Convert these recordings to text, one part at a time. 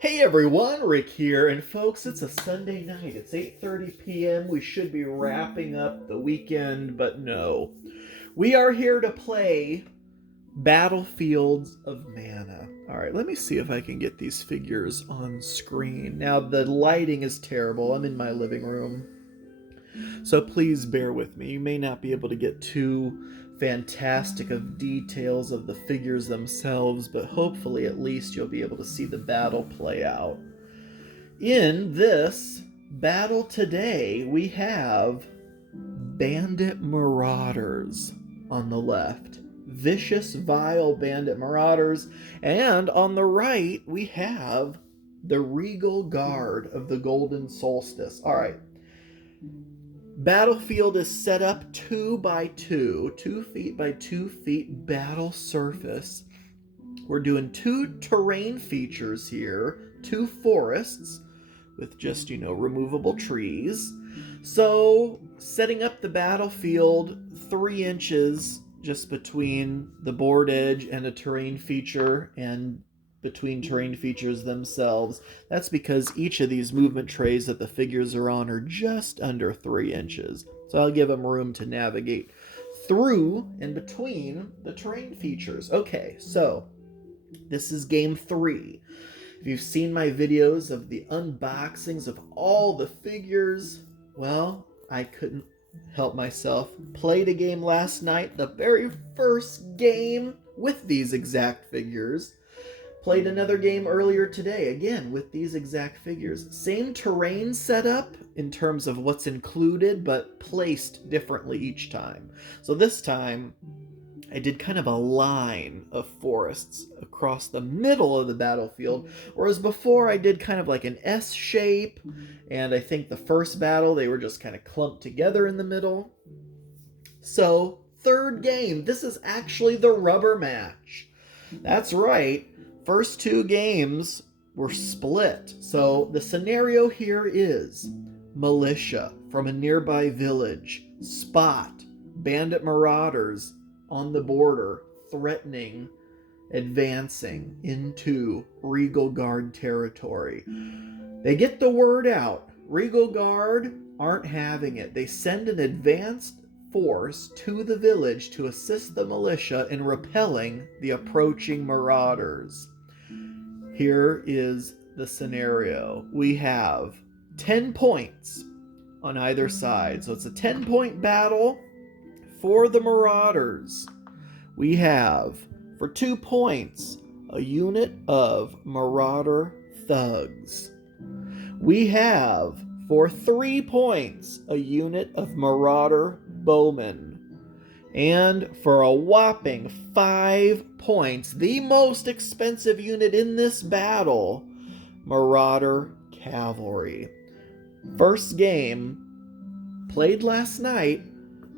Hey everyone, Rick here, and folks, it's a Sunday night. It's 8:30 p.m. We should be wrapping up the weekend, but no. We are here to play Battlefields of Mana. All right, let me see if I can get these figures on screen. Now, the lighting is terrible. I'm in my living room, so please bear with me. You may not be able to get too fantastic of details of the figures themselves, but hopefully at least you'll be able to see the battle play out. In this battle today, we have Bandit Marauders on the left. Vicious, vile Bandit Marauders. And on the right, we have the Regal Guard of the Golden Solstice. All right. Battlefield is set up 2x2, 2 feet by 2 feet battle surface. We're doing 2 terrain features here, 2 forests with just, removable trees. So, setting up the battlefield 3 inches just between the board edge and a terrain feature and between terrain features themselves. That's because each of these movement trays that the figures are on are just under 3 inches. So I'll give them room to navigate through and between the terrain features. Okay, so this is game 3. If you've seen my videos of the unboxings of all the figures, well, I couldn't help myself. Played a game last night, the very first game with these exact figures. Played another game earlier today, again, with these exact figures. Same terrain setup in terms of what's included, but placed differently each time. So this time, I did kind of a line of forests across the middle of the battlefield, whereas before I did kind of like an S shape, and I think the first battle they were just kind of clumped together in the middle. So, third game, this is actually the rubber match. That's right, first 2 games were split. So the scenario here is militia from a nearby village spot bandit marauders on the border, threatening, advancing into Regal Guard territory. They get the word out. Regal Guard aren't having it. They send an advanced force to the village to assist the militia in repelling the approaching marauders. Here is the scenario. We have 10 points on either side. So it's a 10-point battle. For the Marauders, we have, for 2 points, a unit of Marauder Thugs. We have, for 3 points, a unit of Marauder Bowmen. And for a whopping 5 points, the most expensive unit in this battle, Marauder Cavalry. First game, played last night,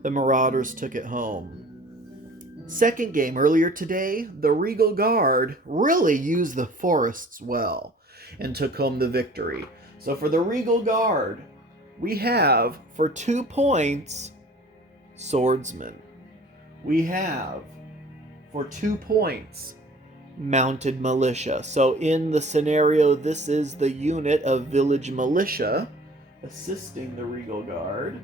the Marauders took it home. Second game earlier today, the Regal Guard really used the forests well and took home the victory. So for the Regal Guard, we have, for 2 points, Swordsmen. We have, for 2 points, Mounted Militia. So in the scenario, this is the unit of Village Militia assisting the Regal Guard.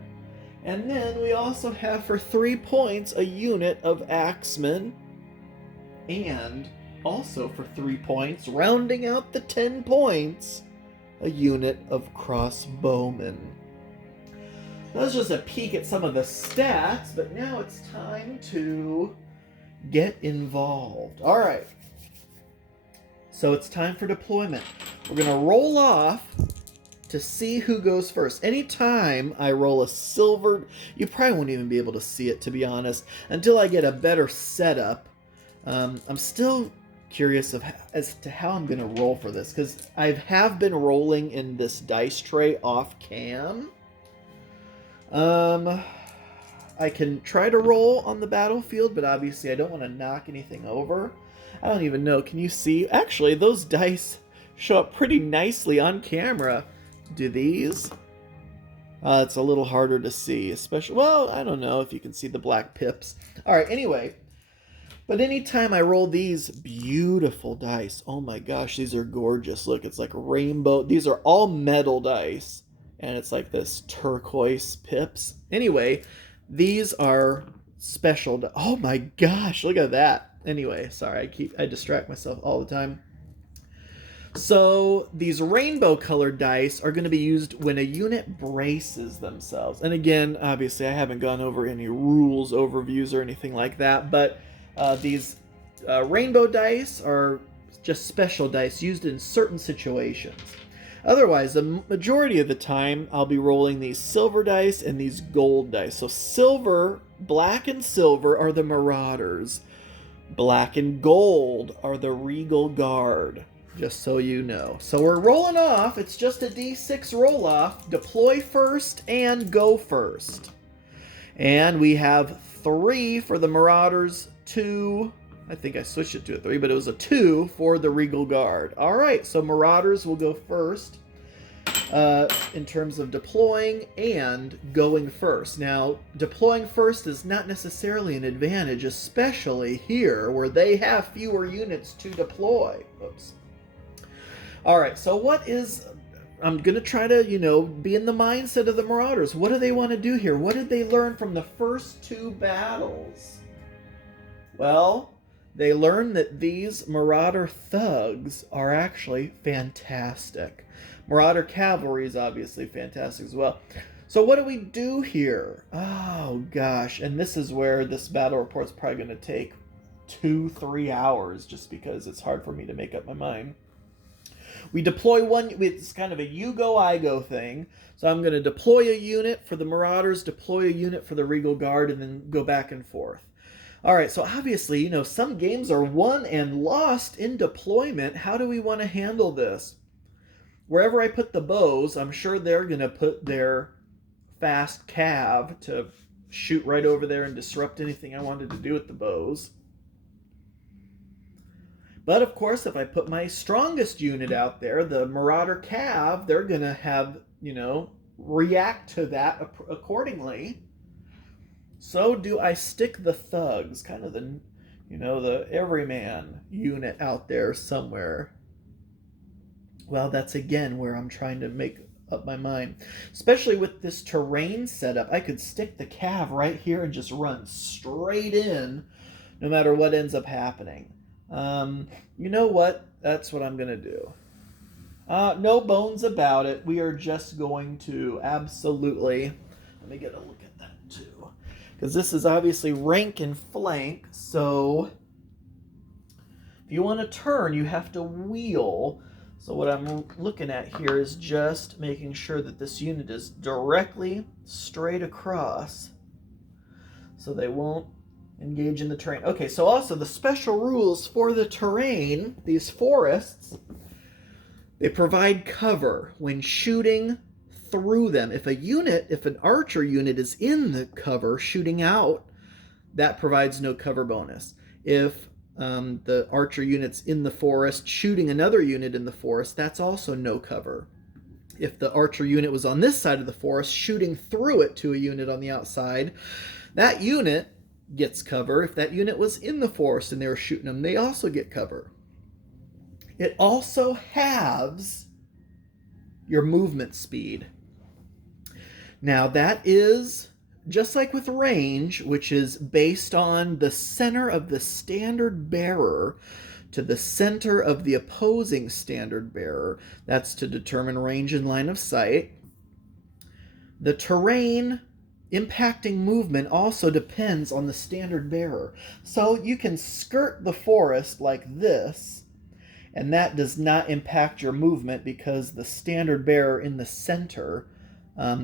And then we also have, for 3 points, a unit of Axemen. And also for 3 points, rounding out the 10 points, a unit of Crossbowmen. That's just a peek at some of the stats, but now it's time to get involved. All right. So it's time for deployment. We're going to roll off to see who goes first. Anytime I roll a silver, you probably won't even be able to see it, to be honest, until I get a better setup. I'm still curious as to how I'm going to roll for this, because I have been rolling in this dice tray off cam. I can try to roll on the battlefield, but obviously I don't want to knock anything over. I don't even know. Can you see? Actually, those dice show up pretty nicely on camera. Do these? It's a little harder to see, especially, well, I don't know if you can see the black pips. All right, anyway, But anytime I roll these beautiful dice, oh my gosh, these are gorgeous. Look, it's like rainbow. These are all metal dice, and it's like this turquoise pips. Anyway, these are special. Oh my gosh, look at that. Anyway, sorry, I distract myself all the time. So these rainbow colored dice are going to be used when a unit braces themselves. And again, obviously I haven't gone over any rules overviews or anything like that, but these rainbow dice are just special dice used in certain situations. Otherwise, the majority of the time, I'll be rolling these silver dice and these gold dice. So silver, black and silver are the Marauders. Black and gold are the Regal Guard, just so you know. So we're rolling off. It's just a D6 roll off. Deploy first and go first. And we have 3 for the Marauders, 2. I think I switched it to a 3, but it was a 2 for the Regal Guard. All right, so Marauders will go first in terms of deploying and going first. Now, deploying first is not necessarily an advantage, especially here where they have fewer units to deploy. Oops. All right, so I'm going to try to, be in the mindset of the Marauders. What do they want to do here? What did they learn from the first 2 battles? Well, they learned that these Marauder thugs are actually fantastic. Marauder cavalry is obviously fantastic as well. So what do we do here? Oh, gosh. And this is where this battle report's probably going to take 2-3 hours just because it's hard for me to make up my mind. We deploy one. It's kind of a you go, I go thing. So I'm going to deploy a unit for the Marauders, deploy a unit for the Regal Guard, and then go back and forth. All right, so obviously, some games are won and lost in deployment. How do we want to handle this? Wherever I put the bows, I'm sure they're going to put their fast cav to shoot right over there and disrupt anything I wanted to do with the bows. But of course, if I put my strongest unit out there, the Marauder cav, they're going to have, react to that accordingly. So do I stick the thugs, kind of the everyman unit out there somewhere? Well, that's again where I'm trying to make up my mind. Especially with this terrain setup, I could stick the cav right here and just run straight in no matter what ends up happening. You know what? That's what I'm going to do. No bones about it. We are just going to absolutely... Let me get a look at that too. Because this is obviously rank and flank, so if you want to turn, you have to wheel. So what I'm looking at here is just making sure that this unit is directly straight across so they won't engage in the terrain. Okay, so also the special rules for the terrain, these forests, they provide cover when shooting through them. If an archer unit is in the cover shooting out, that provides no cover bonus. If the archer unit's in the forest shooting another unit in the forest, that's also no cover. If the archer unit was on this side of the forest shooting through it to a unit on the outside, that unit gets cover. If that unit was in the forest and they were shooting them, they also get cover. It also halves your movement speed. Now that is just like with range, which is based on the center of the standard bearer to the center of the opposing standard bearer. That's to determine range and line of sight. The terrain impacting movement also depends on the standard bearer. So you can skirt the forest like this, and that does not impact your movement because the standard bearer in the center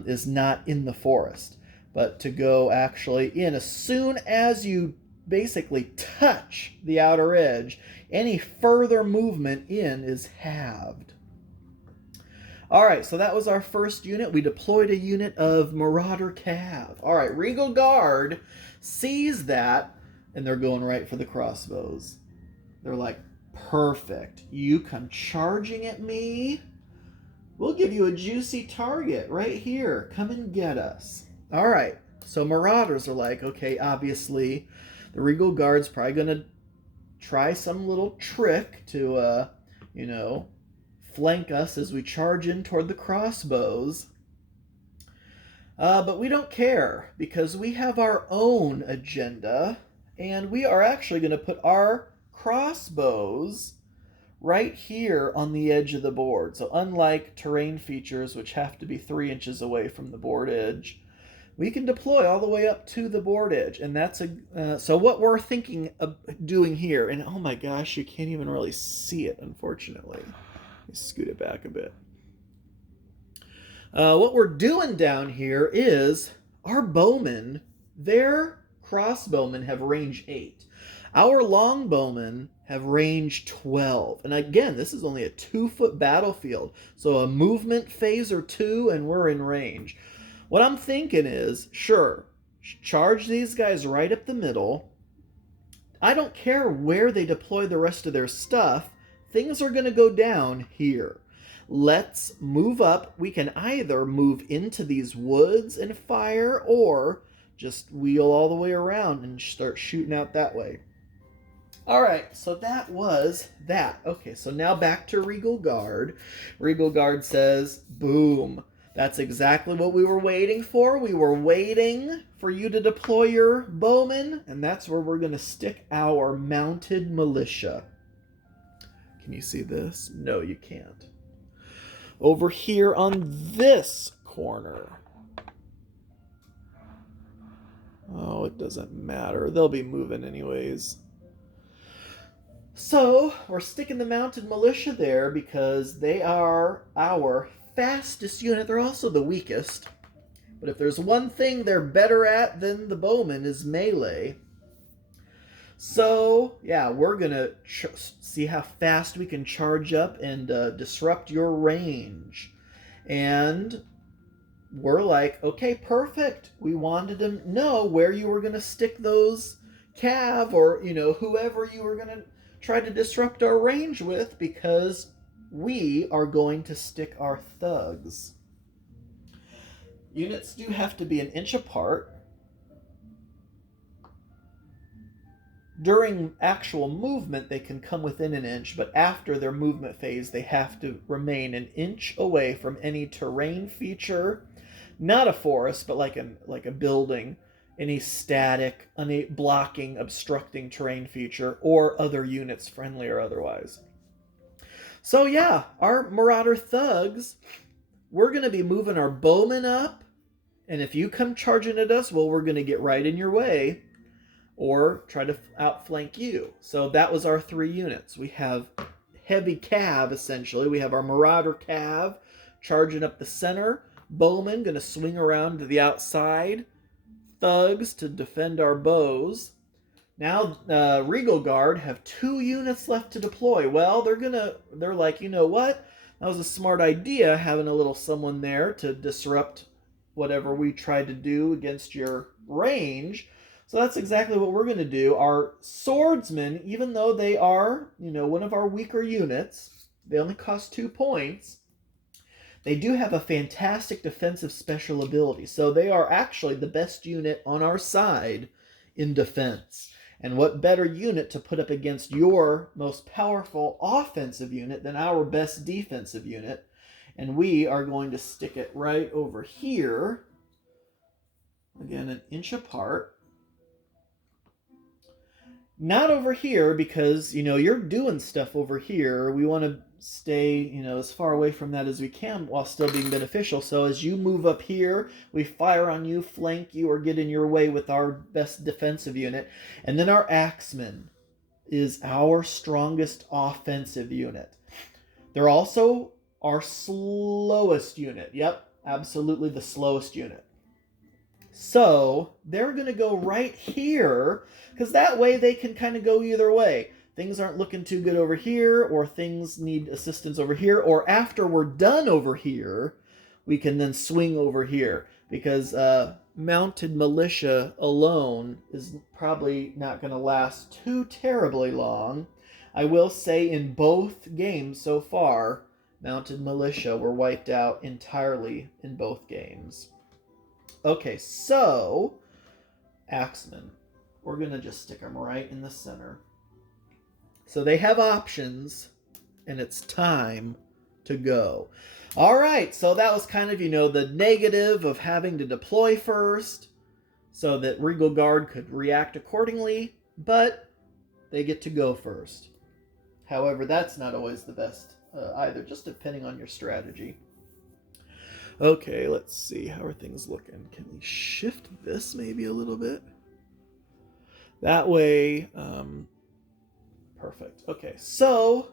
is not in the forest. But to go actually in, as soon as you basically touch the outer edge, any further movement in is halved. All right, so that was our first unit. We deployed a unit of Marauder Cav. All right, Regal Guard sees that, and they're going right for the crossbows. They're like, perfect. You come charging at me? We'll give you a juicy target right here. Come and get us. All right, so Marauders are like, okay, obviously, the Regal Guard's probably going to try some little trick to, you know, flank us as we charge in toward the crossbows. But we don't care because we have our own agenda, and we are actually going to put our crossbows right here on the edge of the board. So unlike terrain features, which have to be 3 inches away from the board edge, we can deploy all the way up to the board edge. And that's so what we're thinking of doing here, and oh my gosh, you can't even really see it, unfortunately. Let me scoot it back a bit. What we're doing down here is our bowmen, their crossbowmen have range 8. Our longbowmen have range 12. And again, this is only a 2-foot battlefield. So a movement phase or 2 and we're in range. What I'm thinking is, sure, charge these guys right up the middle. I don't care where they deploy the rest of their stuff. Things are going to go down here. Let's move up. We can either move into these woods and fire, or just wheel all the way around and start shooting out that way. All right, so that was that. Okay, so now back to Regal Guard. Regal Guard says, boom. That's exactly what we were waiting for. We were waiting for you to deploy your bowmen, and that's where we're going to stick our mounted militia. Can you see this? No, you can't. Over here on this corner. Oh, it doesn't matter. They'll be moving anyways. So, we're sticking the mounted militia there because they are our fastest unit. They're also the weakest. But if there's one thing they're better at than the bowmen is melee. So, yeah, we're going to see how fast we can charge up and disrupt your range. And we're like, okay, perfect. We wanted to know where you were going to stick those cav or, you know, whoever you were going to try to disrupt our range with, because we are going to stick our thugs. Units do have to be an inch apart. During actual movement, they can come within an inch, but after their movement phase, they have to remain an inch away from any terrain feature, not a forest, but like a building, any static, blocking, obstructing terrain feature, or other units, friendly or otherwise. So yeah, our Marauder thugs, we're going to be moving our bowmen up, and if you come charging at us, well, we're going to get right in your way, or try to outflank you. So that was our 3 units. We have heavy cav, essentially. We have our Marauder cav charging up the center. Bowmen going to swing around to the outside. Thugs to defend our bows. Now, Regal Guard have 2 units left to deploy. Well, they're like, you know what? That was a smart idea, having a little someone there to disrupt whatever we tried to do against your range. So that's exactly what we're going to do. Our swordsmen, even though they are, you know, one of our weaker units, they only cost 2 points. They do have a fantastic defensive special ability. So they are actually the best unit on our side in defense. And what better unit to put up against your most powerful offensive unit than our best defensive unit? And we are going to stick it right over here. Again, an inch apart. Not over here because, you know, you're doing stuff over here. We want to stay, you know, as far away from that as we can while still being beneficial. So as you move up here, we fire on you, flank you, or get in your way with our best defensive unit. And then our Axemen is our strongest offensive unit. They're also our slowest unit. Yep, absolutely the slowest unit. So they're going to go right here, because that way they can kind of go either way. Things aren't looking too good over here, or things need assistance over here, or after we're done over here, we can then swing over here, because mounted militia alone is probably not going to last too terribly long. I will say in both games so far, mounted militia were wiped out entirely in both games. Okay, so Axemen. We're going to just stick them right in the center. So they have options, and it's time to go. All right, so that was kind of, the negative of having to deploy first so that Regal Guard could react accordingly, but they get to go first. However, that's not always the best either, just depending on your strategy. Okay, let's see. How are things looking? Can we shift this maybe a little bit? That way, perfect. Okay, so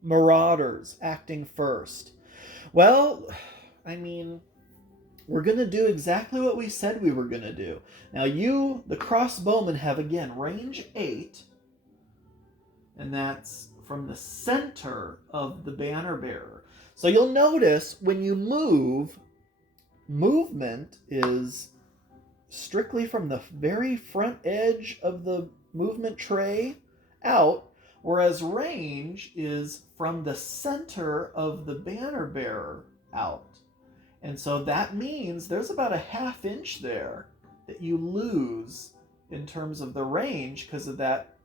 Marauders acting first. Well, I mean, we're going to do exactly what we said we were going to do. Now you, the crossbowmen, have again range 8, and that's from the center of the banner bearer. So you'll notice when you move, movement is strictly from the very front edge of the movement tray out, whereas range is from the center of the banner bearer out. And so that means there's about a ½ inch there that you lose in terms of the range because of that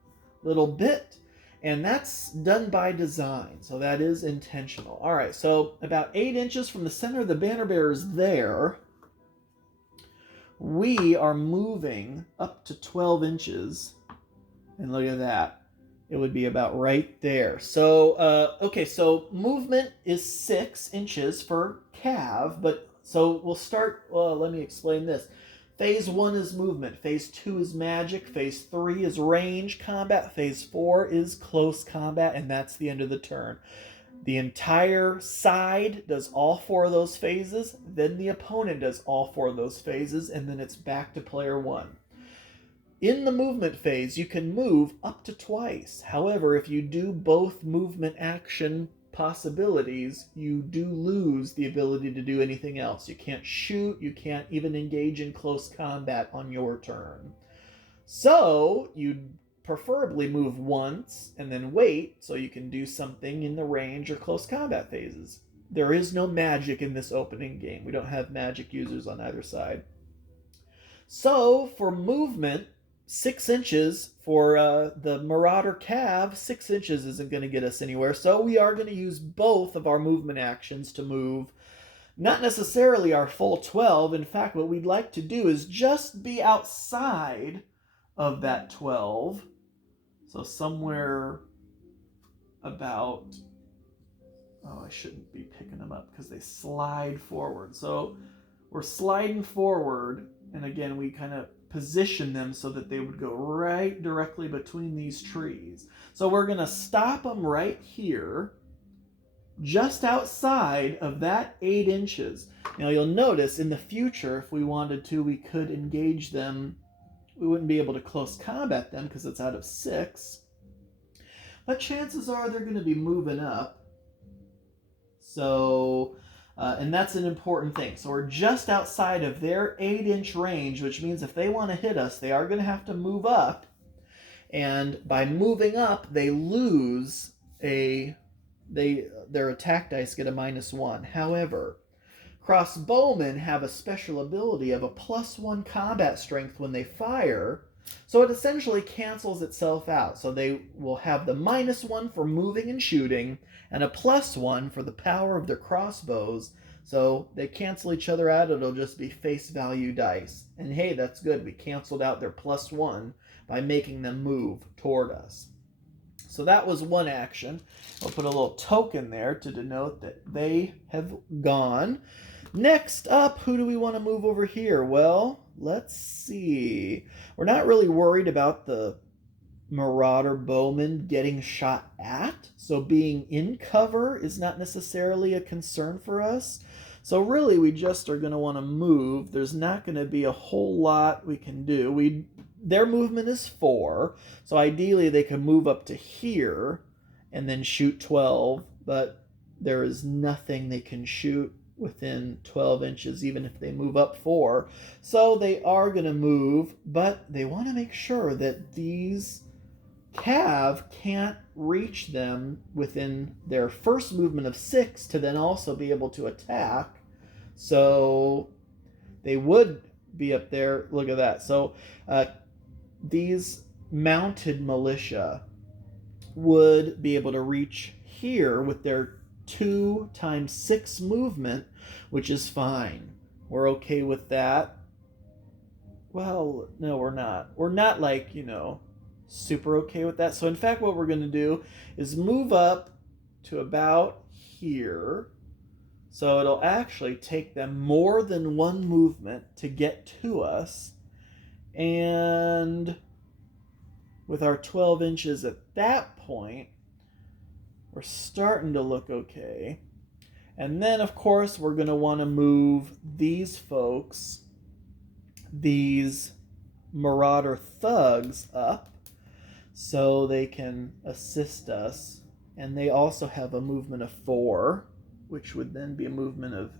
little bit. And that's done by design, so that is intentional. All right, so about 8 inches from the center of the banner bearers there, we are moving up to 12 inches. And look at that. It would be about right there. So, okay, so movement is 6 inches for cav, but so we'll start, let me explain this. Phase 1 is movement, phase 2 is magic, phase 3 is range combat, phase 4 is close combat, and that's the end of the turn. The entire side does all 4 of those phases, then the opponent does all 4 of those phases, and then it's back to player 1. In the movement phase, you can move up to twice. However, if you do both movement action possibilities, you do lose the ability to do anything else. You can't shoot, you can't even engage in close combat on your turn. So, you'd preferably move once and then wait so you can do something in the range or close combat phases. There is no magic in this opening game. We don't have magic users on either side. So, for movement, 6 inches for the Marauder Cav, 6 inches isn't going to get us anywhere. So we are going to use both of our movement actions to move. Not necessarily our full 12. In fact, what we'd like to do is just be outside of that 12. So somewhere about... Oh, I shouldn't be picking them up because they slide forward. So we're sliding forward, and again, we kind of position them so that they would go right directly between these trees. So we're going to stop them right here, just outside of that 8 inches. Now you'll notice in the future, if we wanted to, we could engage them. We wouldn't be able to close combat them because it's out of 6. But chances are they're going to be moving up. So... and that's an important thing. So we're just outside of their 8-inch range, which means if they want to hit us, they are going to have to move up. And by moving up, they lose their attack dice get a -1. However, crossbowmen have a special ability of a +1 combat strength when they fire. So it essentially cancels itself out. So they will have the -1 for moving and shooting, and a +1 for the power of their crossbows. So they cancel each other out. It'll just be face value dice. And hey, that's good. We canceled out their +1 by making them move toward us. So that was one action. We'll put a little token there to denote that they have gone. Next up, who do we want to move over here? Well, let's see. We're not really worried about the Marauder Bowman getting shot at, so being in cover is not necessarily a concern for us. So really, we just are going to want to move. There's not going to be a whole lot we can do. Their movement is 4, so ideally they can move up to here and then shoot 12, but there is nothing they can shoot within 12 inches, even if they move up 4. So they are going to move, but they want to make sure that these Cav can't reach them within their first movement of 6 to then also be able to attack. So they would be up there. Look at that. So these mounted militia would be able to reach here with their 2 times 6 movement, which is fine. We're okay with that. Well, no, we're not. We're not like, super okay with that. So in fact, what we're going to do is move up to about here. So it'll actually take them more than one movement to get to us. And with our 12 inches at that point, we're starting to look okay. And then, of course, we're going to want to move these folks, these Marauder thugs, up so they can assist us. And they also have a movement of 4, which would then be a movement of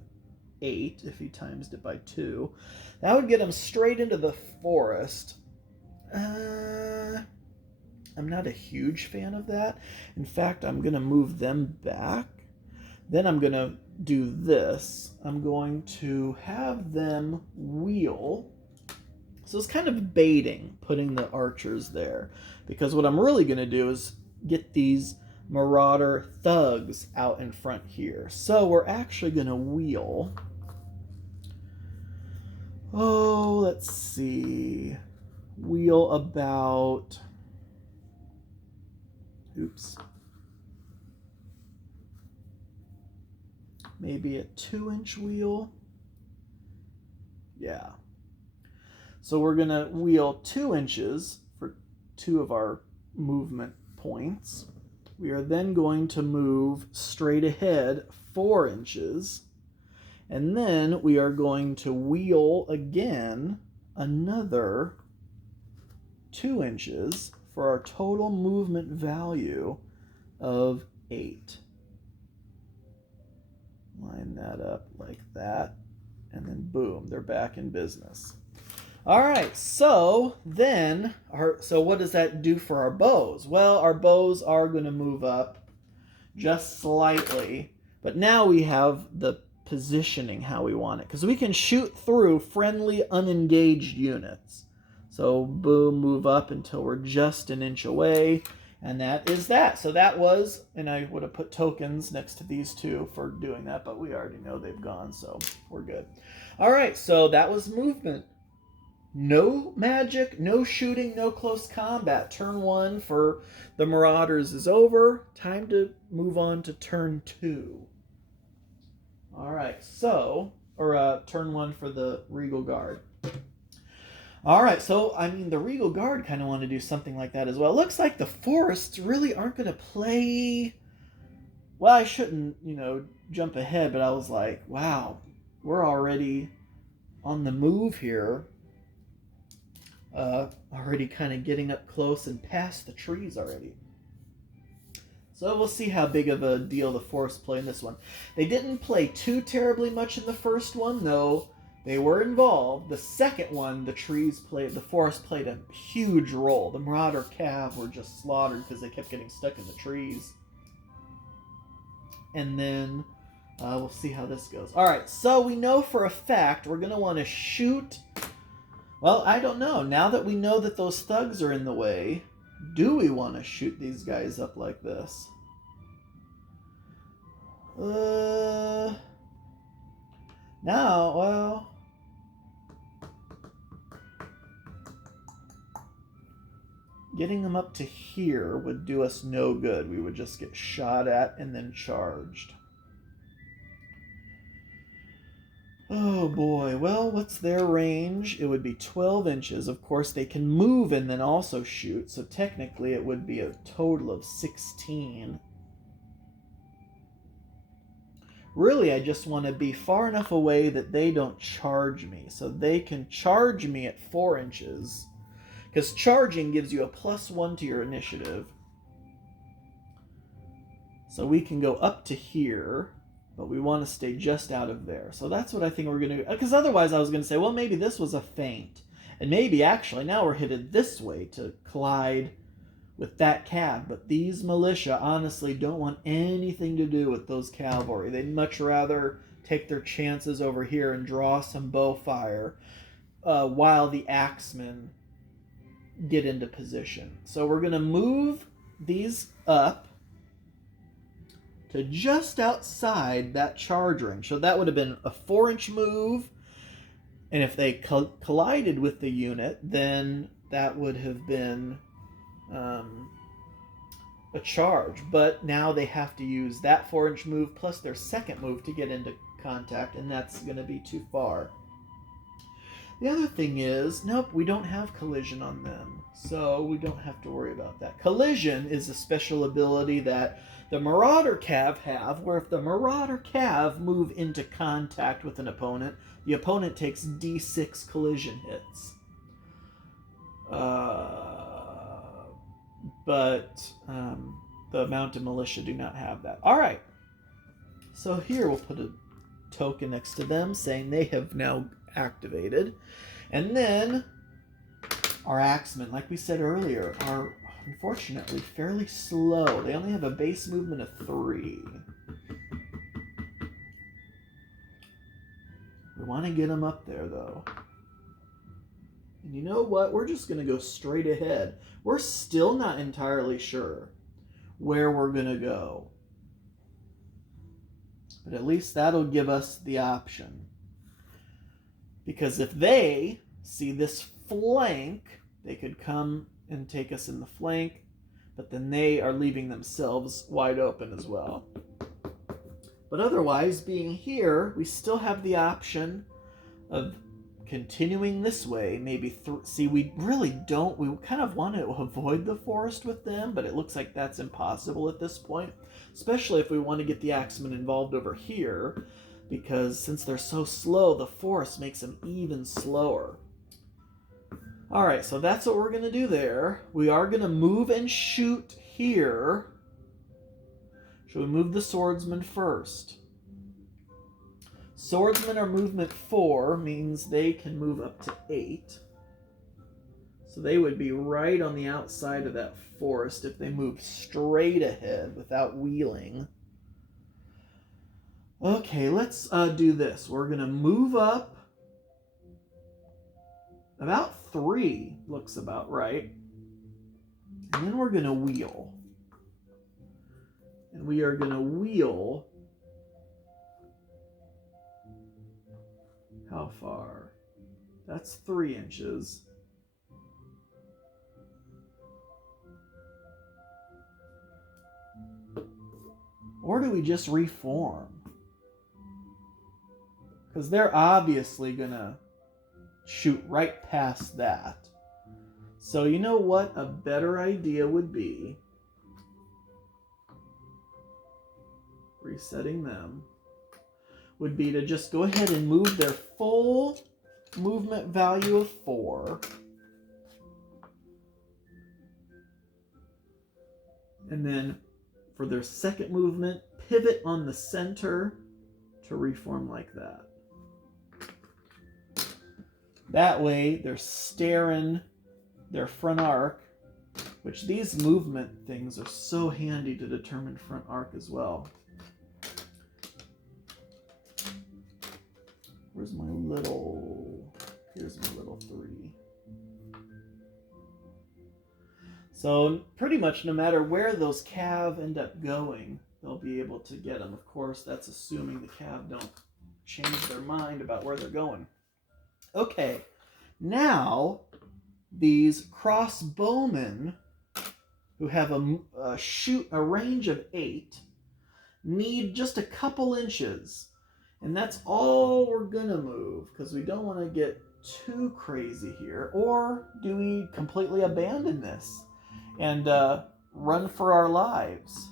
8 if he times it by 2. That would get them straight into the forest. I'm not a huge fan of that. In fact, I'm going to move them back. Then I'm going to do this. I'm going to have them wheel. So it's kind of baiting putting the archers there, because what I'm really going to do is get these Marauder thugs out in front here. So we're actually going to wheel. Oh, let's see. Wheel about... Oops. Maybe a 2-inch wheel. Yeah. So we're going to wheel 2 inches for 2 of our movement points. We are then going to move straight ahead 4 inches. And then we are going to wheel again another 2 inches for our total movement value of 8. Line that up like that. And then boom, they're back in business. All right, so then, so what does that do for our bows? Well, our bows are going to move up just slightly, but now we have the positioning how we want it, because we can shoot through friendly unengaged units. So boom, move up until we're just an inch away, and that is that. So that was, and I would have put tokens next to these two for doing that, but we already know they've gone, so we're good. All right, so that was movement. No magic, no shooting, no close combat. Turn 1 for the Marauders is over. Time to move on to turn 2. All right, so, or turn 1 for the Regal Guard. All right, so, I mean, the Regal Guard kind of want to do something like that as well. It looks like the forests really aren't going to play... Well, I shouldn't, jump ahead, but I was like, wow, we're already on the move here. Already kind of getting up close and past the trees already. So we'll see how big of a deal the forests play in this one. They didn't play too terribly much in the first one, though they were involved. The second one, the forest played a huge role. The Marauder Cav were just slaughtered because they kept getting stuck in the trees. And then we'll see how this goes. All right, so we know for a fact we're going to want to shoot... Well, I don't know. Now that we know that those thugs are in the way, do we want to shoot these guys up like this? Now, well... Getting them up to here would do us no good. We would just get shot at and then charged. Oh boy, well, what's their range? It would be 12 inches. Of course, they can move and then also shoot, so technically it would be a total of 16. Really, I just want to be far enough away that they don't charge me, so they can charge me at 4 inches, because charging gives you a +1 to your initiative. So we can go up to here, but we want to stay just out of there. So that's what I think we're going to do. Because otherwise I was going to say, well, maybe this was a feint. And maybe actually now we're headed this way to collide with that cav. But these militia honestly don't want anything to do with those cavalry. They'd much rather take their chances over here and draw some bow fire while the axemen get into position. So we're going to move these up to just outside that charge range. So that would have been a 4-inch move. And if they collided with the unit, then that would have been a charge. But now they have to use that 4-inch move plus their second move to get into contact, and that's going to be too far. The other thing is, nope, we don't have collision on them, so we don't have to worry about that. Collision is a special ability that the Marauder Cav have, where if the Marauder Cav move into contact with an opponent, the opponent takes D6 collision hits. But the Mounted Militia do not have that. All right, so here we'll put a token next to them saying they have now activated. And then our Axemen, like we said earlier, are unfortunately fairly slow. They only have a base movement of 3. We want to get them up there, though. And you know what? We're just going to go straight ahead. We're still not entirely sure where we're going to go. But at least that'll give us the option. Because if they see this flank, they could come and take us in the flank, but then they are leaving themselves wide open as well. But otherwise, being here, we still have the option of continuing this way. Maybe see, we really don't. We kind of want to avoid the forest with them, but it looks like that's impossible at this point, especially if we want to get the Axemen involved over here. Because since they're so slow, the forest makes them even slower. Alright, so that's what we're going to do there. We are going to move and shoot here. Should we move the swordsman first? Swordsmen are movement 4, means they can move up to 8. So they would be right on the outside of that forest if they move straight ahead without wheeling. Okay, let's do this. We're going to move up about 3, looks about right. And then we're going to wheel. And we are going to wheel. How far? That's 3 inches. Or do we just reform? Because they're obviously going to shoot right past that. So you know what a better idea would be? Resetting them. Would be to just go ahead and move their full movement value of 4. And then for their second movement, pivot on the center to reform like that. That way, they're staring their front arc, which these movement things are so handy to determine front arc as well. Here's my little 3. So pretty much no matter where those cav end up going, they'll be able to get them. Of course, that's assuming the cav don't change their mind about where they're going. Okay, now these crossbowmen who have a range of 8 need just a couple inches. And that's all we're going to move because we don't want to get too crazy here. Or do we completely abandon this and run for our lives?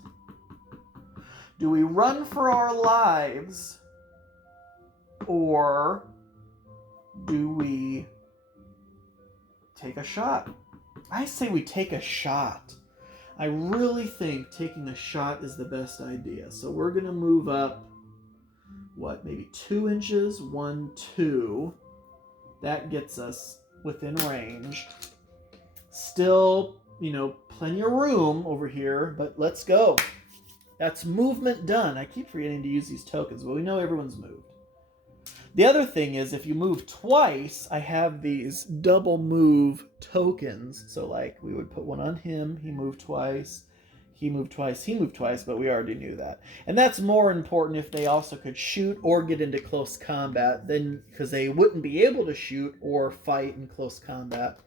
Do we run for our lives or do we take a shot? I say we take a shot. I really think taking a shot is the best idea. So we're going to move up, maybe 2 inches? 1, 2. That gets us within range. Still, plenty of room over here, but let's go. That's movement done. I keep forgetting to use these tokens, but we know everyone's moved. The other thing is, if you move twice, I have these double move tokens. So, we would put one on him, he moved twice, he moved twice, but we already knew that. And that's more important if they also could shoot or get into close combat, then because they wouldn't be able to shoot or fight in close combat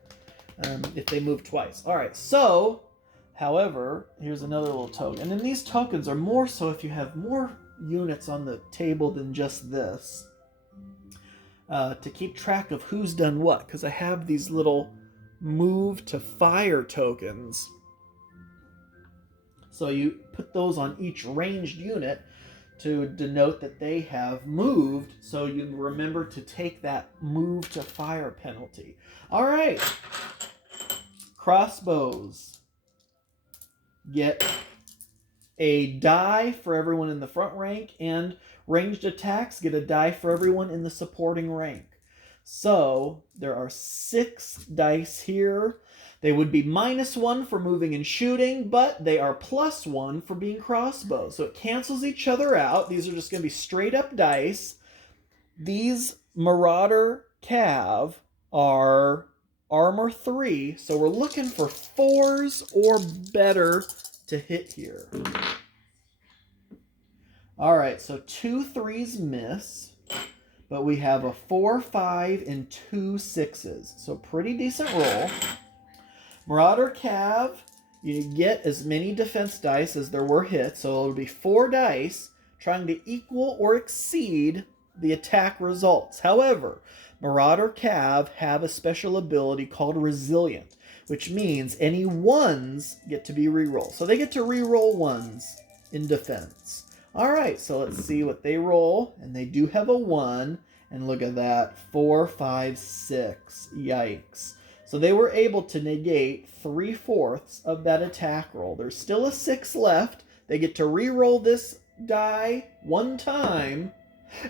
if they move twice. All right, so, however, here's another little token. And these tokens are more so if you have more units on the table than just this. To keep track of who's done what, because I have these little move to fire tokens. So you put those on each ranged unit to denote that they have moved, so you remember to take that move to fire penalty. All right. Crossbows get a die for everyone in the front rank, and ranged attacks get a die for everyone in the supporting rank. So there are 6 dice here. They would be -1 for moving and shooting, but they are +1 for being crossbows. So it cancels each other out. These are just going to be straight up dice. These Marauder Cav are armor 3, so we're looking for 4s or better to hit here. All right, so 2 3s miss, but we have a 4 5 and 2 6s, so pretty decent roll. Marauder Cav, you get as many defense dice as there were hits, so it'll be 4 dice trying to equal or exceed the attack results. However, Marauder Cav have a special ability called Resilient, which means any 1s get to be rerolled. So they get to reroll 1s in defense. All right, so let's see what they roll. And they do have a 1. And look at that, 4, 5, 6. Yikes. So they were able to negate 3/4 of that attack roll. There's still a 6 left. They get to reroll this die 1 time.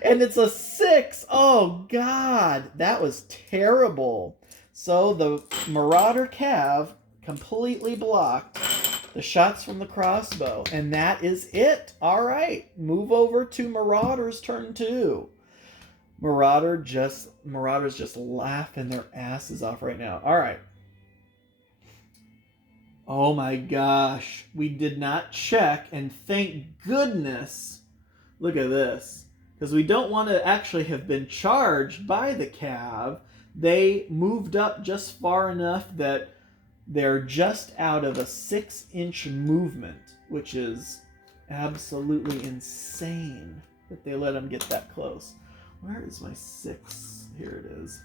And it's a 6. Oh, God. That was terrible. So the Marauder Cav completely blocked the shots from the crossbow. And that is it. All right. Move over to Marauder's turn 2. Marauders just laughing their asses off right now. All right. Oh my gosh. We did not check, and thank goodness. Look at this. Because we don't want to actually have been charged by the Cav. They moved up just far enough that they're just out of a 6-inch movement, which is absolutely insane that they let them get that close. Where is my 6? Here it is.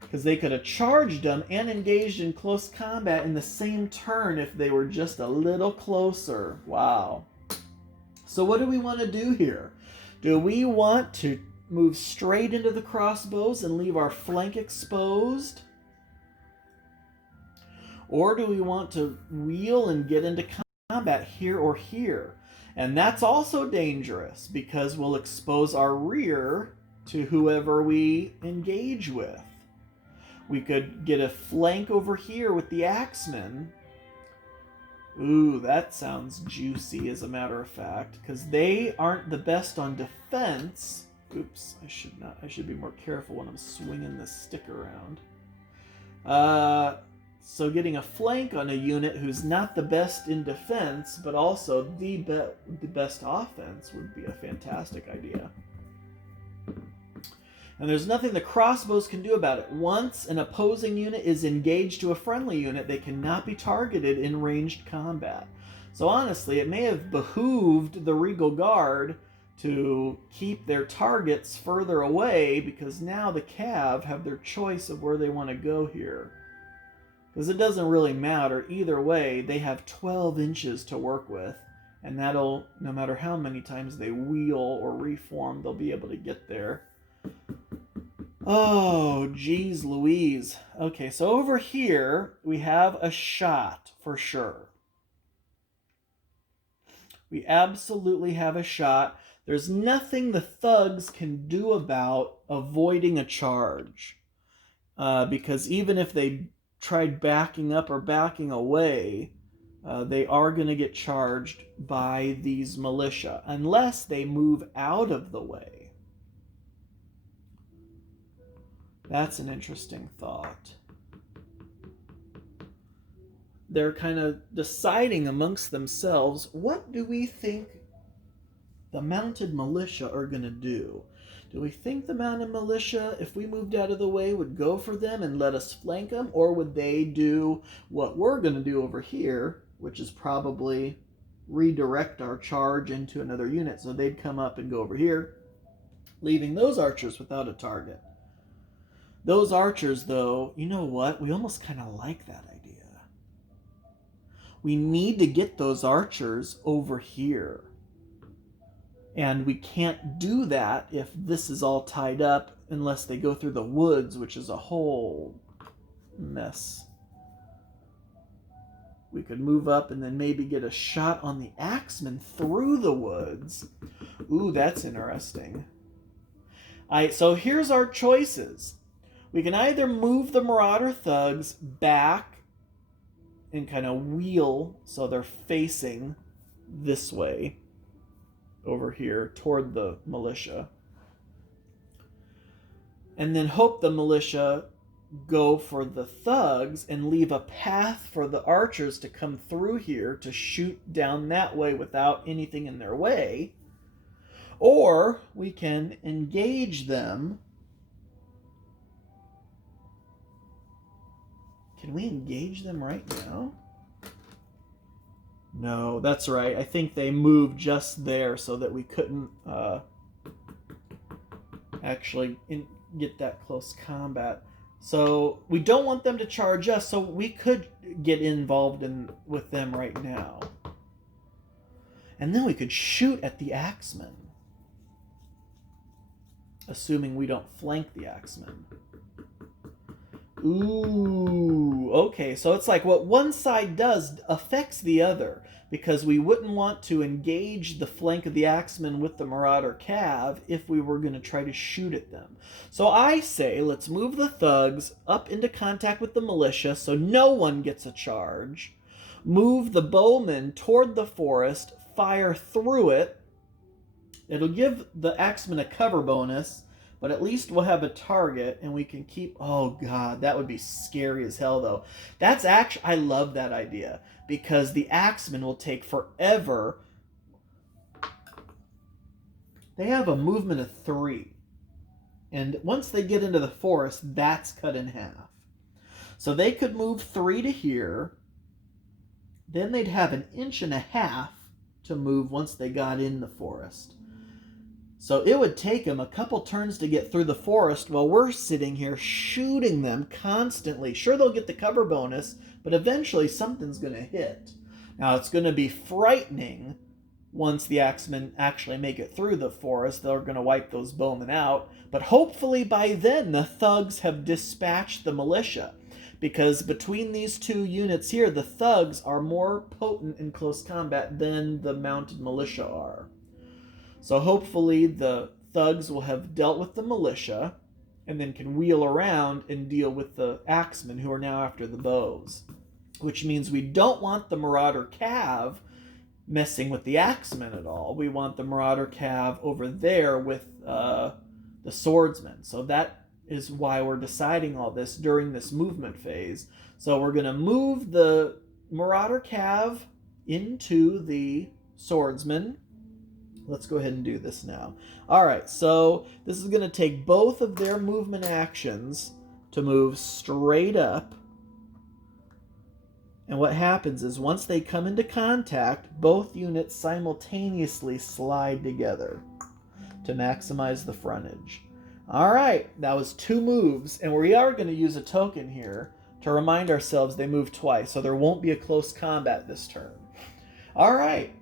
Because they could have charged them and engaged in close combat in the same turn if they were just a little closer. Wow. So what do we want to do here? Do we want to move straight into the crossbows and leave our flank exposed? Or do we want to wheel and get into combat here or here? And that's also dangerous because we'll expose our rear to whoever we engage with. We could get a flank over here with the Axemen. Ooh, that sounds juicy as a matter of fact, because they aren't the best on defense. Oops, I should be more careful when I'm swinging this stick around. So getting a flank on a unit who's not the best in defense, but also the best offense would be a fantastic idea. And there's nothing the crossbows can do about it. Once an opposing unit is engaged to a friendly unit, they cannot be targeted in ranged combat. So honestly, it may have behooved the Regal Guard to keep their targets further away, because now the Cav have their choice of where they want to go here. Because it doesn't really matter. Either way, they have 12 inches to work with. And that'll, no matter how many times they wheel or reform, they'll be able to get there. Oh, geez Louise. Okay, so over here, we have a shot for sure. We absolutely have a shot. There's nothing the thugs can do about avoiding a charge. Because even if they tried backing up or backing away, they are going to get charged by these militia, unless they move out of the way. That's an interesting thought. they're kind of deciding amongst themselves, what do we think the mounted militia are going to do? Do we think the mounted militia, if we moved out of the way, would go for them and let us flank them? Or would they do what we're going to do over here, which is probably redirect our charge into another unit? So they'd come up and go over here, leaving those archers without a target. Those archers, though, you know what? We almost kind of like that idea. We need to get those archers over here. And we can't do that if this is all tied up unless they go through the woods, which is a whole mess. We could move up and then maybe get a shot on the axemen through the woods. Ooh, that's interesting. So here's our choices. We can either move the Marauder thugs back and kind of wheel so they're facing this way over here toward the militia, and then hope the militia go for the thugs and leave a path for the archers to come through here to shoot down that way without anything in their way. Or we can engage them. Can we engage them right now? No, that's right. I think they moved just there so that we couldn't actually get that close combat. So we don't want them to charge us, so we could get involved with them right now. And then we could shoot at the axemen, assuming we don't flank the axemen. Ooh, okay, so it's like what one side does affects the other, because we wouldn't want to engage the flank of the axemen with the Marauder cav if we were going to try to shoot at them. So I say let's move the thugs up into contact with the militia so no one gets a charge. Move the bowmen toward the forest, fire through it. It'll give the axemen a cover bonus, but at least we'll have a target and we can keep... Oh, God, that would be scary as hell, though. That's actually... I love that idea, because the axemen will take forever. They have a movement of 3. And once they get into the forest, that's cut in half. So they could move 3 to here. Then they'd have 1.5 inches to move once they got in the forest. So it would take them a couple turns to get through the forest while we're sitting here shooting them constantly. Sure, they'll get the cover bonus, but eventually something's going to hit. Now, it's going to be frightening once the axemen actually make it through the forest. They're going to wipe those bowmen out. But hopefully by then the thugs have dispatched the militia, because between these two units here, the thugs are more potent in close combat than the mounted militia are. So hopefully the thugs will have dealt with the militia and then can wheel around and deal with the axemen who are now after the bows. Which means we don't want the Marauder cav messing with the axemen at all. We want the Marauder cav over there with the swordsmen. So that is why we're deciding all this during this movement phase. So we're going to move the Marauder cav into the swordsmen. Let's go ahead and do this now. All right, so this is going to take both of their movement actions to move straight up. And what happens is once they come into contact, both units simultaneously slide together to maximize the frontage. All right, that was 2 moves, and we are going to use a token here to remind ourselves they move twice, so there won't be a close combat this turn. All right.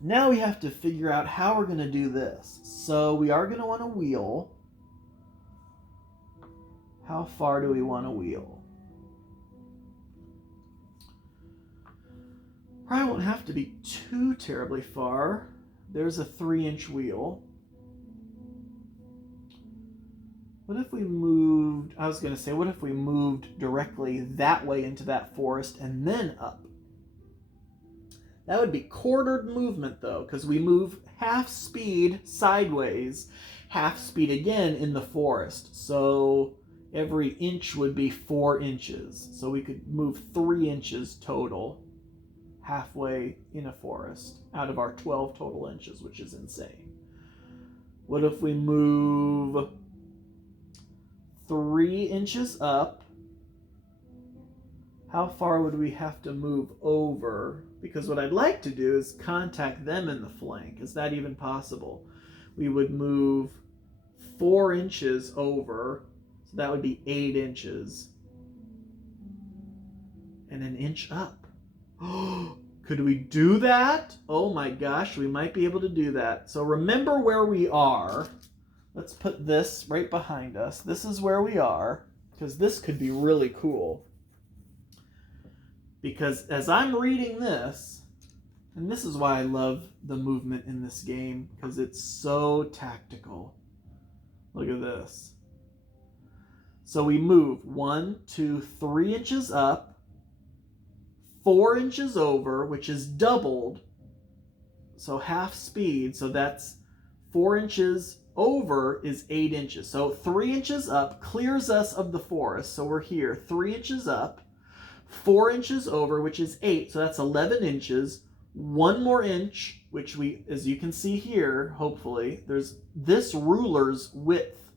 Now we have to figure out how we're going to do this. So we are going to want to wheel. How far do we want to wheel? Probably won't have to be too terribly far. There's a 3-inch wheel. What if we moved... I was going to say, what if we moved directly that way into that forest and then up? That would be quartered movement, though, because we move half speed sideways, half speed again in the forest. So every inch would be 4 inches. So we could move 3 inches total halfway in a forest out of our 12 total inches, which is insane. What if we move 3 inches up? How far would we have to move over? Because what I'd like to do is contact them in the flank. Is that even possible? We would move 4 inches over, so that would be 8 inches. And an inch up. Could we do that? Oh my gosh, we might be able to do that. So remember where we are. Let's put this right behind us. This is where we are, because this could be really cool. Because as I'm reading this, and this is why I love the movement in this game, because it's so tactical. Look at this. So we move 1, 2, 3 inches up, 4 inches over, which is doubled. So half speed. So that's 4 inches over is 8 inches. So 3 inches up clears us of the forest. So we're here, 3 inches up, 4 inches over, which is 8. So that's 11 inches. 1 more inch, which we, as you can see here, hopefully, there's this ruler's width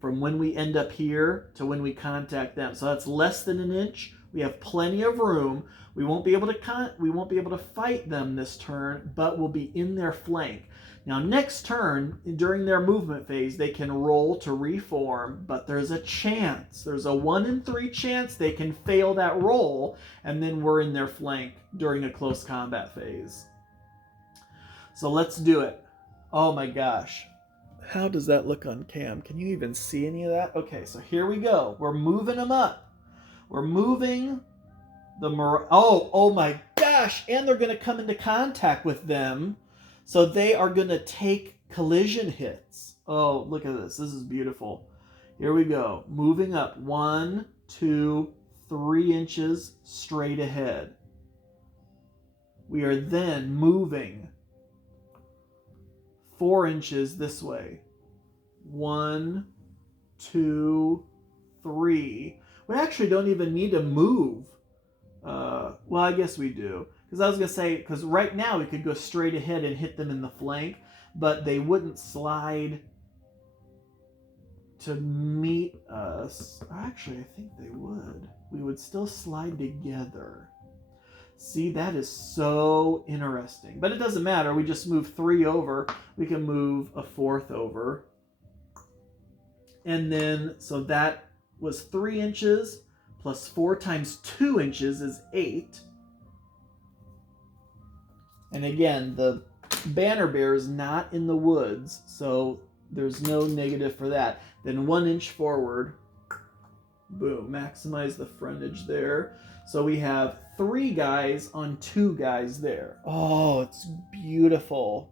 from when we end up here to when we contact them. So that's less than an inch. We have plenty of room. We won't be able to fight them this turn, but we'll be in their flank. Now next turn, during their movement phase, they can roll to reform, but there's a chance. There's a 1 in 3 chance they can fail that roll, and then we're in their flank during a close combat phase. So let's do it. Oh my gosh. How does that look on cam? Can you even see any of that? Okay, so here we go. We're moving them up. We're moving the oh my gosh, and they're going to come into contact with them. So they are going to take collision hits. Oh, look at this. This is beautiful. Here we go. Moving up 1, 2, 3 inches straight ahead. We are then moving 4 inches this way. 1, 2, 3. We actually don't even need to move. Well, I guess we do. Because I was going to say, because right now we could go straight ahead and hit them in the flank, but they wouldn't slide to meet us. Actually, I think they would. We would still slide together. See, that is so interesting. But it doesn't matter. We just move 3 over. We can move a 4th over. And then, so that was 3 inches plus 4 times 2 inches is 8. And again, the banner bear is not in the woods, so there's no negative for that. Then 1 inch forward. Boom. Maximize the frontage there. So we have 3 guys on 2 guys there. Oh, it's beautiful.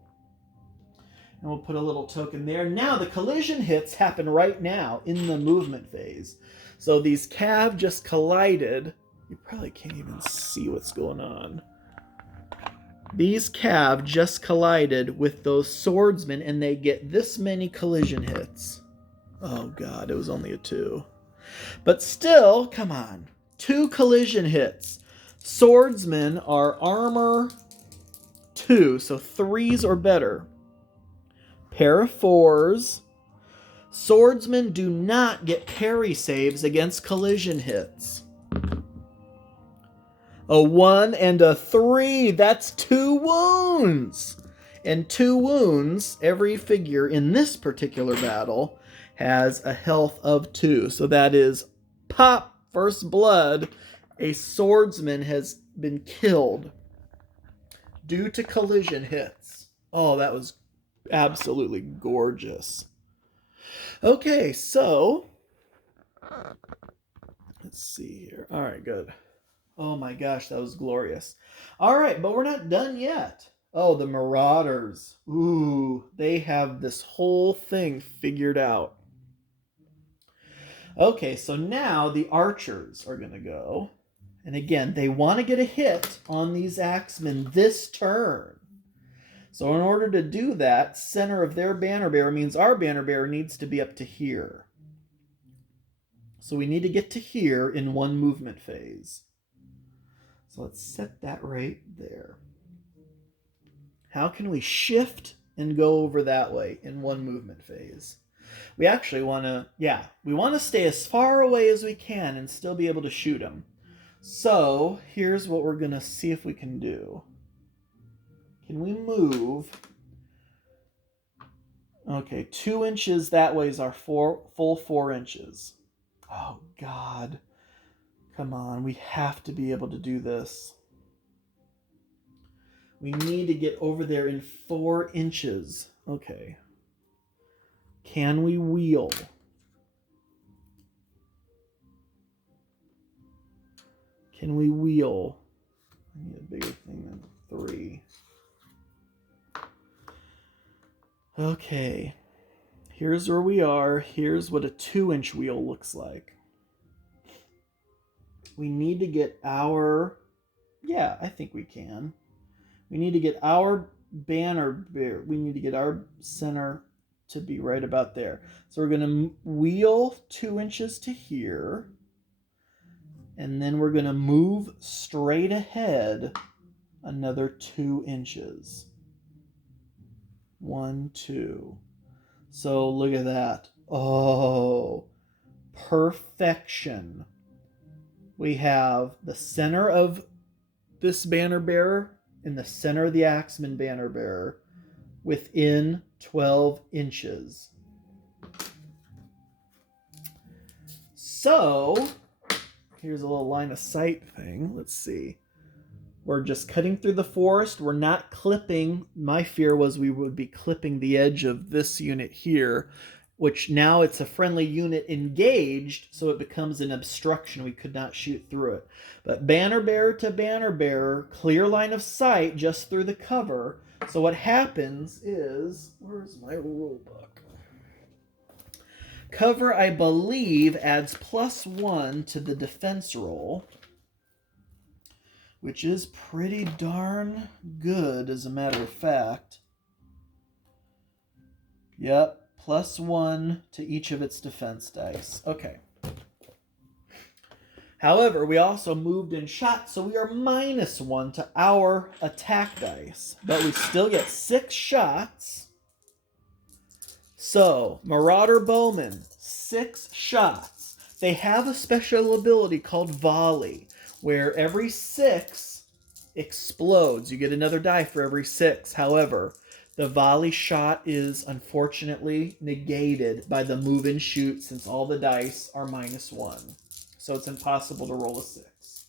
And we'll put a little token there. Now the collision hits happen right now in the movement phase. So these cav just collided. You probably can't even see what's going on. These cav just collided with those swordsmen, and they get this many collision hits. Oh god, it was only a 2. But still, come on. 2 collision hits. Swordsmen are armor 2, so 3s or better. Pair of 4s. Swordsmen do not get parry saves against collision hits. A 1 and a 3. That's 2 wounds. And 2 wounds, every figure in this particular battle has a health of 2. So that is pop, first blood. A swordsman has been killed due to collision hits. Oh, that was absolutely gorgeous. Okay, so let's see here. All right, good. Oh my gosh, that was glorious. All right, but we're not done yet. Oh, the Marauders. Ooh, they have this whole thing figured out. Okay, so now the archers are going to go. And again, they want to get a hit on these axemen this turn. So in order to do that, center of their banner bearer means our banner bearer needs to be up to here. So we need to get to here in one movement phase. So let's set that right there. How can we shift and go over that way in one movement phase? We actually want to, we want to stay as far away as we can and still be able to shoot them. So here's what we're going to see if we can do. Can we move? Okay, 2 inches that way is our full 4 inches. Oh, God. Come on, we have to be able to do this. We need to get over there in 4 inches. Okay. Can we wheel? Can we wheel? I need a bigger thing than 3. Okay. Here's where we are. Here's what a 2-inch wheel looks like. We need to get our... Yeah, I think we can. We need to get our banner bear. We need to get our center to be right about there. So we're going to wheel 2 inches to here. And then we're going to move straight ahead another 2 inches. 1, 2. So look at that. Oh, perfection. We have the center of this banner bearer and the center of the Axeman banner bearer within 12 inches. So, here's a little line of sight thing. Let's see. We're just cutting through the forest. We're not clipping. My fear was we would be clipping the edge of this unit here, which now it's a friendly unit engaged, so it becomes an obstruction. We could not shoot through it. But banner bearer to banner bearer, clear line of sight just through the cover. So what happens is, where's my rule book? Cover, I believe, adds +1 to the defense roll, which is pretty darn good, as a matter of fact. Yep, +1 to each of its defense dice. Okay. However, we also moved and shot, so we are -1 to our attack dice. But we still get 6 shots. So, Marauder Bowman, 6 shots. They have a special ability called Volley, where every 6 explodes. You get another die for every 6. However, the volley shot is unfortunately negated by the move and shoot since all the dice are -1. So it's impossible to roll a 6.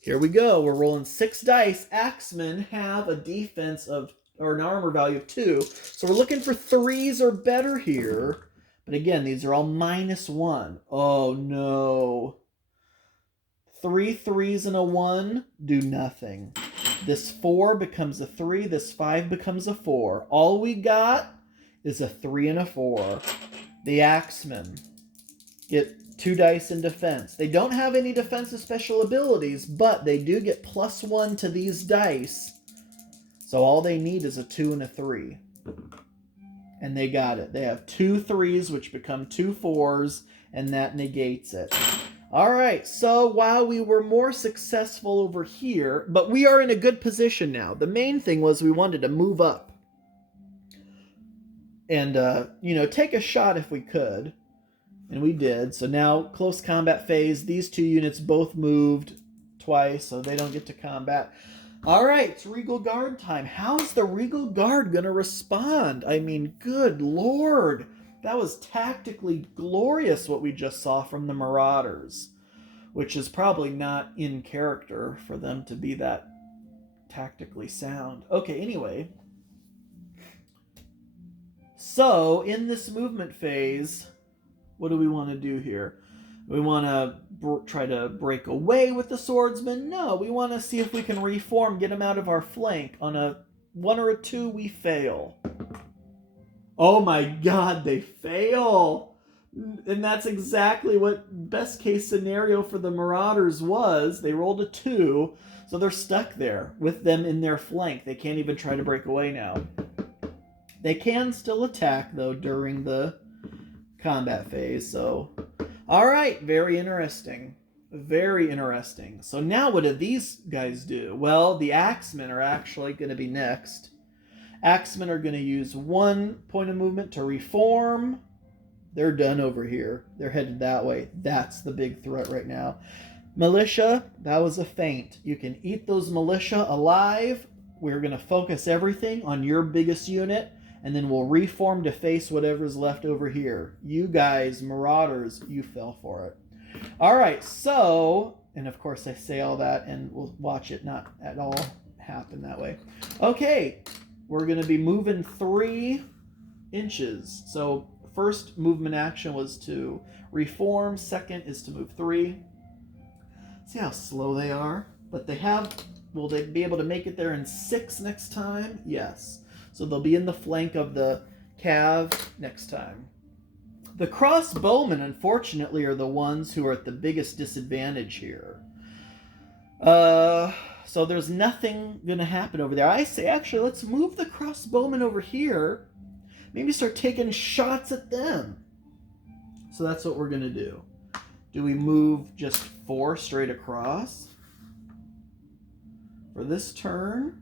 Here we go. We're rolling 6 dice. Axemen have a defense of, or an armor value of 2. So we're looking for 3s or better here. But again, these are all -1. Oh no. 3 3s and a 1 do nothing. This 4 becomes a 3. This 5 becomes a 4. All we got is a 3 and a 4. The Axemen get 2 dice in defense. They don't have any defensive special abilities, but they do get +1 to these dice. So all they need is a 2 and a 3. And they got it. They have 2 3s, which become 2 4s, and that negates it. All right, so while we were more successful over here, but we are in a good position now. The main thing was we wanted to move up and, take a shot if we could. And we did. So now, close combat phase. These 2 units both moved twice, so they don't get to combat. All right, it's Regal Guard time. How's the Regal Guard going to respond? I mean, good Lord. That was tactically glorious what we just saw from the Marauders, which is probably not in character for them to be that tactically sound. Okay, anyway. So, in this movement phase, what do we want to do here? We want to try to break away with the swordsman? No, we want to see if we can reform, get them out of our flank. On a 1 or a 2, we fail. Oh my God, they fail. And that's exactly what best case scenario for the Marauders was. They rolled a 2, so they're stuck there with them in their flank. They can't even try to break away now. They can still attack, though, during the combat phase, so All right, very interesting. Very interesting. So now what do these guys do? Well, the Axemen are actually going to be next. Axemen are going to use 1 point of movement to reform. They're done over here. They're headed that way. That's the big threat right now. Militia, that was a feint. You can eat those militia alive. We're going to focus everything on your biggest unit, and then we'll reform to face whatever's left over here. You guys, marauders, you fell for it. All right, so, and of course I say all that, and we'll watch it not at all happen that way. Okay, we're going to be moving 3 inches. So first movement action was to reform. Second is to move 3. See how slow they are? But they have, will they be able to make it there in 6 next time? Yes. So they'll be in the flank of the cav next time. The crossbowmen, unfortunately, are the ones who are at the biggest disadvantage here. So there's nothing going to happen over there. I say, actually, let's move the crossbowmen over here. Maybe start taking shots at them. So that's what we're going to do. Do we move just 4 straight across for this turn?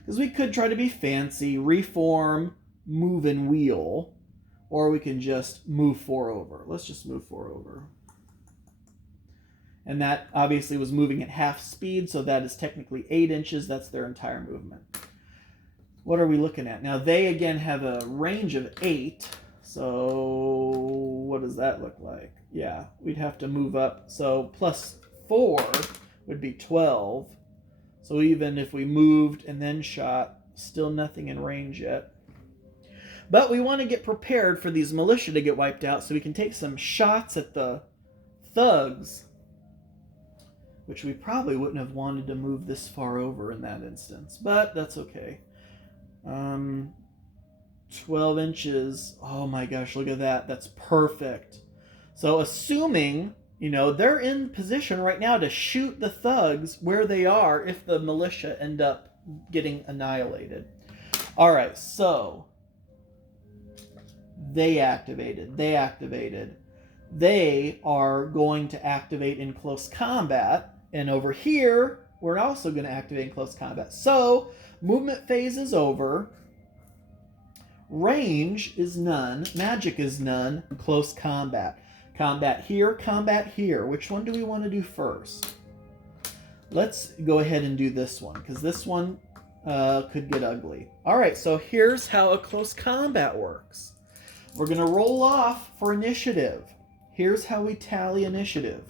Because we could try to be fancy, reform, move, and wheel. Or we can just move 4 over. Let's just move 4 over. And that obviously was moving at half speed, so that is technically 8 inches. That's their entire movement. What are we looking at? Now, they, again, have a range of 8. So what does that look like? Yeah, we'd have to move up. So plus 4 would be 12. So even if we moved and then shot, still nothing in range yet. But we want to get prepared for these militia to get wiped out so we can take some shots at the thugs, which we probably wouldn't have wanted to move this far over in that instance, but that's okay. 12 inches. Oh my gosh, look at that. That's perfect. So assuming, they're in position right now to shoot the thugs where they are if the militia end up getting annihilated. All right, so they activated. They are going to activate in close combat. And over here, we're also going to activate in close combat. So, movement phase is over. Range is none. Magic is none. Close combat. Combat here. Which one do we want to do first? Let's go ahead and do this one, because this one could get ugly. All right, so here's how a close combat works. We're going to roll off for initiative. Here's how we tally initiative.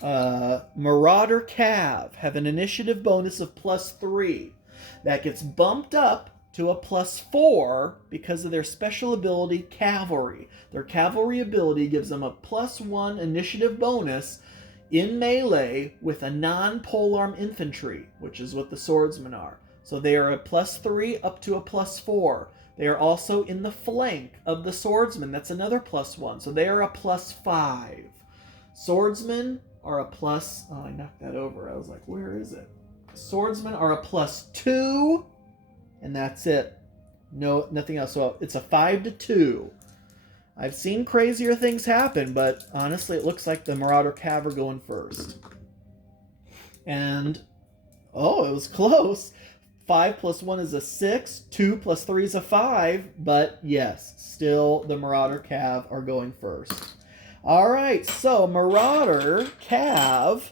Marauder Cav have an initiative bonus of +3. That gets bumped up to a +4 because of their special ability, Cavalry. Their Cavalry ability gives them a +1 initiative bonus in melee with a non-polearm infantry, which is what the swordsmen are. So they are a +3 up to a +4. They are also in the flank of the swordsman. That's another +1. So they are a +5. Swordsmen are a plus... Oh, I knocked that over. I was like, where is it? Swordsmen are a +2. And that's it. No, nothing else. So it's a 5-2. I've seen crazier things happen, but honestly, it looks like the Marauder Cav are going first. And... oh, it was close. 5 + 1 is a 6. 2 + 3 is a 5. But yes, still the Marauder Cav are going first. All right, so Marauder Cav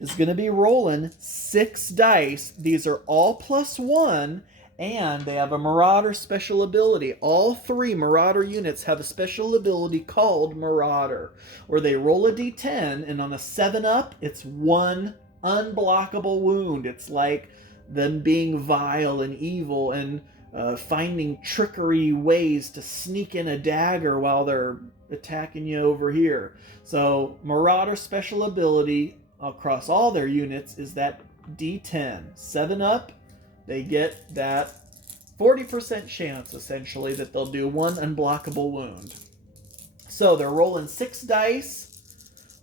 is going to be rolling 6 dice. These are all +1, and they have a Marauder special ability. All 3 Marauder units have a special ability called Marauder, where they roll a d10, and on a 7-up, it's 1 unblockable wound. It's like them being vile and evil and finding trickery ways to sneak in a dagger while they're attacking you over here. So Marauder special ability across all their units is that D10. 7-up, they get that 40% chance, essentially, that they'll do 1 unblockable wound. So they're rolling 6 dice,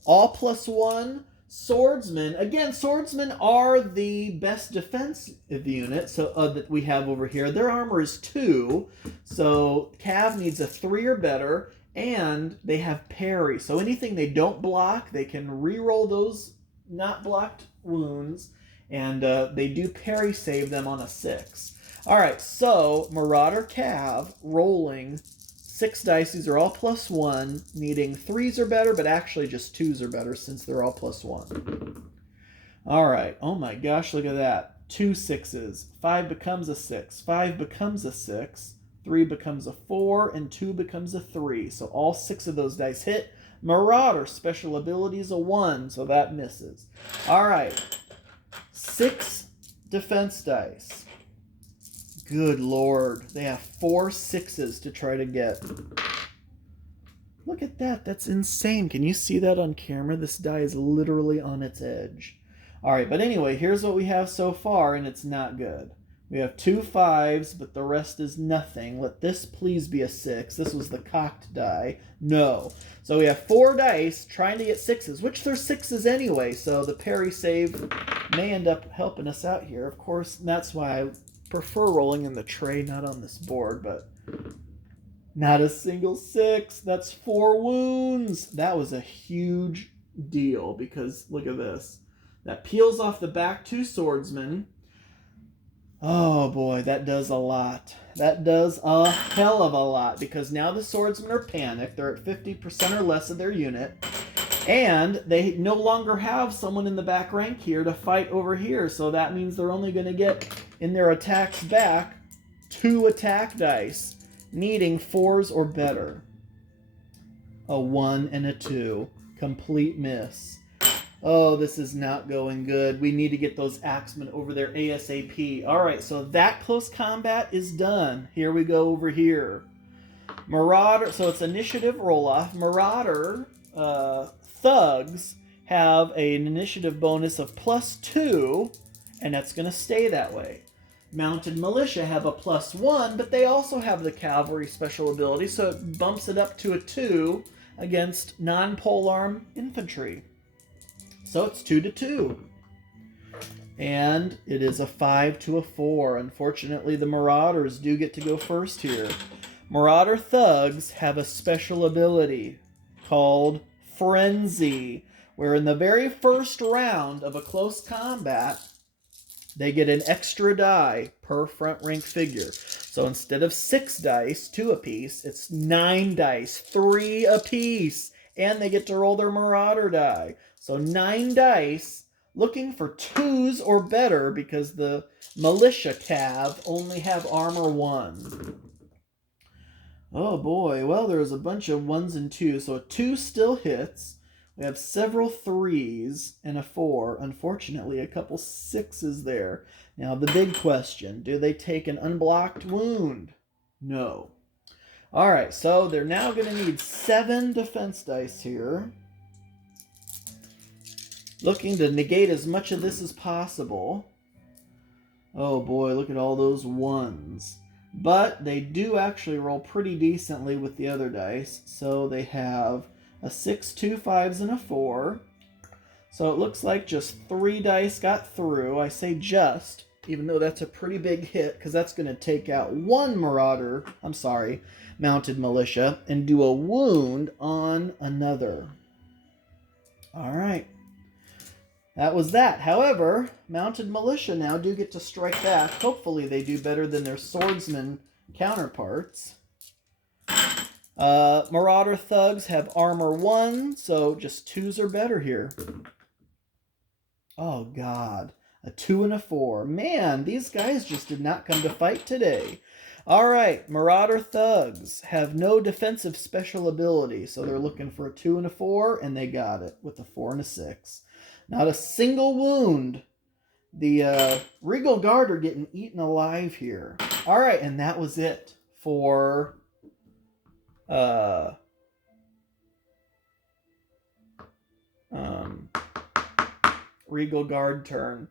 all +1. Swordsmen, again, swordsmen are the best defensive unit that we have over here. Their armor is 2, so Cav needs a 3 or better, and they have parry. So anything they don't block, they can re-roll those not blocked wounds, and they do parry save them on a 6. All right, so Marauder Cav rolling 6 dice. These are all +1, needing 3s or better, but actually just 2s or better since they're all +1. All right. Oh my gosh, look at that. 2 6s. 5 becomes a 6. 5 becomes a 6. 3 becomes a 4, and 2 becomes a 3. So all 6 of those dice hit. Marauder special ability is a 1, so that misses. All right. 6 defense dice. Good Lord. They have 4 6s to try to get. Look at that. That's insane. Can you see that on camera? This die is literally on its edge. All right, but anyway, here's what we have so far, and it's not good. We have 2 5s, but the rest is nothing. Let this please be a 6. This was the cocked die. No. So we have 4 dice trying to get 6s, which they're 6s anyway, so the parry save may end up helping us out here. Of course, that's why I prefer rolling in the tray, not on this board, but not a single 6. That's 4 wounds. That was a huge deal because look at this. That peels off the back 2 swordsmen. Oh boy, that does a lot. That does a hell of a lot because now the swordsmen are panicked. They're at 50% or less of their unit. And they no longer have someone in the back rank here to fight over here. So that means they're only going to get in their attacks back 2 attack dice, needing 4s or better. A 1 and a 2. Complete miss. Oh, this is not going good. We need to get those axemen over there ASAP. All right, so that close combat is done. Here we go over here. Marauder, so it's initiative roll-off. Marauder thugs have an initiative bonus of +2, and that's going to stay that way. Mounted militia have a +1, but they also have the cavalry special ability, so it bumps it up to a 2 against non-polearm infantry. So it's 2 to 2. And it is a 5 to a 4. Unfortunately, the Marauders do get to go first here. Marauder thugs have a special ability called Frenzy, where in the very first round of a close combat, they get an extra die per front rank figure. So instead of 6 dice, 2 apiece, it's 9 dice, 3 apiece. And they get to roll their Marauder die. So 9 dice, looking for 2s or better because the militia cav only have armor 1. Oh boy, well there's a bunch of 1s and 2s, so a 2 still hits. We have several 3s and a 4. Unfortunately, a couple 6s there. Now the big question, do they take an unblocked wound? No. Alright, so they're now going to need 7 defense dice here. Looking to negate as much of this as possible. Oh boy, look at all those 1s. But they do actually roll pretty decently with the other dice. So they have a 6, 2 5s, and a 4. So it looks like just 3 dice got through. I say just, even though that's a pretty big hit, because that's going to take out 1 mounted militia, and do a wound on another. Alright. That was that. However, mounted militia now do get to strike back. Hopefully they do better than their swordsman counterparts. Marauder thugs have armor 1, so just 2s or better here. Oh god. A 2 and a 4. Man, these guys just did not come to fight today. Alright, Marauder thugs have no defensive special ability, so they're looking for a 2 and a 4, and they got it with a 4 and a 6. Not a single wound. The Regal Guard are getting eaten alive here. Alright, and that was it for Regal Guard turn.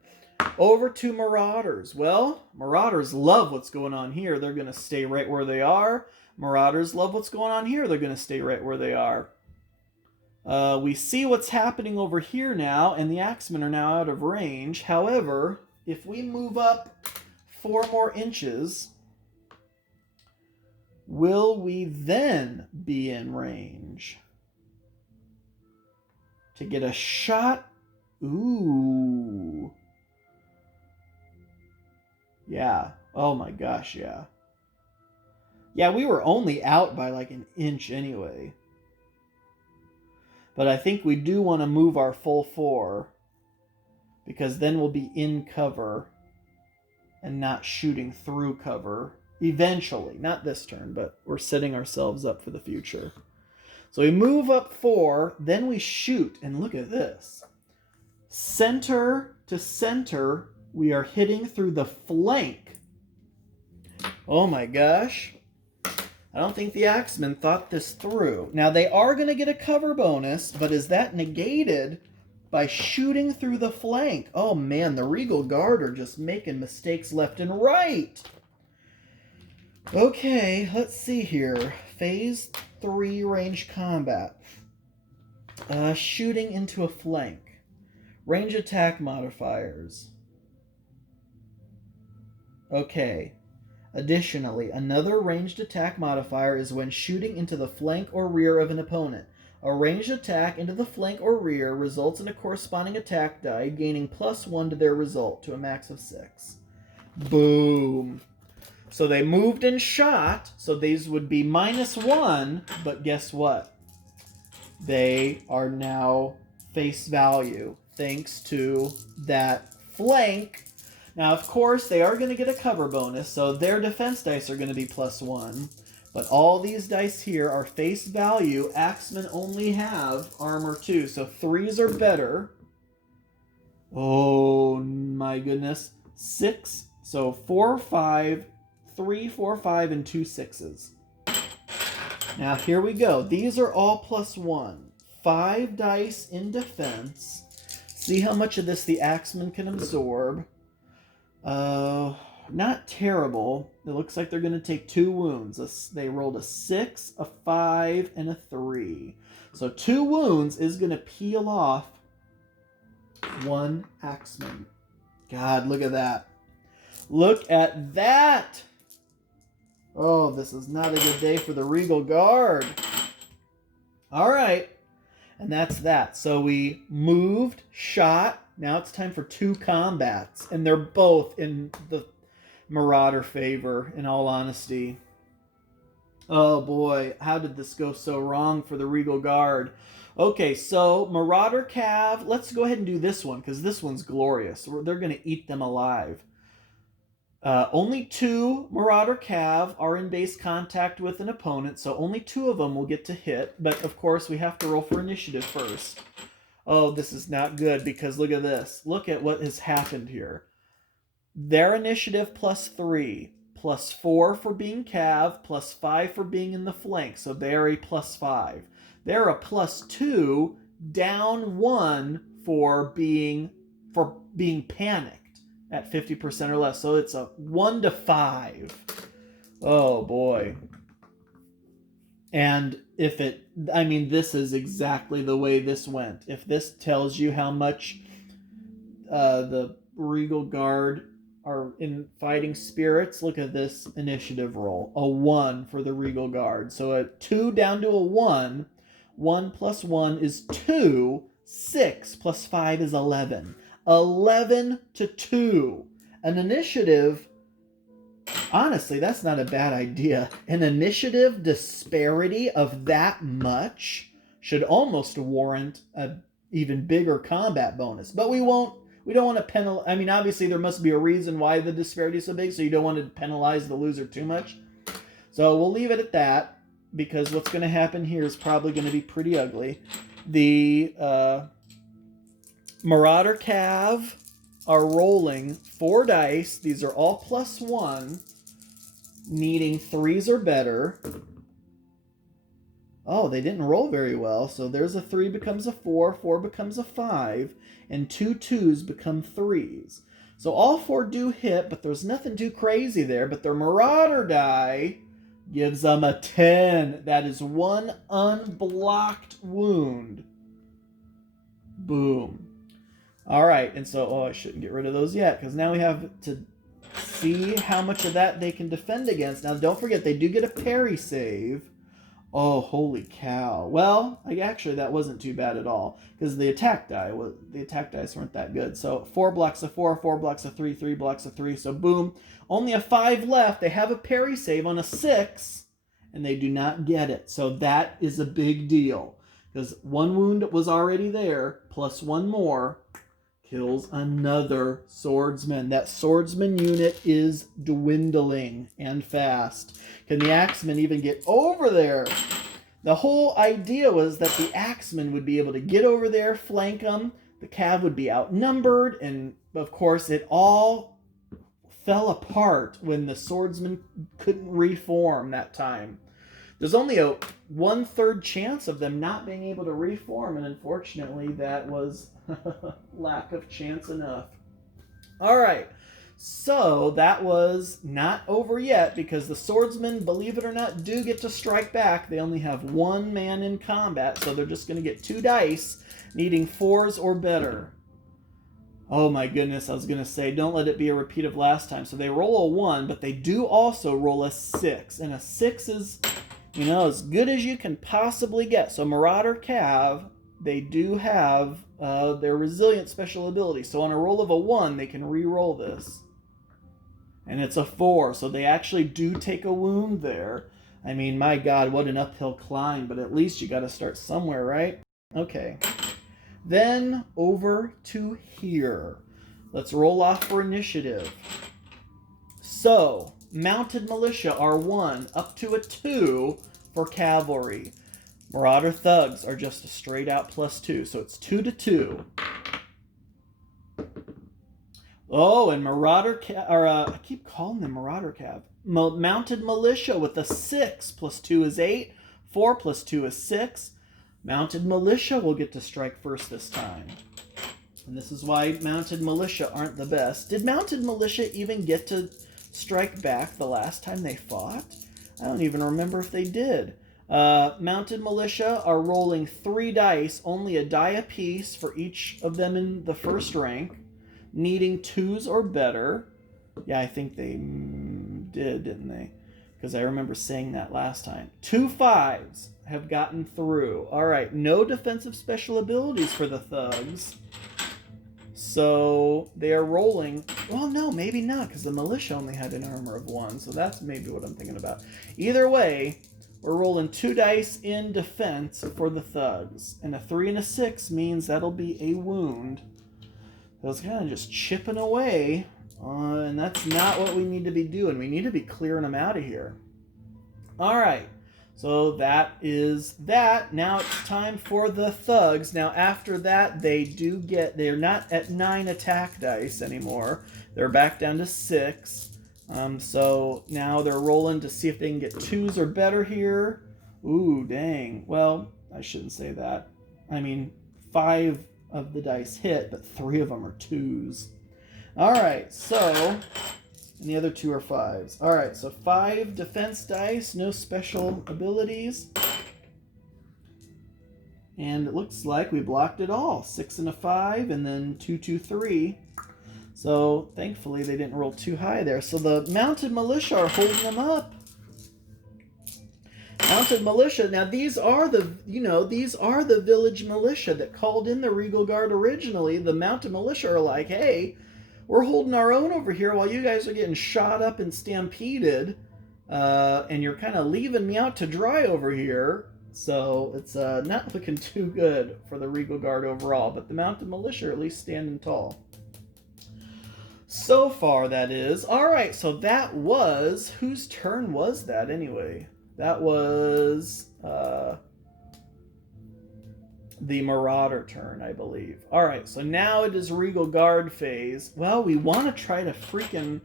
Over to Marauders. Well, Marauders love what's going on here. They're going to stay right where they are. Marauders love what's going on here. They're going to stay right where they are. We see what's happening over here now, and the axemen are now out of range. However, if we move up 4 more inches, will we then be in range to get a shot? Ooh. Yeah. Oh my gosh, yeah. Yeah, we were only out by like an inch anyway. But I think we do want to move our full 4, because then we'll be in cover and not shooting through cover eventually. Not this turn, but we're setting ourselves up for the future. So we move up 4, then we shoot, and look at this. Center to center, we are hitting through the flank. Oh my gosh. I don't think the axemen thought this through. Now, they are going to get a cover bonus, but is that negated by shooting through the flank? Oh man, the Regal Guard are just making mistakes left and right. Okay, let's see here. Phase 3 range combat. Shooting into a flank. Range attack modifiers. Okay. Additionally, another ranged attack modifier is when shooting into the flank or rear of an opponent. A ranged attack into the flank or rear results in a corresponding attack die, gaining +1 to their result to a max of 6. Boom. So they moved and shot, so these would be -1, but guess what? They are now face value, thanks to that flank. Now, of course, they are going to get a cover bonus, so their defense dice are going to be +1. But all these dice here are face value. Axemen only have armor 2, so 3s are better. Oh, my goodness. 6, so 4, 5, 3, 4, 5, and 2 6s. Now, here we go. These are all +1. 5 dice in defense. See how much of this the axemen can absorb. Not terrible. It looks like they're going to take 2 wounds. They rolled a 6, a 5, and a 3. So 2 wounds is going to peel off 1 axeman. God, look at that. Look at that! Oh, this is not a good day for the Regal Guard. All right. And that's that. So we moved, shot. Now it's time for 2 combats. And they're both in the Marauder favor, in all honesty. Oh boy, how did this go so wrong for the Regal Guard? Okay, so Marauder Cav. Let's go ahead and do this one, because this one's glorious. They're going to eat them alive. Only 2 Marauder Cav are in base contact with an opponent, so only 2 of them will get to hit. But, of course, we have to roll for initiative first. Oh, this is not good, because look at this. Look at what has happened here. Their initiative +3, +4 for being Cav, +5 for being in the flank, so they're a +5. They're a +2, down 1 for being panicked at 50% or less. So it's a 1 to 5. Oh boy. And this is exactly the way this went. If this tells you how much the Regal Guard are in fighting spirits, look at this initiative roll. A 1 for the Regal Guard. So a 2 down to a 1. 1 + 1 is 2. 6 + 5 is 11. 11 to 2. An initiative, honestly, that's not a bad idea. An initiative disparity of that much should almost warrant an even bigger combat bonus. But we don't want to penalize. I mean, obviously, there must be a reason why the disparity is so big, so you don't want to penalize the loser too much. So we'll leave it at that, because what's going to happen here is probably going to be pretty ugly. The Marauder Cav are rolling 4 dice. These are all +1, needing 3s or better. Oh, they didn't roll very well. So there's a 3 becomes a 4, 4 becomes a 5, and 2 2s become 3s. So all 4 do hit, but there's nothing too crazy there. But their Marauder die gives them a 10. That is 1 unblocked wound. Boom. All right, and so, oh, I shouldn't get rid of those yet, because now we have to see how much of that they can defend against. Now, don't forget, they do get a parry save. Oh, holy cow. Well, actually, that wasn't too bad at all, because the attack dice weren't that good. So 4 blocks of 4, 4 blocks of 3, 3 blocks of 3. So boom, only a 5 left. They have a parry save on a 6, and they do not get it. So that is a big deal, because 1 wound was already there, plus 1 more kills another swordsman. That swordsman unit is dwindling, and fast. Can the axemen even get over there? The whole idea was that the axemen would be able to get over there, flank them. The cav would be outnumbered, and of course it all fell apart when the swordsman couldn't reform that time. There's only a 1/3 chance of them not being able to reform, and unfortunately that was lack of chance enough. All right, so that was not over yet, because the swordsmen, believe it or not, do get to strike back. They only have 1 man in combat, so they're just going to get 2 dice, needing 4s or better. Oh my goodness, I was going to say, don't let it be a repeat of last time. So they roll a 1, but they do also roll a 6, and a 6 is, as good as you can possibly get. So Marauder Cav, they do have their resilient special ability. So on a roll of a 1, they can re-roll this. And it's a 4, so they actually do take a wound there. I mean, my God, what an uphill climb, but at least you got to start somewhere, right? Okay. Then over to here. Let's roll off for initiative. So, Mounted Militia are 1, up to a 2 for cavalry. Marauder Thugs are just a straight out +2, so it's 2 to 2. Oh, and Marauder I keep calling them Marauder Cav. Mounted Militia with a 6, +2 is 8, 4 + 2 is 6. Mounted Militia will get to strike first this time. And this is why Mounted Militia aren't the best. Did Mounted Militia even get to strike back the last time they fought? I don't even remember if they did. Mounted Militia are rolling 3 dice, only a die apiece for each of them in the first rank, needing 2s or better. Yeah, I think they did, didn't they? Because I remember saying that last time. 2 5s have gotten through. All right, no defensive special abilities for the thugs. So they are rolling. Well, no, maybe not, because the militia only had an armor of 1. So that's maybe what I'm thinking about. Either way, we're rolling 2 dice in defense for the thugs. And a 3 and a 6 means that'll be a wound. So it's kind of just chipping away. And that's not what we need to be doing. We need to be clearing them out of here. All right. So that is that. Now it's time for the thugs. Now after that, they're not at 9 attack dice anymore. They're back down to 6. So now they're rolling to see if they can get 2s or better here. Ooh, dang. Well, I shouldn't say that. I mean, 5 of the dice hit, but 3 of them are 2s. All right, so... and the other 2 are 5s. All right, so 5 defense dice, no special abilities. And it looks like we blocked it all. 6 and a 5, and then 2, 2, 3. So thankfully they didn't roll too high there. So the Mounted Militia are holding them up. Mounted Militia. Now these are the village militia that called in the Regal Guard originally. The Mounted Militia are like, hey, we're holding our own over here while you guys are getting shot up and stampeded, and you're kind of leaving me out to dry over here. So it's not looking too good for the Regal Guard overall, but the Mounted Militia are at least standing tall. So far, that is. All right, so that was... whose turn was that anyway? That was the Marauder turn, I believe. All right, so now it is Regal Guard phase. Well, we want to try to freaking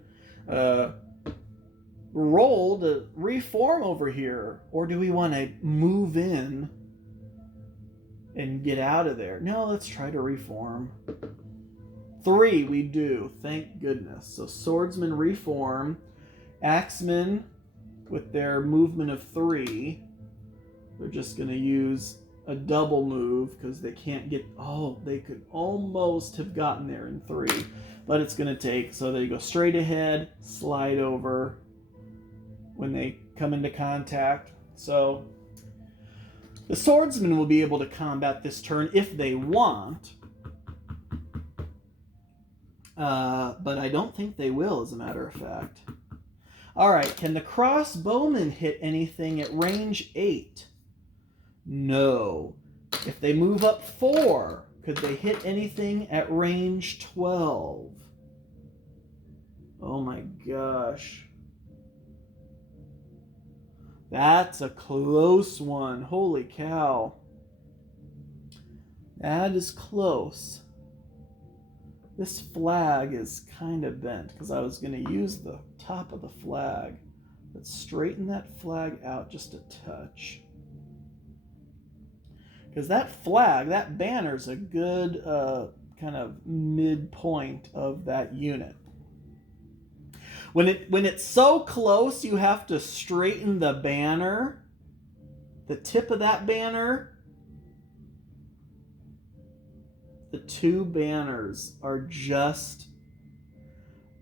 roll to reform over here. Or do we want to move in and get out of there? No, let's try to reform. 3 we do, thank goodness. So swordsmen reform. Axemen with their movement of 3. They're just going to use a double move because they can't get... Oh, they could almost have gotten there in 3. But it's going to take... So they go straight ahead, slide over when they come into contact. So the swordsman will be able to combat this turn if they want. But I don't think they will, as a matter of fact. All right, can the crossbowman hit anything at range 8? No. If they move up 4, could they hit anything at range 12? Oh my gosh. That's a close one. Holy cow. That is close. This flag is kind of bent because I was going to use the top of the flag. Let's straighten that flag out just a touch. Because that flag, that banner is a good kind of midpoint of that unit. When it's so close, you have to straighten the banner, the tip of that banner. The 2 banners are just,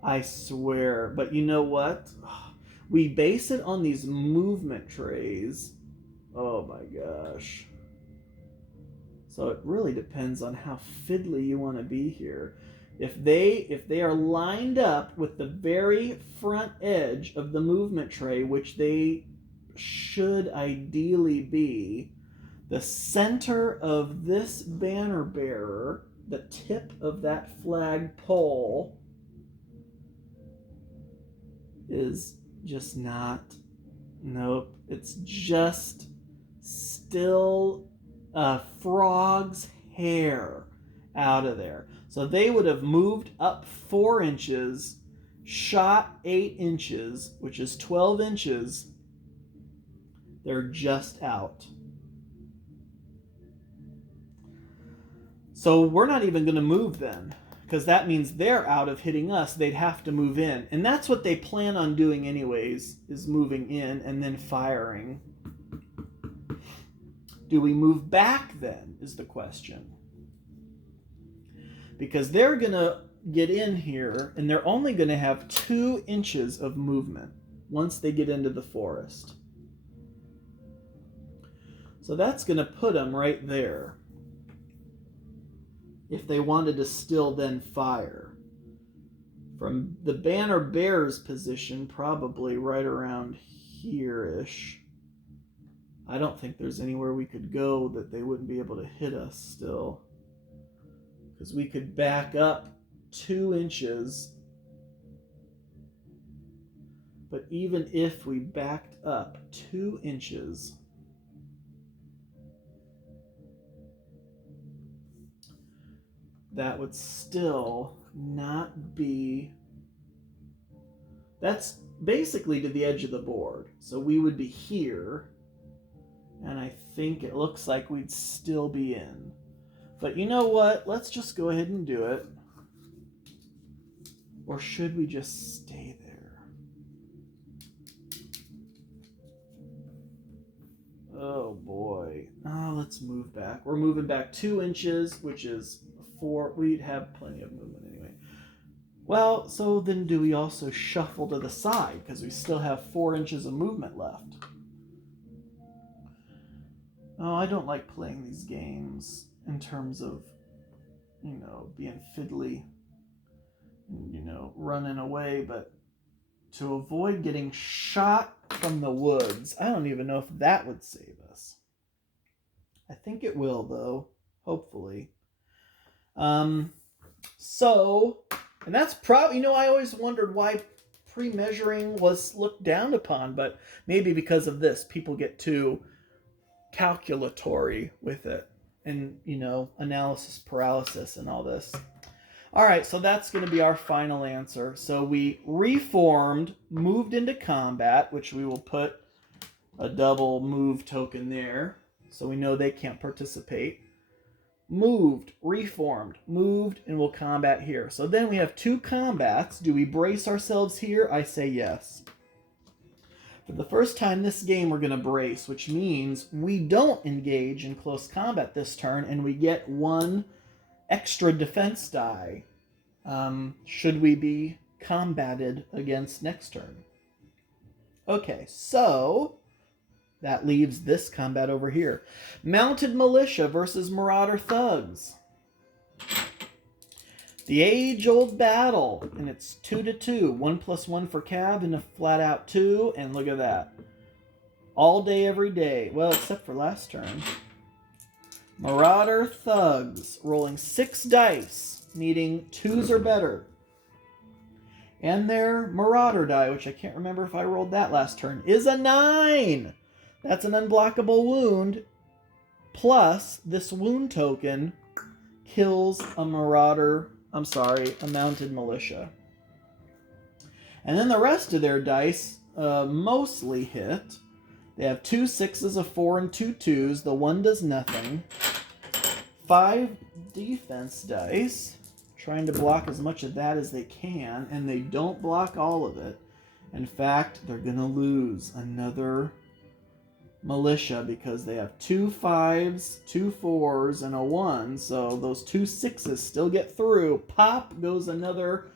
I swear. But you know what? We base it on these movement trays. Oh my gosh. So it really depends on how fiddly you want to be here. If they are lined up with the very front edge of the movement tray, which they should ideally be, the center of this banner bearer, the tip of that flag pole, is just not... Nope. It's just still a frog's hair out of there. So they would have moved up 4 inches, shot 8 inches, which is 12 inches. They're just out. So we're not even going to move then, because that means they're out of hitting us. They'd have to move in. And that's what they plan on doing anyways, is moving in and then firing. Do we move back then, is the question. Because they're going to get in here, and they're only going to have 2 inches of movement once they get into the forest. So that's going to put them right there. If they wanted to still then fire. From the banner bearer's position, probably right around here-ish. I don't think there's anywhere we could go that they wouldn't be able to hit us still. Because we could back up 2 inches. But even if we backed up 2 inches... that would still not be... That's basically to the edge of the board. So we would be here, and I think it looks like we'd still be in. But you know what? Let's just go ahead and do it. Or should we just stay there? Oh boy. Oh, let's move back. We're moving back 2 inches, which is 4. We'd have plenty of movement anyway. Well, so then do we also shuffle to the side? Because we still have 4 inches of movement left. Oh, I don't like playing these games in terms of, you know, being fiddly and, you know, running away. But to avoid getting shot from the woods, I don't even know if that would save us. I think it will, though. Hopefully. So, and that's probably, you know, I always wondered why pre-measuring was looked down upon, but maybe because of this, people get too calculatory with it and, you know, analysis paralysis and all this. All right, so that's going to be our final answer. So we reformed, moved into combat, which we will put a double move token there, so we know they can't participate. Moved, reformed, moved, and we'll combat here. So then we have 2 combats. Do we brace ourselves here? I say yes. For the first time this game, we're going to brace, which means we don't engage in close combat this turn, and we get 1 extra defense die should we be combated against next turn. Okay, so that leaves this combat over here. Mounted Militia versus Marauder Thugs. The age-old battle, and it's 2-2. 1+1 for Cav and a flat-out 2, and look at that. All day, every day. Well, except for last turn. Marauder Thugs, rolling 6 dice, needing 2s or better. And their Marauder die, which I can't remember if I rolled that last turn, is a 9! That's an unblockable wound, plus this wound token kills a Marauder... a Mounted Militia. And then the rest of their dice mostly hit. They have 2 6s, a 4, and 2 2s. The 1 does nothing. 5 defense dice. Trying to block as much of that as they can, and they don't block all of it. In fact, they're going to lose another Militia because they have 2 5s, 2 4s, and a 1. So those 2 6s still get through. Pop goes another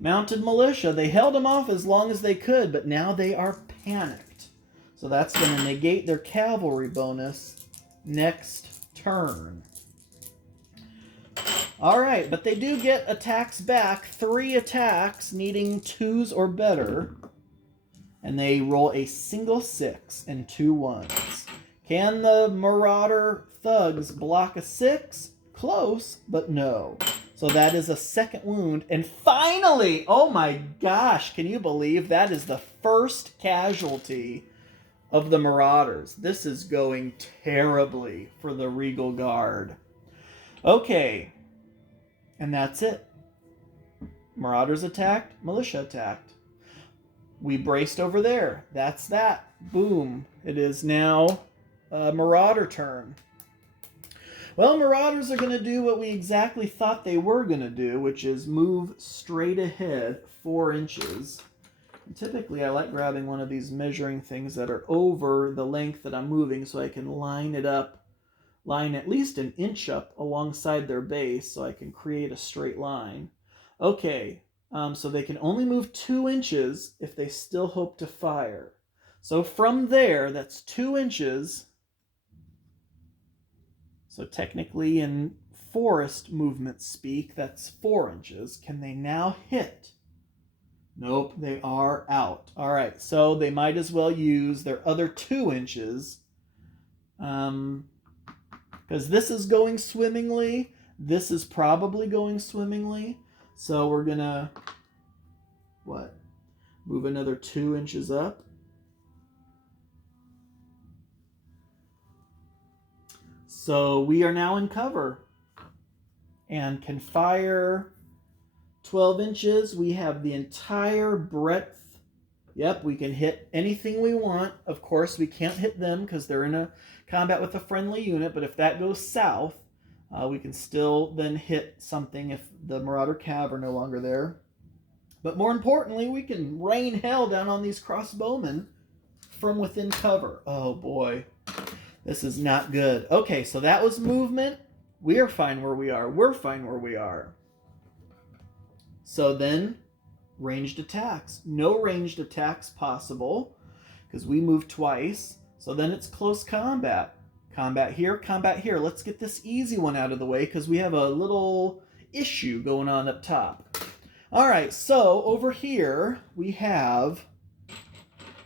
Mounted Militia. They held them off as long as they could, but now they are panicked. So that's going to negate their cavalry bonus next turn. Alright, but they do get attacks back. 3 attacks needing 2s or better. And they roll a single 6 and 2 1s. Can the Marauder Thugs block a 6? Close, but no. So that is a 2nd wound. And finally, oh my gosh, can you believe that is the first casualty of the Marauders? This is going terribly for the Regal Guard. Okay, and that's it. Marauders attacked, Militia attacked. We braced over there. That's that. Boom. It is now a Marauder turn. Well, Marauders are going to do what we exactly thought they were going to do, which is move straight ahead 4 inches. And typically, I like grabbing one of these measuring things that are over the length that I'm moving so I can line it up, line at least an inch up alongside their base so I can create a straight line. Okay. So they can only move 2 inches if they still hope to fire. So from there, that's 2 inches. So technically in forest movement speak, that's 4 inches. Can they now hit? Nope, they are out. All right, so they might as well use their other 2 inches. Because this is going swimmingly. This is probably going swimmingly. So we're going to, move another 2 inches up. So we are now in cover and can fire 12 inches. We have the entire breadth. Yep, we can hit anything we want. Of course, we can't hit them because they're in a combat with a friendly unit, but if that goes south, we can still then hit something if the Marauder Cav are no longer there. But more importantly, we can rain hell down on these crossbowmen from within cover. Oh boy, this is not good. Okay, so that was movement. We are fine where we are. We're fine where we are. So then, ranged attacks. No ranged attacks possible because we moved twice. So then it's close combat. Combat here, combat here. Let's get this easy one out of the way because we have a little issue going on up top. All right, so over here we have,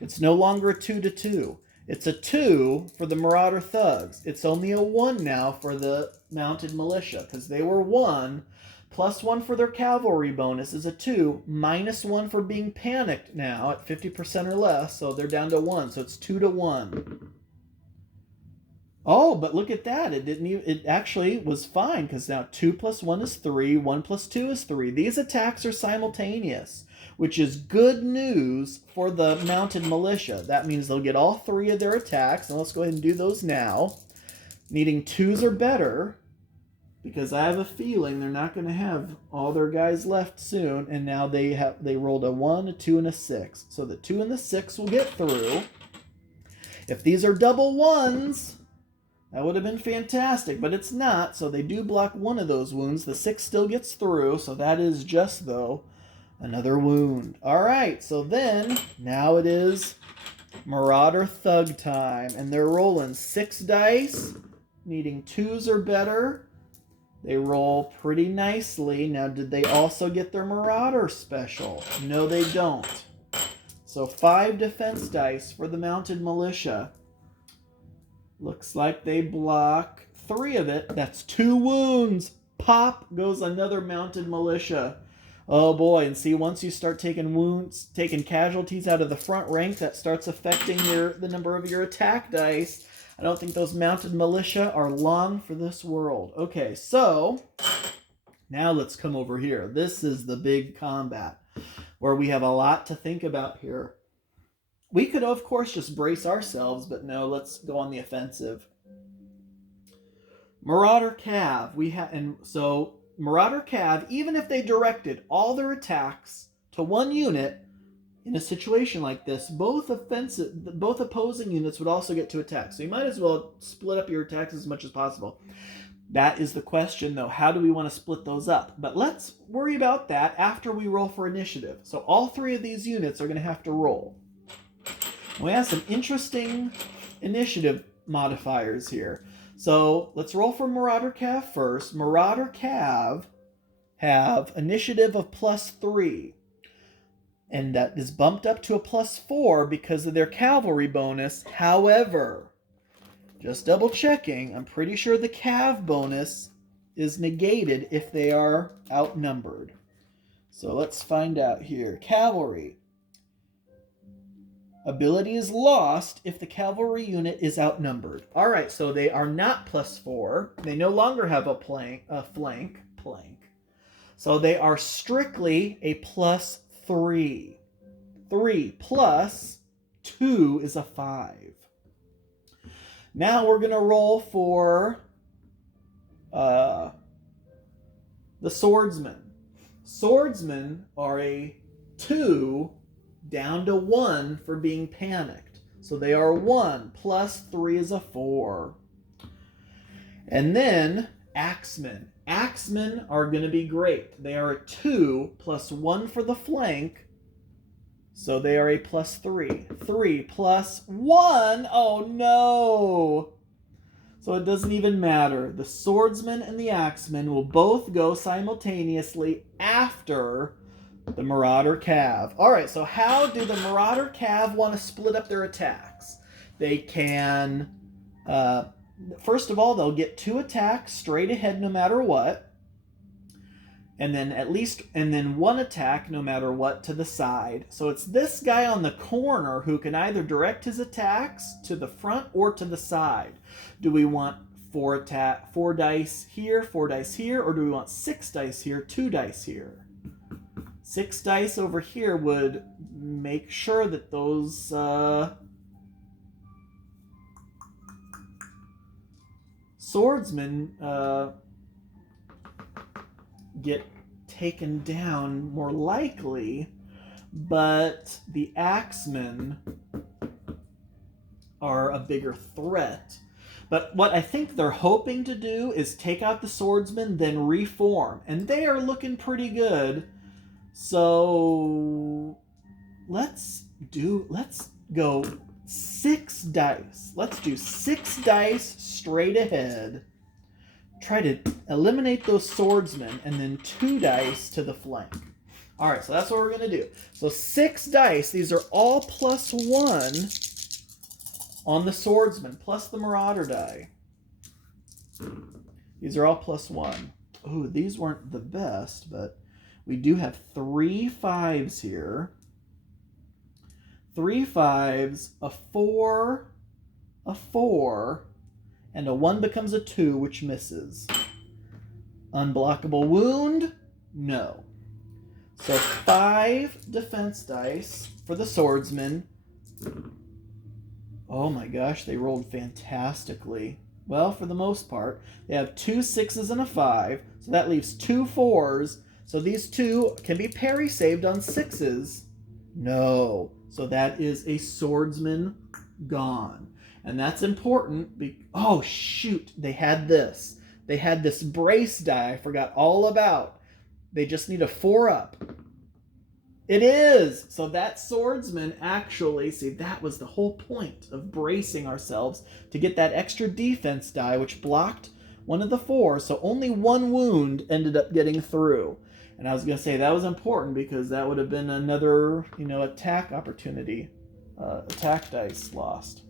it's no longer a 2-2. It's a 2 for the Marauder Thugs. It's only a 1 now for the Mounted Militia because they were 1. +1 for their cavalry bonus is a 2. -1 for being panicked now at 50% or less. So they're down to 1. So it's 2-1. Oh, but look at that. It actually was fine because now 2 + 1 is 3. 1 + 2 is 3. These attacks are simultaneous, which is good news for the Mounted Militia. That means they'll get all 3 of their attacks. And let's go ahead and do those now. Needing 2s or better. because I have a feeling they're not going to have all their guys left soon. And now they rolled a 1, a 2, and a 6. So the 2 and the 6 will get through. If these are double 1s, that would have been fantastic, but it's not. So they do block one of those wounds. The 6 still gets through, so that is just, though, another wound. All right, so then now it is Marauder Thug time, and they're rolling 6 dice, needing 2s or better. They roll pretty nicely. Now, did they also get their Marauder special? No, they don't. So 5 defense dice for the Mounted Militia. Looks like they block 3 of it. That's 2 wounds. Pop goes another Mounted Militia. Oh boy, and see, once you start taking wounds, taking casualties out of the front rank, that starts affecting the number of your attack dice. I don't think those Mounted Militia are long for this world. Okay, so now let's come over here. This is the big combat where we have a lot to think about here. We could, of course, just brace ourselves, but no, let's go on the offensive. Marauder Cav. So Marauder Cav, even if they directed all their attacks to one unit, in a situation like this, both opposing units would also get to attack. So you might as well split up your attacks as much as possible. That is the question, though. How do we want to split those up? But let's worry about that after we roll for initiative. So all 3 of these units are going to have to roll. We have some interesting initiative modifiers here. So let's roll for Marauder Cav first. Marauder Cav have initiative of +3. And that is bumped up to a +4 because of their cavalry bonus. However, just double checking, I'm pretty sure the Cav bonus is negated if they are outnumbered. So let's find out here. Cavalry. Ability is lost if the cavalry unit is outnumbered. All right, so they are not +4. They no longer have a flank. So they are strictly a +3. 3 plus 2 is a 5. Now we're going to roll for the swordsmen. Swordsmen are a 2 down to 1 for being panicked. So they are 1 plus 3 is a 4. And then axemen. Axemen are going to be great. They are a 2 plus 1 for the flank. So they are a +3. 3 plus 1. Oh no! So it doesn't even matter. The swordsman and the axeman will both go simultaneously after the Marauder Cav. Alright, so how do the Marauder Cav want to split up their attacks? They can, first of all, they'll get 2 attacks straight ahead no matter what. And then 1 attack no matter what to the side. So it's this guy on the corner who can either direct his attacks to the front or to the side. Do we want 4 dice here, 4 dice here, or do we want 6 dice here, 2 dice here? 6 dice over here would make sure that those swordsmen get taken down more likely, but the axemen are a bigger threat. But what I think they're hoping to do is take out the swordsmen, then reform, and they are looking pretty good. So let's go 6 dice. Let's do 6 dice straight ahead. Try to eliminate those swordsmen, and then 2 dice to the flank. All right, so that's what we're going to do. So 6 dice. These are all +1 on the swordsman, plus the marauder die. These are all +1. Ooh, these weren't the best, but we do have 3 5s here. 3 5s, a 4, a 4, and a 1 becomes a 2, which misses. Unblockable wound? No. So 5 defense dice for the swordsman. Oh my gosh, they rolled fantastically. Well, for the most part. They have 2 6s and a 5, so that leaves 2 4s. So these 2 can be parry saved on 6s. No. So that is a swordsman gone. And that's important. Oh, shoot. They had this. They had this brace die I forgot all about. They just need a 4-up. It is! So that swordsman actually, see, that was the whole point of bracing ourselves to get that extra defense die, which blocked one of the 4, so only 1 wound ended up getting through. And I was going to say that was important because that would have been another, attack opportunity. Attack dice lost.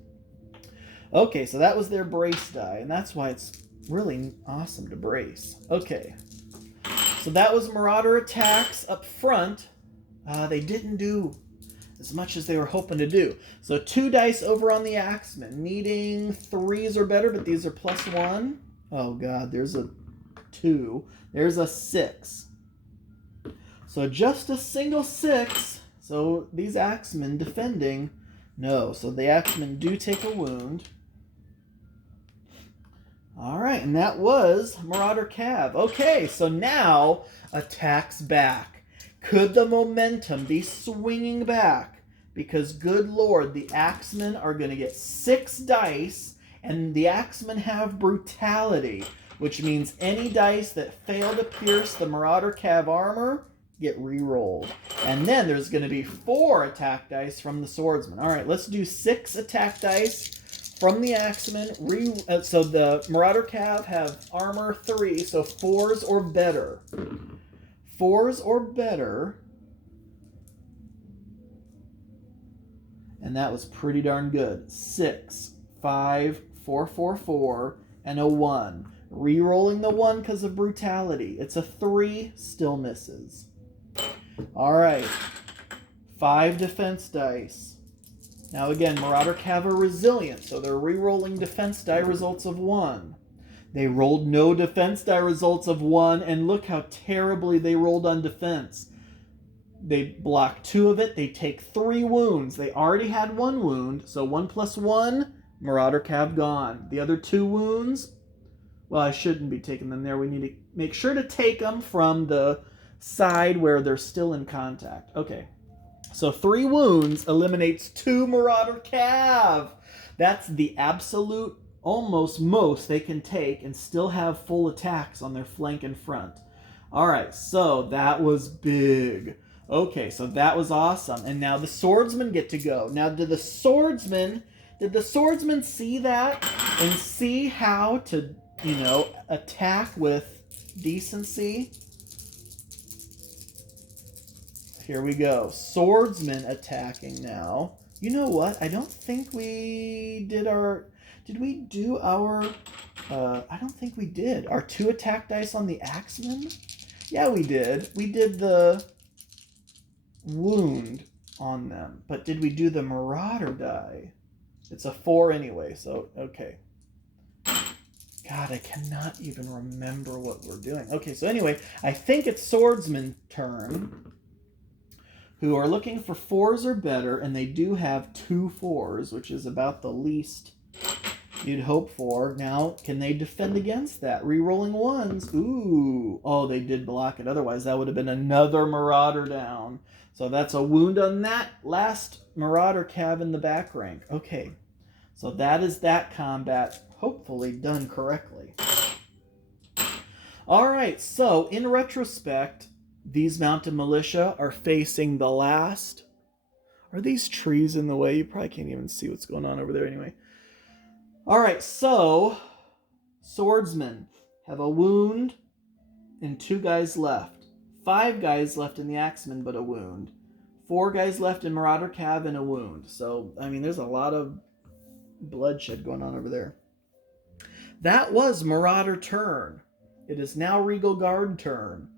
Okay, so that was their brace die, and that's why it's really awesome to brace. Okay, so that was Marauder attacks up front. They didn't do as much as they were hoping to do. So 2 dice over on the Axemen, needing 3s or better, but these are +1. Oh god, there's a 2. There's a 6. So just a single 6. So these Axemen defending, no. So the Axemen do take a wound. Alright, and that was Marauder Cav. Okay, so now attacks back. Could the momentum be swinging back? Because, good lord, the Axemen are going to get 6 dice, and the Axemen have brutality, which means any dice that fail to pierce the Marauder Cav armor get re-rolled. And then there's going to be 4 attack dice from the swordsman. All right, let's do 6 attack dice from the Axemen. So the Marauder Cav have armor 3, so 4s or better. 4s or better. And that was pretty darn good. 6, 5, 4, 4, 4, and a 1. Rerolling the 1 because of brutality. It's a 3, still misses. Alright. 5 defense dice. Now again, Marauder Cav are resilient, so they're rerolling defense die results of 1. They rolled no defense die results of 1, and look how terribly they rolled on defense. They block 2 of it, they take 3 wounds. They already had 1 wound, so 1 + 1, Marauder Cav gone. The other 2 wounds, well, I shouldn't be taking them there. We need to make sure to take them from the side where they're still in contact. Okay, so 3 wounds eliminates 2 Marauder Cav. That's the absolute almost most they can take and still have full attacks on their flank and front. Alright, so that was big. Okay, so that was awesome. And now the swordsmen get to go. Now, did the swordsmen see that and see how to, attack with decency? Here we go. Swordsmen attacking now. You know what? I don't think we did our... Did we do our... I don't think we did. Our 2 attack dice on the Axemen? Yeah, we did. We did the wound on them. But did we do the Marauder die? It's a 4 anyway, so okay. God, I cannot even remember what we're doing. Okay, so anyway, I think it's Swordsman's turn, who are looking for 4s or better, and they do have 2 4s, which is about the least you'd hope for. Now, can they defend against that? Rerolling 1s. Ooh. Oh, they did block it. Otherwise, that would have been another Marauder down. So that's a wound on that last Marauder Cav in the back rank. Okay. So that is that combat, hopefully done correctly. All right. So, in retrospect, these mounted militia are facing the last... Are these trees in the way? You probably can't even see what's going on over there anyway. Alright, so swordsmen have a wound and 2 guys left. 5 guys left in the Axemen, but a wound. 4 guys left in Marauder Cav and a wound. So, I mean, there's a lot of bloodshed going on over there. That was Marauder turn. It is now Regal Guard turn.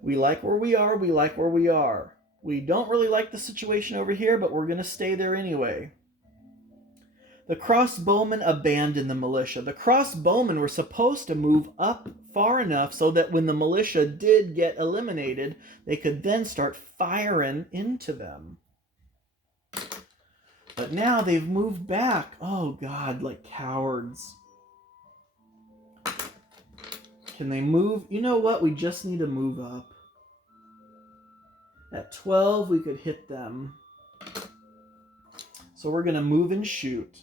We like where we are, we like where we are. We don't really like the situation over here, but we're going to stay there anyway. The crossbowmen abandoned the militia. The crossbowmen were supposed to move up far enough so that when the militia did get eliminated, they could then start firing into them. But now they've moved back. Oh God, like cowards. Can they move? You know what? We just need to move up. At 12, we could hit them. So we're going to move and shoot.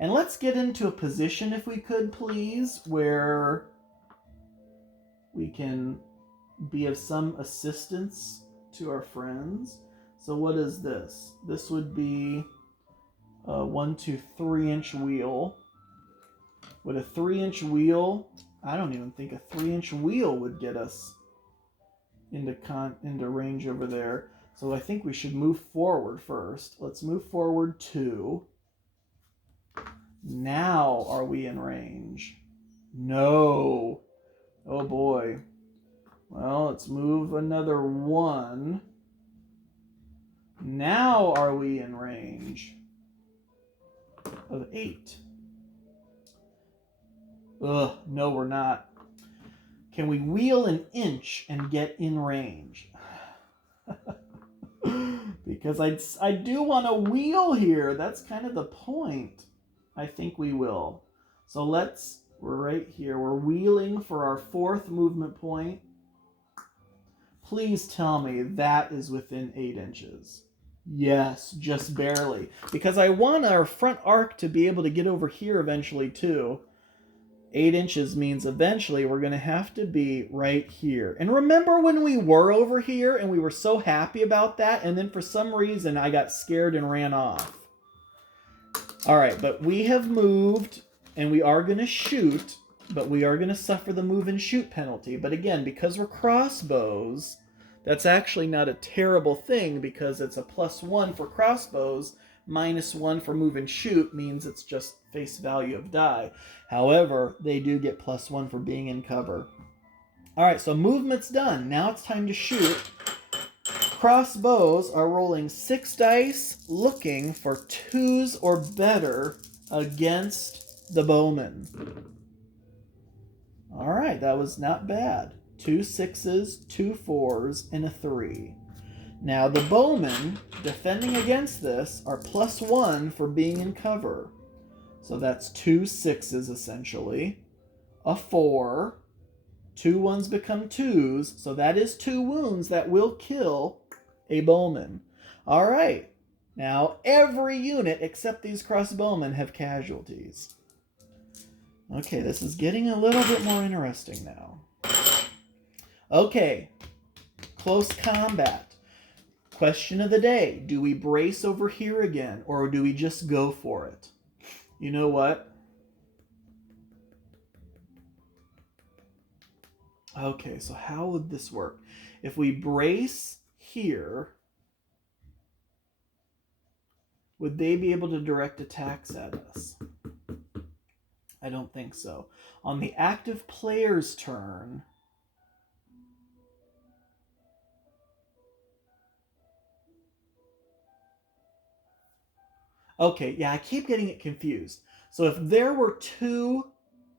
And let's get into a position, if we could, please, where we can be of some assistance to our friends. So what is this? This would be a 1, 2, 3-inch wheel. With a 3-inch wheel, I don't even think a 3-inch wheel would get us into range over there. So I think we should move forward first. Let's move forward 2. Now are we in range? No. Oh boy. Well, let's move another 1. Now are we in range of 8? Ugh, no, we're not. Can we wheel an inch and get in range? Because I do want to wheel here. That's kind of the point. I think we will. So we're right here. We're wheeling for our 4th movement point. Please tell me that is within 8 inches. Yes, just barely. Because I want our front arc to be able to get over here eventually too. 8 inches means eventually we're going to have to be right here. And remember when we were over here and we were so happy about that, and then for some reason I got scared and ran off. All right, but we have moved and we are going to shoot, but we are going to suffer the move and shoot penalty. But again, because we're crossbows, that's actually not a terrible thing, because it's a +1 for crossbows, -1 for move and shoot means it's just face value of die. However, they do get +1 for being in cover. All right, so movement's done. Now it's time to shoot. Crossbows are rolling 6 dice, looking for 2s or better against the bowmen. All right, that was not bad. 2 6s, 2 4s, and a 3. Now the bowmen defending against this are +1 for being in cover. So that's 2 6s essentially. A 4. 2 1s become 2s. So that is 2 wounds that will kill a bowman. All right. Now every unit except these crossbowmen have casualties. Okay, this is getting a little bit more interesting now. Okay. Close combat. Question of the day. Do we brace over here again, or do we just go for it? You know what? Okay, so how would this work? If we brace here, would they be able to direct attacks at us? I don't think so. On the active player's turn, okay, yeah, I keep getting it confused. So if there were 2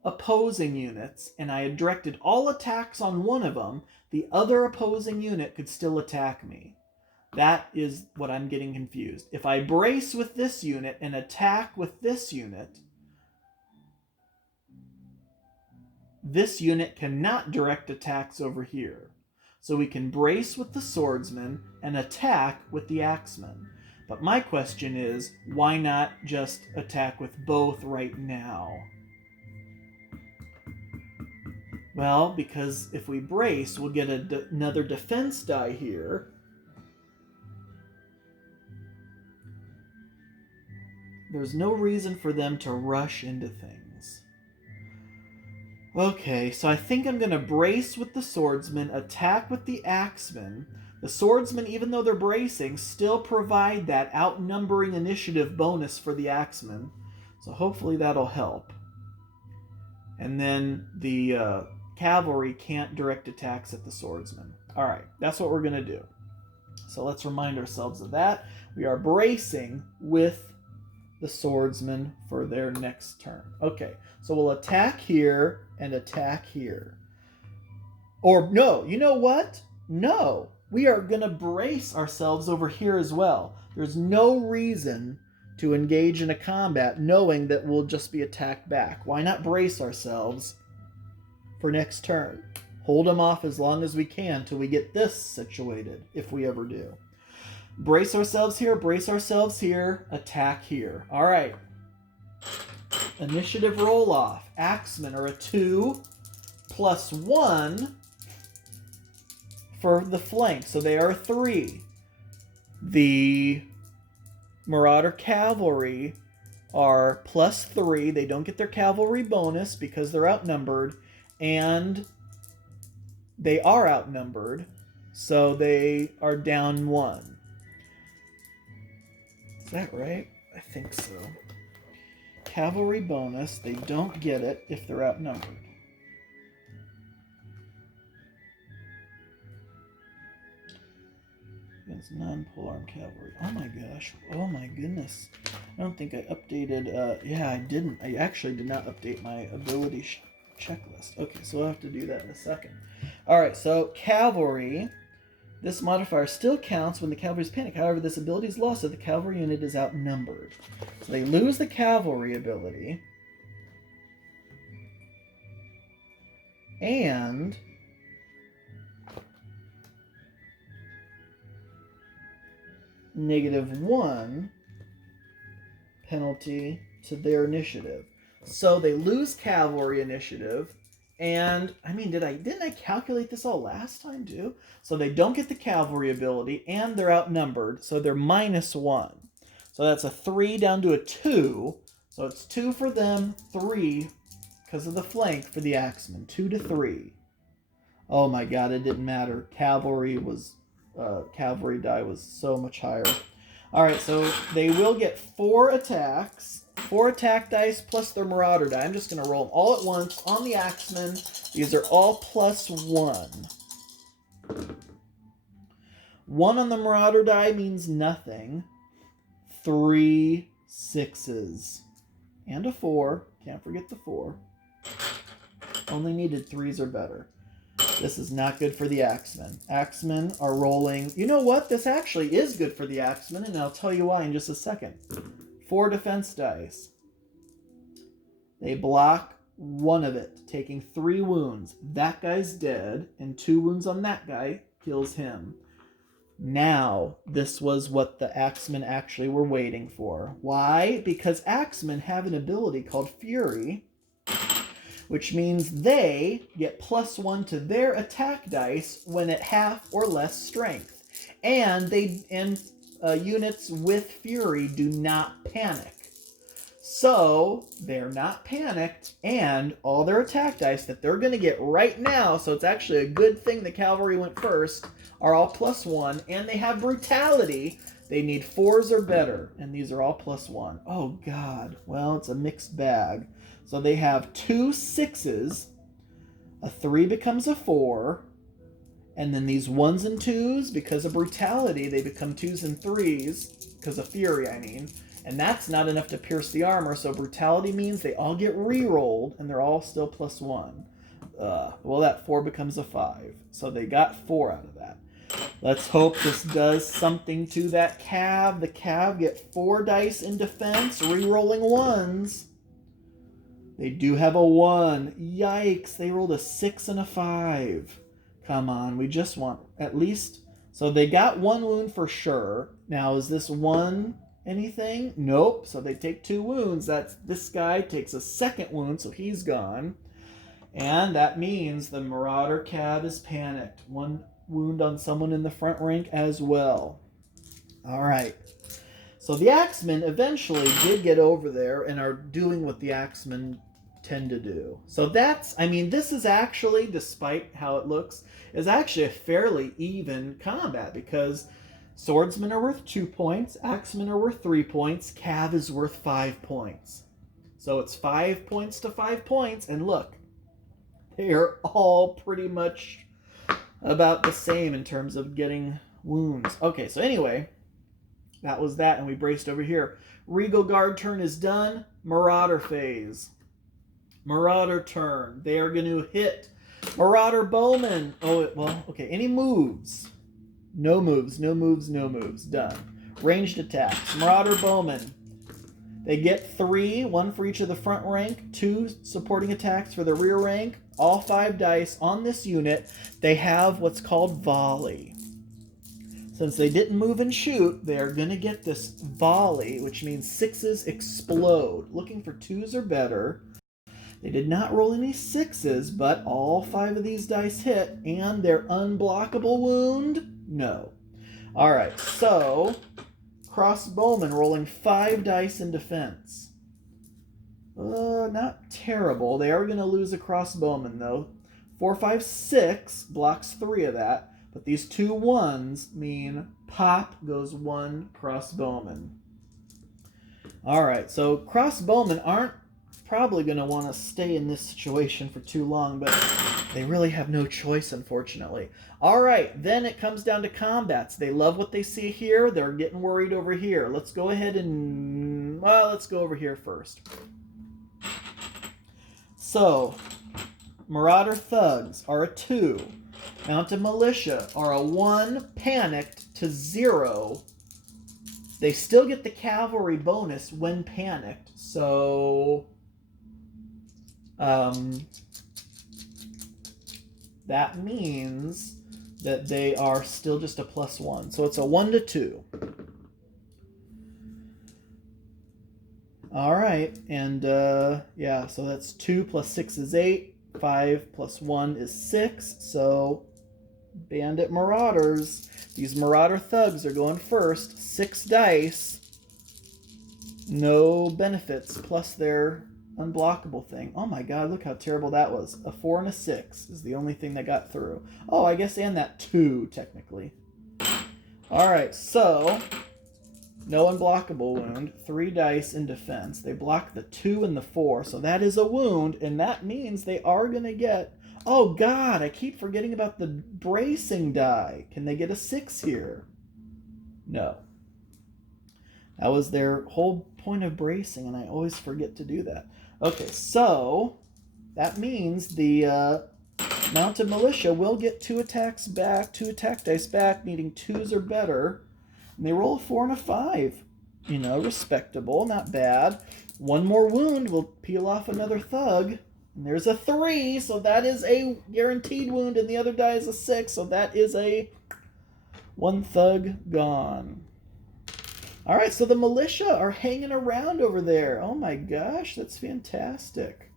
opposing units and I had directed all attacks on one of them, the other opposing unit could still attack me. That is what I'm getting confused. If I brace with this unit and attack with this unit cannot direct attacks over here. So we can brace with the swordsman and attack with the axeman. But my question is, why not just attack with both right now? Well, because if we brace, we'll get another defense die here. There's no reason for them to rush into things. Okay, so I think I'm going to brace with the swordsman, attack with the axeman. The swordsmen, even though they're bracing, still provide that outnumbering initiative bonus for the axeman. So hopefully that'll help. And then the cavalry can't direct attacks at the swordsman. All right, that's what we're going to do. So let's remind ourselves of that. We are bracing with the swordsman for their next turn. Okay, so we'll attack here and attack here. Or no, you know what? No, we are going to brace ourselves over here as well. There's no reason to engage in a combat knowing that we'll just be attacked back. Why not brace ourselves for next turn. Hold them off as long as we can till we get this situated, if we ever do. Brace ourselves here, attack here. All right. Initiative roll-off. Axemen are a 2 plus 1 for the flank, so they are a 3. The Marauder Cavalry are plus 3. They don't get their cavalry bonus because they're outnumbered, and they are outnumbered, so they are down 1. Is that right? I think so. Cavalry bonus, they don't get it if they're outnumbered. Against non-polearm cavalry. Oh my gosh. Oh my goodness. I don't think I updated... yeah, I didn't. I actually did not update my ability checklist. Okay, so we'll have to do that in a second. Alright, so cavalry. This modifier still counts when the cavalry is panicked. However, this ability is lost if the cavalry unit is outnumbered. So they lose the cavalry ability. And -1 penalty to their initiative. So they lose cavalry initiative. And, I mean, didn't I calculate this all last time, too? So they don't get the cavalry ability, and they're outnumbered, so they're -1. So that's a 3 down to a 2. So it's 2 for them, 3, because of the flank for the Axemen. 2 to 3. Oh my god, it didn't matter. Cavalry die was so much higher. Alright, so they will get 4 attacks. 4 attack dice plus their Marauder die. I'm just going to roll them all at once on the Axemen. These are all +1. 1 on the Marauder die means nothing. 3 6s. And a 4. Can't forget the 4. Only needed 3s or better. This is not good for the Axemen. Axemen are rolling... You know what? This actually is good for the Axemen, and I'll tell you why in just a second. 4 defense dice. They block 1 of it, taking 3 wounds. That guy's dead, and 2 wounds on that guy kills him. Now, this was what the Axemen actually were waiting for. Why? Because Axemen have an ability called Fury, which means they get +1 to their attack dice when at half or less strength. And units with Fury do not panic. So, they're not panicked, and all their attack dice that they're going to get right now, so it's actually a good thing the cavalry went first, are all +1, and they have brutality. They need 4s or better, and these are all +1. Oh, God. Well, it's a mixed bag. So they have 2 6s, a 3 becomes a 4, and then these 1s and 2s, because of brutality, they become 2s and 3s, because of Fury, I mean. And that's not enough to pierce the armor, so brutality means they all get re-rolled, and they're all still +1. Well, that 4 becomes a 5. So they got 4 out of that. Let's hope this does something to that Cav. The Cav get 4 dice in defense, re-rolling 1s. They do have a 1. Yikes, they rolled a 6 and a 5. Come on, we just want at least... So they got 1 wound for sure. Now, is this 1 anything? Nope, so they take 2 wounds. This guy takes a 2nd wound, so he's gone. And that means the Marauder Cav is panicked. 1 wound on someone in the front rank as well. Alright. So the Axemen eventually did get over there and are doing what the Axemen tend to do. So that's, I mean, this is actually, despite how it looks, is actually a fairly even combat because swordsmen are worth 2 points, axemen are worth 3 points, cav is worth 5 points. So it's 5 points to 5 points, and look, they are all pretty much about the same in terms of getting wounds. Okay, so anyway, that was that, and we braced over here. Regal Guard turn is done. Marauder phase. Marauder turn. They are going to hit Marauder Bowman. Oh, well, okay. Any moves? No moves, no moves, no moves. Done. Ranged attacks. Marauder Bowman. They get 3, 1 for each of the front rank, 2 supporting attacks for the rear rank. All 5 dice on this unit. They have what's called volley. Since they didn't move and shoot, they are going to get this volley, which means 6s explode. Looking for 2s or better. They did not roll any 6s, but all 5 of these dice hit, and their unblockable wound? No. Alright, so crossbowmen rolling 5 dice in defense. Not terrible. They are going to lose a crossbowman, though. 4, 5, 6 blocks 3 of that. But these 2 1s mean pop goes 1 crossbowman. Alright, so crossbowmen aren't probably going to want to stay in this situation for too long, but they really have no choice, unfortunately. Alright, then it comes down to combats. They love what they see here. They're getting worried over here. Let's go ahead and... well, let's go over here first. So, Marauder Thugs are a 2. Mounted Militia are a 1, panicked to 0. They still get the cavalry bonus when panicked, so... that means that they are still just a +1. So it's a 1 to 2. Alright, and yeah, so that's 2 plus 6 is 8. 5 plus 1 is 6. So Bandit Marauders, these Marauder Thugs are going first. 6 dice. No benefits, plus their unblockable thing. Oh my god, look how terrible that was. A 4 and a 6 is the only thing that got through. Oh, I guess and that 2, technically. Alright, so no unblockable wound. 3 dice in defense. They block the 2 and the 4, so that is a wound, and that means they are going to get... oh god, I keep forgetting about the bracing die. Can they get a 6 here? No. That was their whole point of bracing, and I always forget to do that. Okay, so that means the Mounted Militia will get 2 attacks back, 2 attack dice back, needing 2s or better. And they roll a 4 and a 5. You know, respectable, not bad. 1 more wound will peel off another thug. And there's a 3, so that is a guaranteed wound, and the other die is a 6, so that is a 1 thug gone. Alright, so the militia are hanging around over there. Oh my gosh, that's fantastic.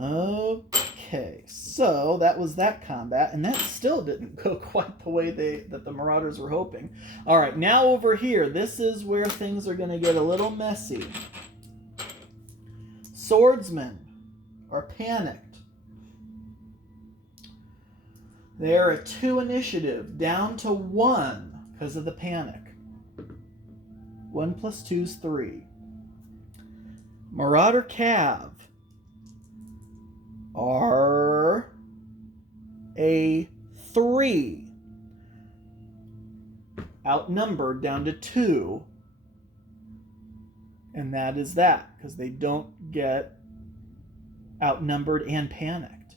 Okay, so that was that combat, and that still didn't go quite the way that the Marauders were hoping. Alright, now over here, this is where things are going to get a little messy. Swordsmen are panicked. They are a 2 initiative, down to 1 because of the panic. 1 plus 2 is 3. Marauder Cav are a 3. Outnumbered down to 2. And that is that, because they don't get outnumbered and panicked.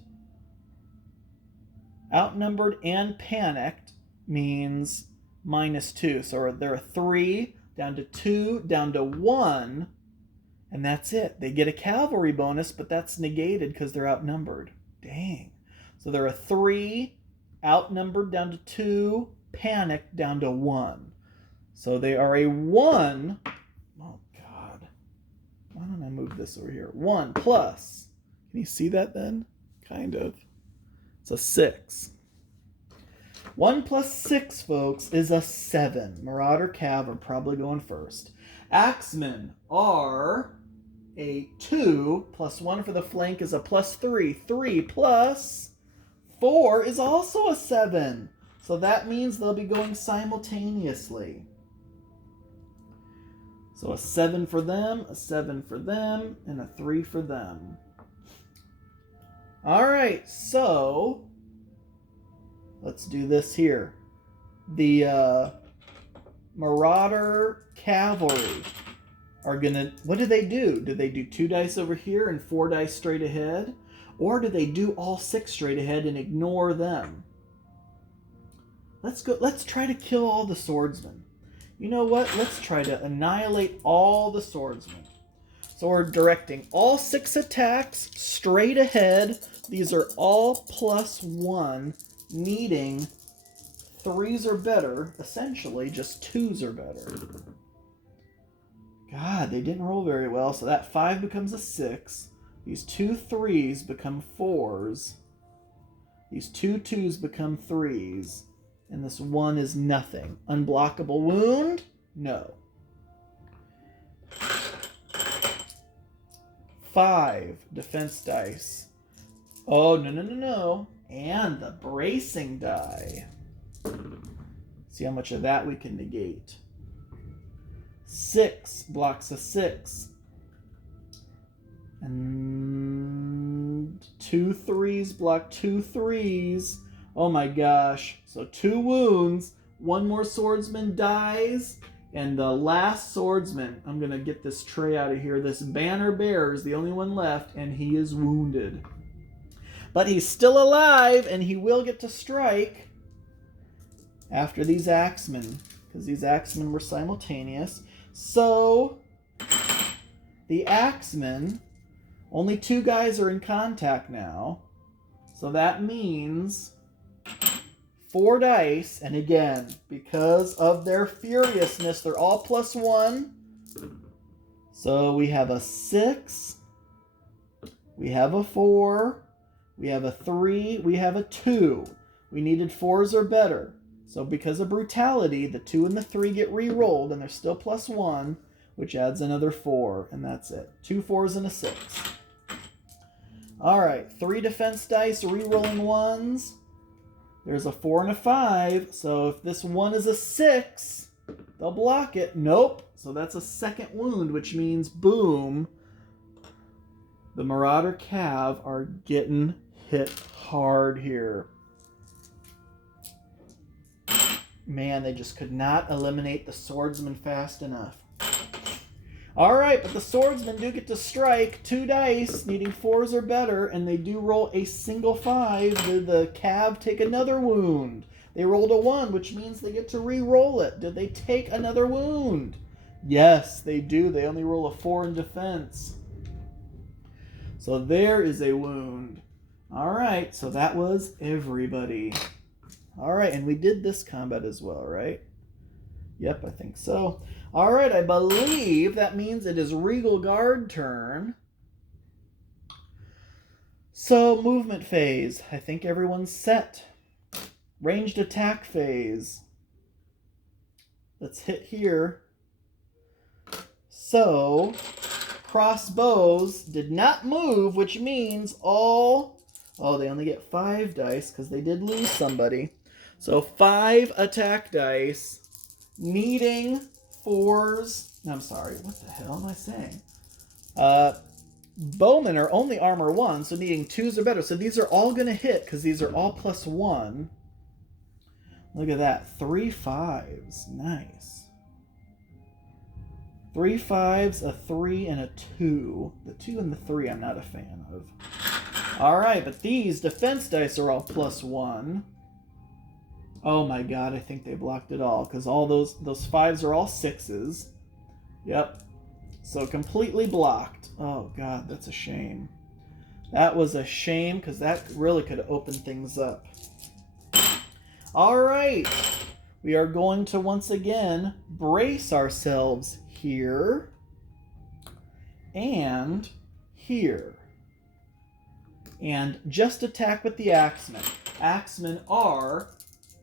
Outnumbered and panicked means -2. So they're a 3, down to 2, down to 1, and that's it. They get a cavalry bonus, but that's negated because they're outnumbered. Dang. So they're a 3, outnumbered down to 2, panicked down to 1. So they are a 1... oh, God. Why don't I move this over here? 1 plus... can you see that then? Kind of. It's a 6. 1 plus 6, folks, is a 7. Marauder Cav are probably going first. Axemen are a 2, plus 1 for the flank is a +3. 3 plus 4 is also a 7. So that means they'll be going simultaneously. So a 7 for them, a 7 for them, and a 3 for them. Alright, so let's do this here. The Marauder Cavalry are gonna... what do they do? Do they do 2 dice over here and 4 dice straight ahead? Or do they do all 6 straight ahead and ignore them? Let's try to kill all the swordsmen. You know what? Let's try to annihilate all the swordsmen. So we're directing all 6 attacks straight ahead. These are all +1, needing 3s or better. Essentially, just 2s or better. God, they didn't roll very well. So that 5 becomes a 6. These 2 3s become 4s. These 2 2s become 3s. And this 1 is nothing. Unblockable wound? No. 5 defense dice. Oh, no. And the bracing die. See how much of that we can negate. 6 blocks a 6. And 2 3s block 2 3s. Oh my gosh. So 2 wounds. 1 more swordsman dies. And the last swordsman, I'm going to get this tray out of here. This banner bearer is the only one left, and he is wounded. But he's still alive, and he will get to strike after these axemen, because these axemen were simultaneous. So the axemen, only 2 guys are in contact now. So that means 4 dice, and again, because of their furiousness, they're all +1. So we have a 6, we have a 4, we have a 3, we have a 2. We needed 4s or better. So because of brutality, the 2 and the 3 get re-rolled, and they're still +1, which adds another 4, and that's it. 2 4s and a 6. All right, 3 defense dice, re-rolling 1s. There's a 4 and a 5, so if this 1 is a 6, they'll block it. Nope. So that's a 2nd wound, which means, boom, the Marauder Cav are getting hit hard here. Man, they just could not eliminate the swordsman fast enough. All right, but the swordsmen do get to strike 2 dice, needing 4s or better, and they do roll a single 5. Did the Cav take another wound? They rolled a 1, which means they get to re-roll it. Did they take another wound? Yes, they do. They only roll a 4 in defense. So there is a wound. All right, so that was everybody. All right, and we did this combat as well, right? Yep, I think so. All right, I believe that means it is Regal Guard turn. So, movement phase. I think everyone's set. Ranged attack phase. Let's hit here. So, crossbows did not move, which means all... Oh, they only get 5 dice because they did lose somebody. So, 5 attack dice. Needing 4s. I'm sorry, what the hell am I saying? Bowmen are only armor 1, so needing 2s or better. So these are all going to hit because these are all +1. Look at that. 3 5s. Nice. 3 5s, a 3, and a 2. The 2 and the 3 I'm not a fan of. Alright, but these defense dice are all +1. Oh my god, I think they blocked it all, because all those 5s are all 6s. Yep. So completely blocked. Oh god, that's a shame. That was a shame, because that really could have opened things up. Alright. We are going to once again brace ourselves here and here. And just attack with the axemen. Axemen are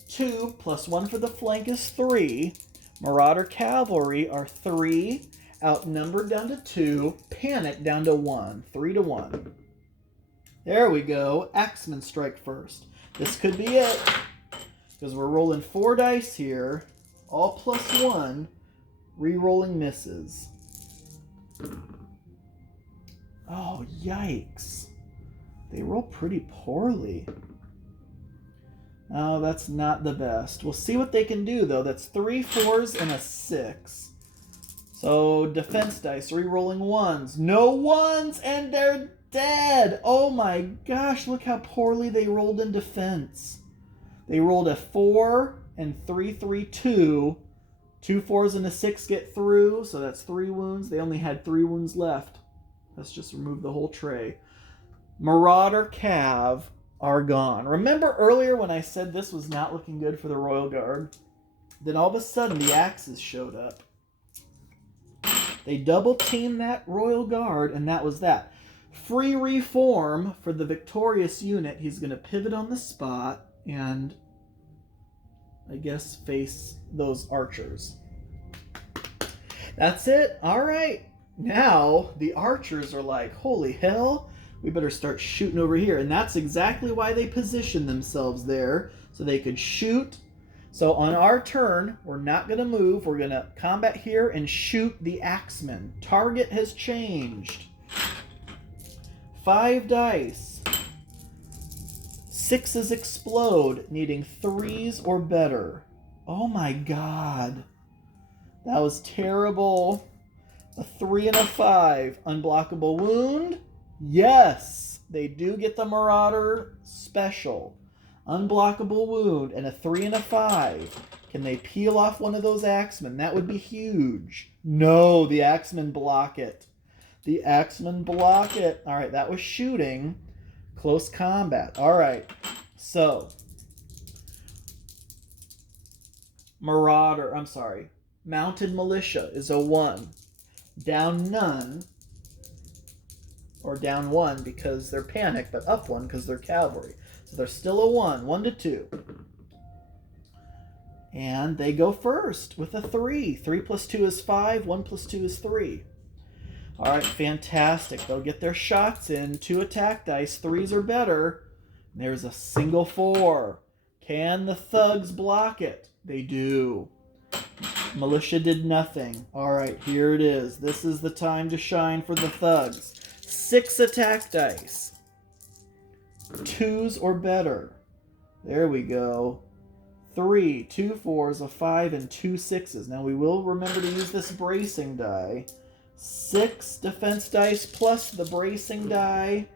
2 + 1 for the flank is 3. Marauder Cavalry are 3. Outnumbered down to 2. Panic down to 1. 3 to 1. There we go. Axemen strike first. This could be it. Because we're rolling 4 dice here. All +1. Re-rolling misses. Oh, yikes. They roll pretty poorly. Oh, that's not the best. We'll see what they can do, though. That's 3 4s and a 6. So, defense dice, re-rolling 1s. No 1s, and they're dead! Oh my gosh, look how poorly they rolled in defense. They rolled a 4 and 3 3 2. 2 4s and a 6 get through, so that's 3 wounds. They only had 3 wounds left. Let's just remove the whole tray. Marauder Cav are gone. Remember earlier when I said this was not looking good for the Royal Guard? Then all of a sudden the Axes showed up. They double teamed that Royal Guard, and that was that. Free reform for the victorious unit. He's going to pivot on the spot and I guess face those archers. That's it. All right. Now the archers are like, holy hell, we better start shooting over here. And that's exactly why they positioned themselves there, so they could shoot. So on our turn, we're not going to move. We're going to combat here and shoot the axemen. Target has changed. 5 dice. 6s explode, needing 3s or better. Oh my god. That was terrible. A 3 and a 5. Unblockable wound? Yes! They do get the Marauder special. Unblockable wound and a 3 and a 5. Can they peel off one of those axemen? That would be huge. No, the axemen block it. The axemen block it. All right, that was shooting. Close combat. All right, so Mounted Militia is a 1. Down none, or down 1 because they're panicked, but up 1 because they're cavalry. So they're still a 1, 1 to 2. And they go first with a 3. 3 plus 2 is 5, 1 plus 2 is 3. All right, fantastic. They'll get their shots in. 2 attack dice, 3s or better. There's a single 4. Can the thugs block it? They do. Militia did nothing. All right, here it is. This is the time to shine for the thugs. 6 attack dice. 2s or better. There we go. 3, 2 4s, a 5, and 2 6s. Now we will remember to use this bracing die. 6 defense dice plus the bracing die.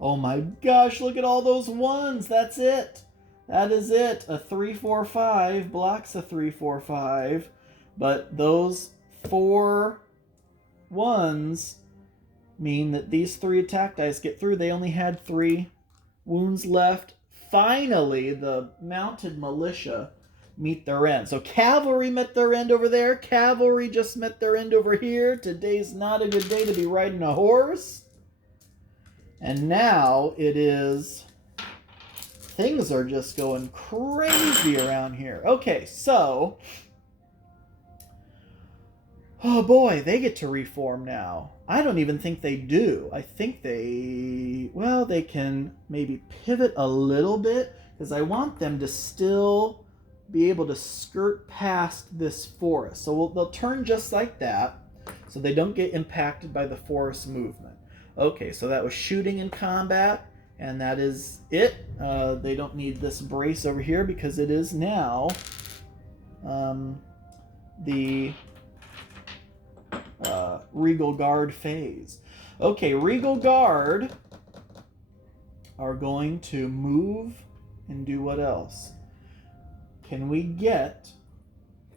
Oh my gosh, look at all those 1s. That's it. That is it. A 3 4 5 blocks a 3 4 5. But those 4 1s mean that these 3 attack dice get through. They only had 3 wounds left. Finally, the Mounted Militia meet their end. So cavalry met their end over there. Cavalry just met their end over here. Today's not a good day to be riding a horse. And now it is... things are just going crazy around here. Okay, so... oh boy, they get to reform now. I don't even think they do. I think they... well, they can maybe pivot a little bit, because I want them to still be able to skirt past this forest. So they'll turn just like that, so they don't get impacted by the forest movement. Okay, so that was shooting in combat, and that is it. They don't need this brace over here because it is now the Regal Guard phase. Okay, Regal Guard are going to move and do what else? Can we get...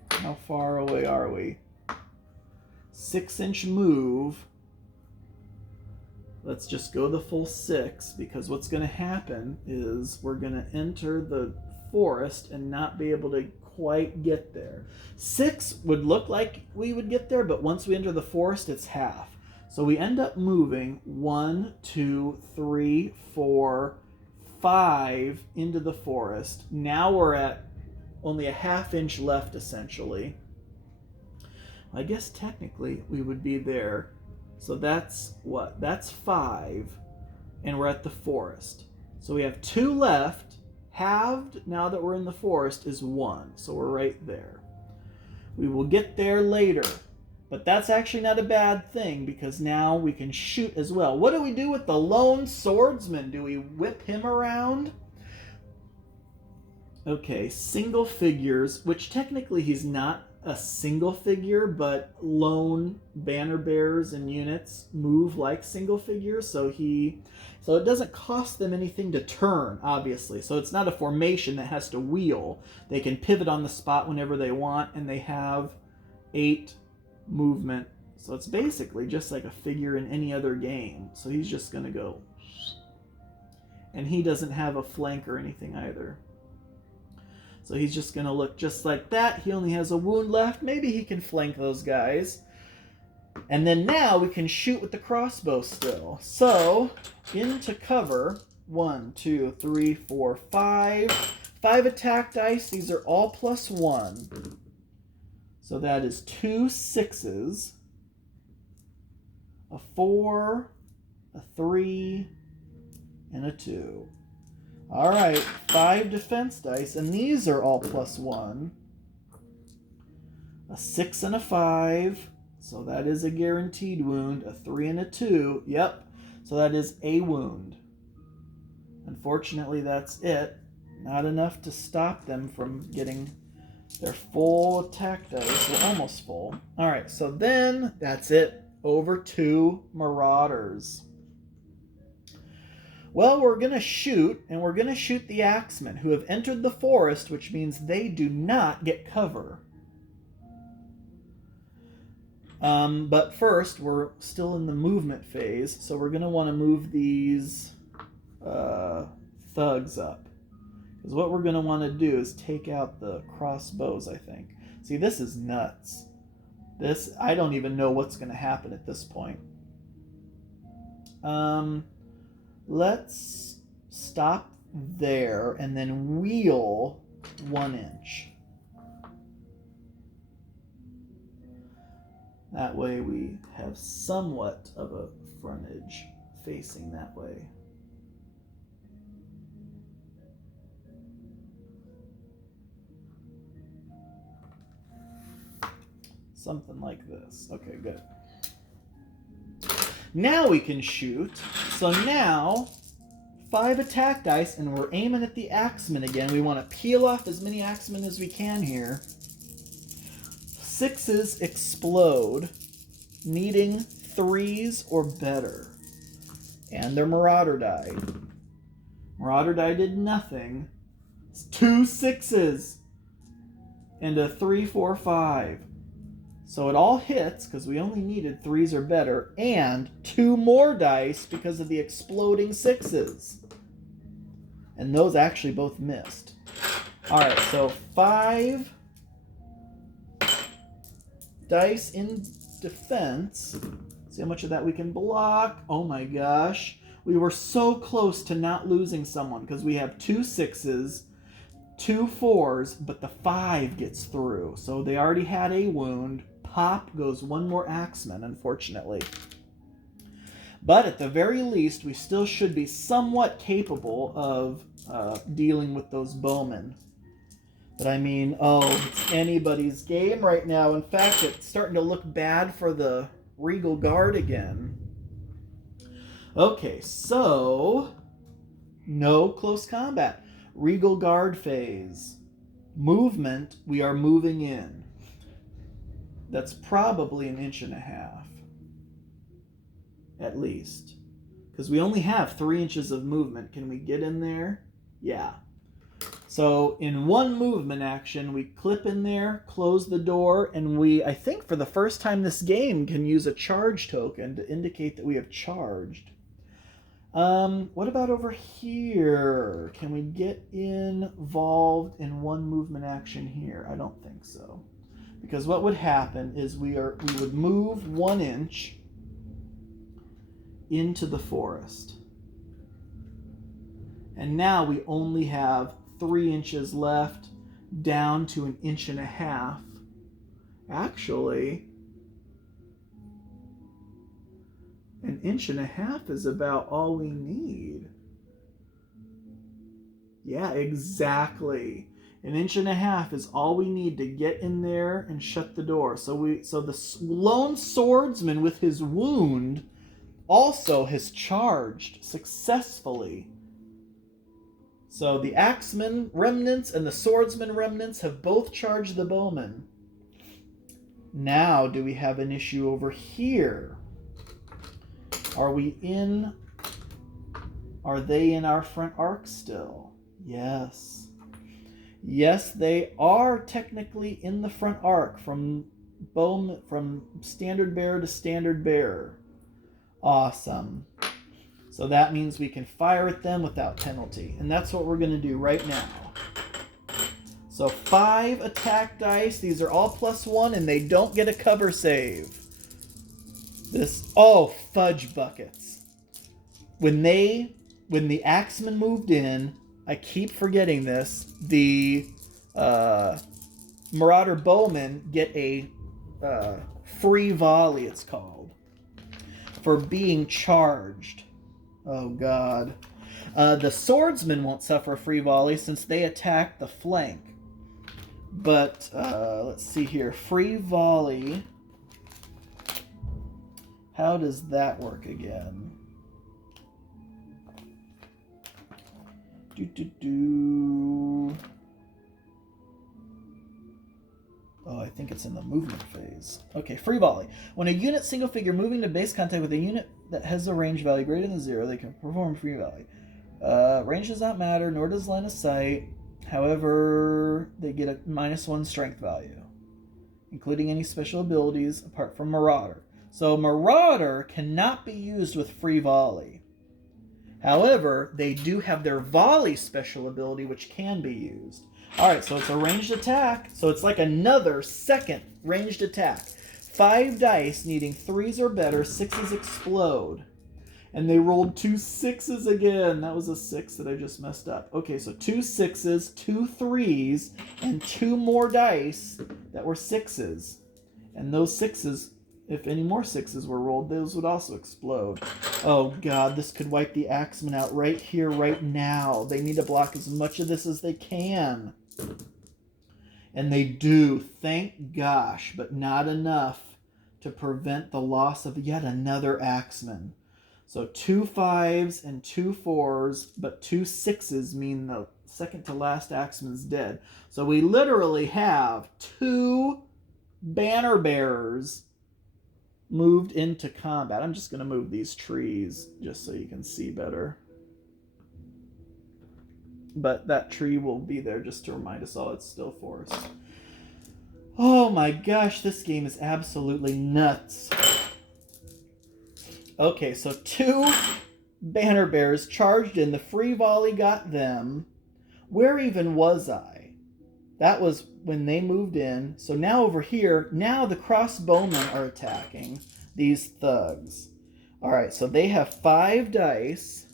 how far away are we? 6-inch move. Let's just go the full 6, because what's going to happen is we're going to enter the forest and not be able to quite get there. 6 would look like we would get there, but once we enter the forest, it's half. So we end up moving 1, 2, 3, 4, 5 into the forest. Now we're at only a ½ inch left, essentially. I guess technically we would be there. So that's what? That's 5. And we're at the forest. So we have 2 left. Halved, now that we're in the forest, is 1. So we're right there. We will get there later. But that's actually not a bad thing, because now we can shoot as well. What do we do with the lone swordsman? Do we whip him around? Okay, single figures, which technically he's not a single figure, but lone banner bearers and units move like single figures, so it doesn't cost them anything to turn, obviously. So it's not a formation that has to wheel. They can pivot on the spot whenever they want, and they have 8 movement. So it's basically just like a figure in any other game. So he's just going to go. And he doesn't have a flank or anything either. So he's just going to look just like that. He only has a wound left. Maybe he can flank those guys. And then now we can shoot with the crossbow still. So, into cover. 1, 2, 3, 4, 5. 5 attack dice. These are all +1. So that is 2 6s. A 4, a 3, and a 2. All right, 5 defense dice, and these are all +1. A 6 and a 5, so that is a guaranteed wound. A 3 and a 2, yep, so that is a wound. Unfortunately, that's it. Not enough to stop them from getting their full attack dice. They're almost full. All right, so then that's it. Over to Marauders. Well, we're going to shoot, and we're going to shoot the Axemen, who have entered the forest, which means they do not get cover. But first, we're still in the movement phase, so we're going to want to move these thugs up. Because what we're going to want to do is take out the crossbows, I think. See, this is nuts. I don't even know what's going to happen at this point. Let's stop there and then wheel 1 inch. That way we have somewhat of a frontage facing that way. Something like this. Okay, good. Now we can shoot. So now, 5 attack dice, and we're aiming at the Axemen again. We want to peel off as many Axemen as we can here. 6s explode, needing 3s or better. And their Marauder die. Marauder die did nothing. It's 2 6s and a 3, 4, 5. So it all hits, because we only needed 3s or better, and 2 more dice because of the exploding 6s. And those actually both missed. Alright, so 5 dice in defense. See how much of that we can block. Oh my gosh. We were so close to not losing someone, because we have 2 6s, 2 4s, but the 5 gets through. So they already had a wound. Pop goes 1 more Axeman, unfortunately. But at the very least, we still should be somewhat capable of dealing with those bowmen. But I mean, it's anybody's game right now. In fact, it's starting to look bad for the Regal Guard again. Okay, so no close combat. Regal Guard phase. Movement, we are moving in. That's probably 1.5 inches. At least. Because we only have 3 inches of movement. Can we get in there? Yeah. So in one movement action, we clip in there, close the door, and we, I think for the first time this game, can use a charge token to indicate that we have charged. What about over here? Can we get involved in one movement action here? I don't think so. Because what would happen is we would move 1 inch into the forest. And now we only have 3 inches left, down to 1.5 inches. Actually, 1.5 inches is about all we need. Yeah, exactly. 1.5 inches is all we need to get in there and shut the door. So the lone swordsman with his wound also has charged successfully. So the axeman remnants and the swordsman remnants have both charged the bowmen. Now, do we have an issue over here? Are they in our front arc still? Yes. Yes, they are technically in the front arc from standard bearer to standard bearer. Awesome. So that means we can fire at them without penalty. And that's what we're going to do right now. So 5 attack dice. These are all +1 and they don't get a cover save. Oh, fudge buckets. When the Axemen moved in, I keep forgetting this, the Marauder Bowmen get a free volley, it's called, for being charged. Oh, God. The Swordsmen won't suffer a free volley since they attack the flank. But, let's see here. Free volley. How does that work again? Oh, I think it's in the movement phase. Okay, free volley. When a unit single figure moving to base contact with a unit that has a range value greater than 0, they can perform free volley. Range does not matter, nor does line of sight. However, they get a -1 strength value, including any special abilities apart from Marauder. So Marauder cannot be used with free volley. However, they do have their volley special ability, which can be used. All right, so it's a ranged attack. So it's like another second ranged attack. 5 dice needing 3s or better, 6s explode. And they rolled 2 6s again. That was a 6 that I just messed up. Okay, so 2 6s, 2 3s, and 2 more dice that were 6s. And those 6s, if any more 6s were rolled, those would also explode. Oh, God, this could wipe the Axemen out right here, right now. They need to block as much of this as they can. And they do, thank gosh, but not enough to prevent the loss of yet another Axeman. So 2 5s and 2 4s, but 2 6s mean the second to last Axeman's dead. So we literally have 2 banner bearers moved into combat. I'm just going to move these trees just so you can see better. But that tree will be there just to remind us all it's still forest. Oh my gosh, this game is absolutely nuts. Okay, so 2 banner bears charged in. The free volley got them. Where even was I? That was when they moved in. So now over here, now the crossbowmen are attacking these thugs. All right, so they have 5 dice.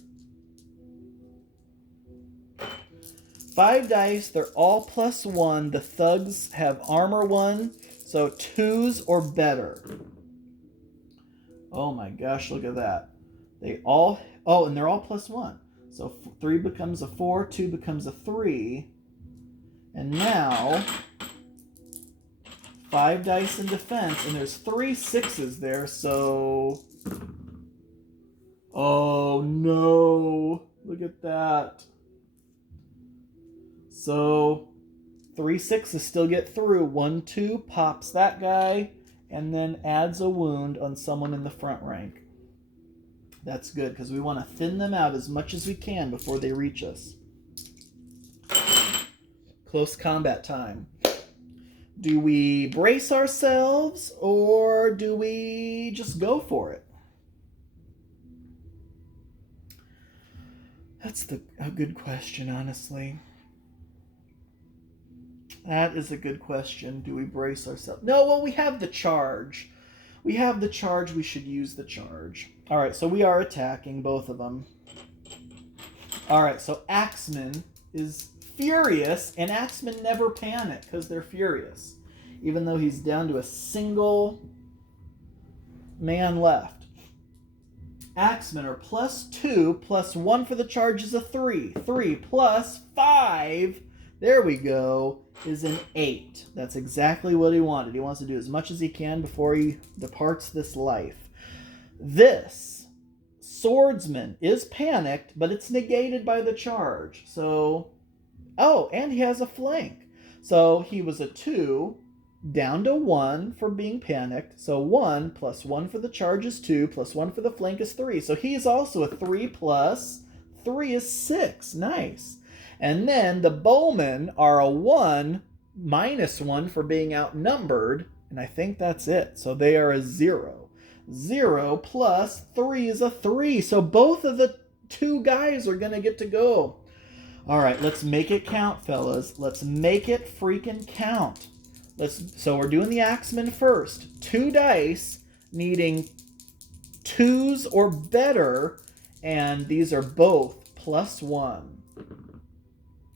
5 dice, they're all +1. The thugs have armor 1, so 2s or better. Oh my gosh, look at that. And they're all +1. So 3 becomes a 4, 2 becomes a 3. And now 5 dice in defense, and there's 3 6s there, so... Oh no! Look at that. So 3 6s still get through. 1 2 pops that guy, and then adds a wound on someone in the front rank. That's good, because we want to thin them out as much as we can before they reach us. Close combat time. Do we brace ourselves, or do we just go for it? That's a good question, honestly. That is a good question. Do we brace ourselves? No, well, we have the charge. We have the charge. We should use the charge. All right, so we are attacking both of them. All right, so Axeman is furious, and Axemen never panic because they're furious, even though he's down to a single man left. Axemen are +2, +1 for the charge is a 3. 3 plus 5, there we go, is an 8. That's exactly what he wanted. He wants to do as much as he can before he departs this life. This swordsman is panicked, but it's negated by the charge. So, oh, and he has a flank. So he was a 2, down to 1 for being panicked. So 1 plus 1 for the charge is 2, plus 1 for the flank is 3. So he's also a 3 plus 3 is 6. Nice. And then the bowmen are a 1 minus 1 for being outnumbered. And I think that's it. So they are a 0. 0 plus 3 is a 3. So both of the two guys are going to get to go. All right, let's make it count, fellas. Let's make it freaking count. So we're doing the axemen first. 2 dice needing 2s or better, and these are both plus 1.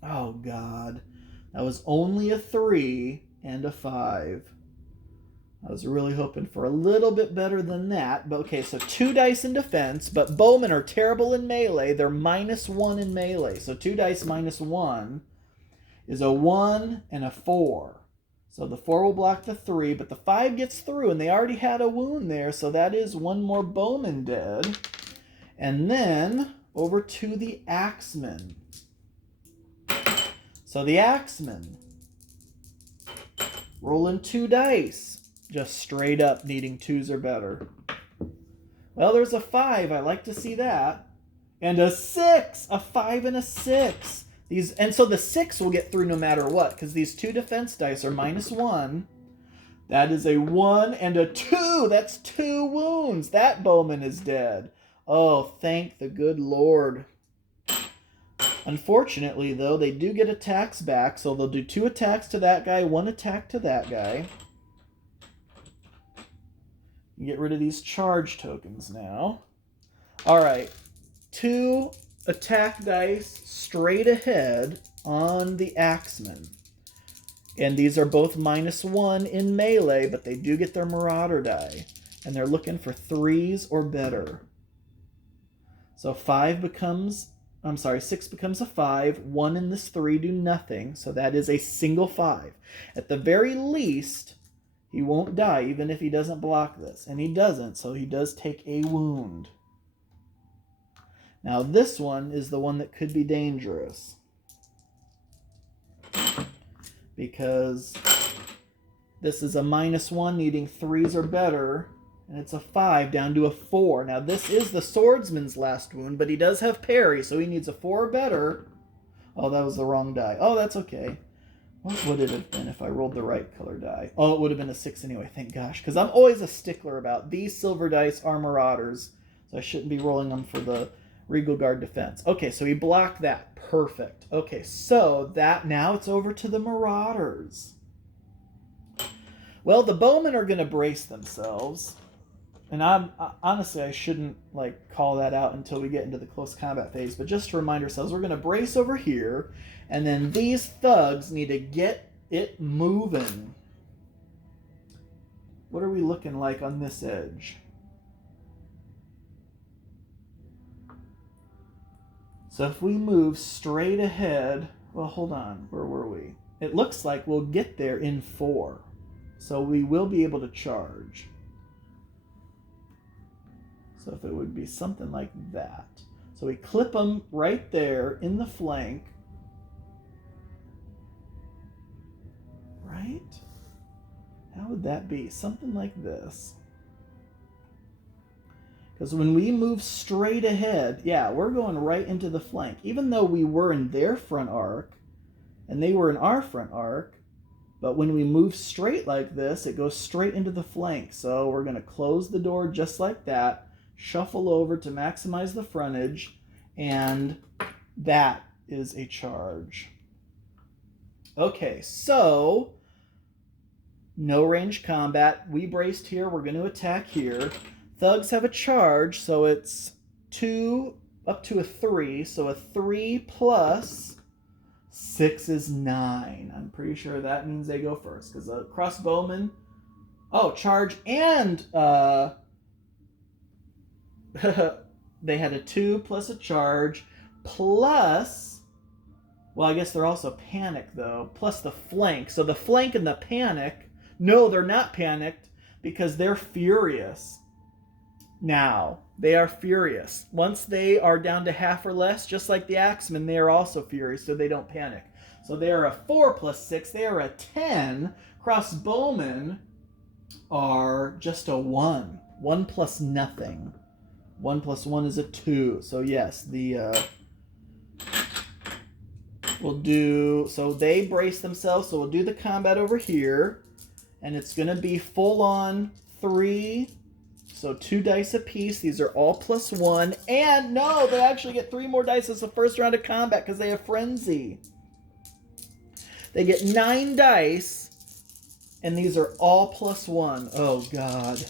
Oh, God. That was only a 3 and a 5. I was really hoping for a little bit better than that. But okay, so 2 dice in defense, but bowmen are terrible in melee. They're minus 1 in melee. So 2 dice minus 1 is a 1 and a 4. So the 4 will block the 3, but the 5 gets through, and they already had a wound there, so that is 1 more bowman dead. And then over to the axemen. So the axemen rolling 2 dice. Just straight up needing 2s or better. Well, there's a 5. I like to see that. And a 6. A 5 and a 6. And so the 6 will get through no matter what, because these 2 defense dice are minus 1. That is a 1 and a 2. That's 2 wounds. That bowman is dead. Oh, thank the good Lord. Unfortunately, though, they do get attacks back, so they'll do 2 attacks to that guy, 1 attack to that guy. Get rid of these charge tokens now. All right. 2 attack dice straight ahead on the axemen. And these are both minus 1 in melee, but they do get their marauder die. And they're looking for 3s or better. So 6 becomes a 5. 1 and this 3 do nothing. So that is a single 5. At the very least, he won't die even if he doesn't block this. And he doesn't, so he does take a wound. Now this one is the one that could be dangerous. Because this is a minus 1 needing 3s or better. And it's a 5 down to a 4. Now this is the swordsman's last wound, but he does have parry, so he needs a 4 or better. Oh, that was the wrong die. Oh, that's okay. What would it have been if I rolled the right color die? Oh, it would have been a 6 anyway, thank gosh. Because I'm always a stickler about these silver dice are marauders, so I shouldn't be rolling them for the Regal Guard defense. Okay, so he blocked that. Perfect. Okay, so now it's over to the marauders. Well, the bowmen are going to brace themselves. And honestly, I shouldn't call that out until we get into the close combat phase. But just to remind ourselves, we're going to brace over here. And then these thugs need to get it moving. What are we looking like on this edge? So if we move straight ahead... Well, hold on. Where were we? It looks like we'll get there in 4. So we will be able to charge. So if it would be something like that. So we clip them right there in the flank. Right? How would that be? Something like this. Because when we move straight ahead, yeah, we're going right into the flank. Even though we were in their front arc, and they were in our front arc, but when we move straight like this, it goes straight into the flank. So we're going to close the door just like that. Shuffle over to maximize the frontage, and that is a charge. Okay, so no range combat. We braced here. We're going to attack here. Thugs have a charge, so it's 2 up to a 3. So a 3 plus 6 is 9. I'm pretty sure that means they go first, because a crossbowman... Oh, charge and... they had a 2 plus a charge plus, well, I guess they're also panicked though, plus the flank. So the flank and the panic, no, they're not panicked because they're furious. Now, they are furious. Once they are down to half or less, just like the axemen, they are also furious, so they don't panic. So they are a 4 plus 6. They are a 10. Crossbowmen are just a 1. 1 plus nothing. 1 plus 1 is a 2. So yes, we'll do, so they brace themselves, so we'll do the combat over here, and it's going to be full on 3, so 2 dice apiece. These are all plus 1, and no, they actually get 3 more dice as the first round of combat because they have frenzy. They get 9 dice, and these are all plus 1. Oh god.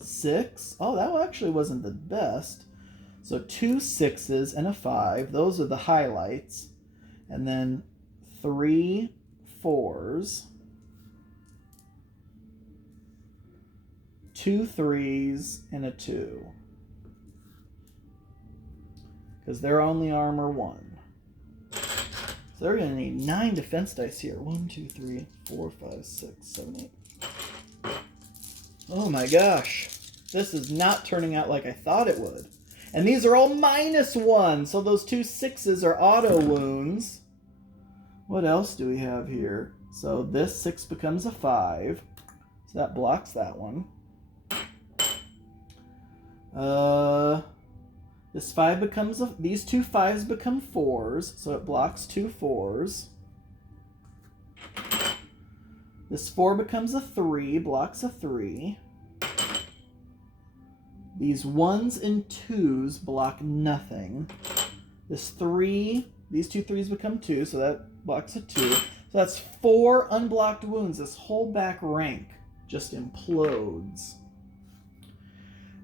6. Oh, that actually wasn't the best. So 2 6s and a 5. Those are the highlights. And then 3 4s. 2 3s and a 2. Because they're only armor 1. So they're going to need 9 defense dice here. 1, 2, 3, 4, 5, 6, 7, 8. Oh my gosh. This is not turning out like I thought it would. And these are all -1, so those 2 6s are auto wounds. What else do we have here? So this 6 becomes a 5. So that blocks that one. This 5 becomes these 2 5s become 4s, so it blocks 2 4s. This 4 becomes a 3, blocks a 3. These 1s and 2s block nothing. This 3, these 2 3s become 2, so that blocks a 2. So that's 4 unblocked wounds. This whole back rank just implodes.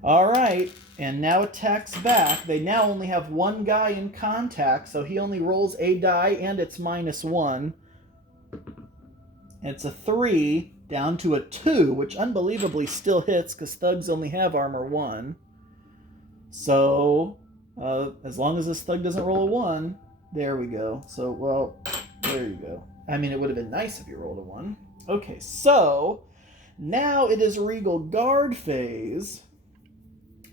Alright, and now attacks back. They now only have 1 guy in contact, so he only rolls a die, and it's -1. It's a 3 down to a 2, which unbelievably still hits because thugs only have armor 1. So, as long as this thug doesn't roll a 1, there we go. So, well, there you go. I mean, it would have been nice if you rolled a 1. Okay, so now it is Regal Guard phase,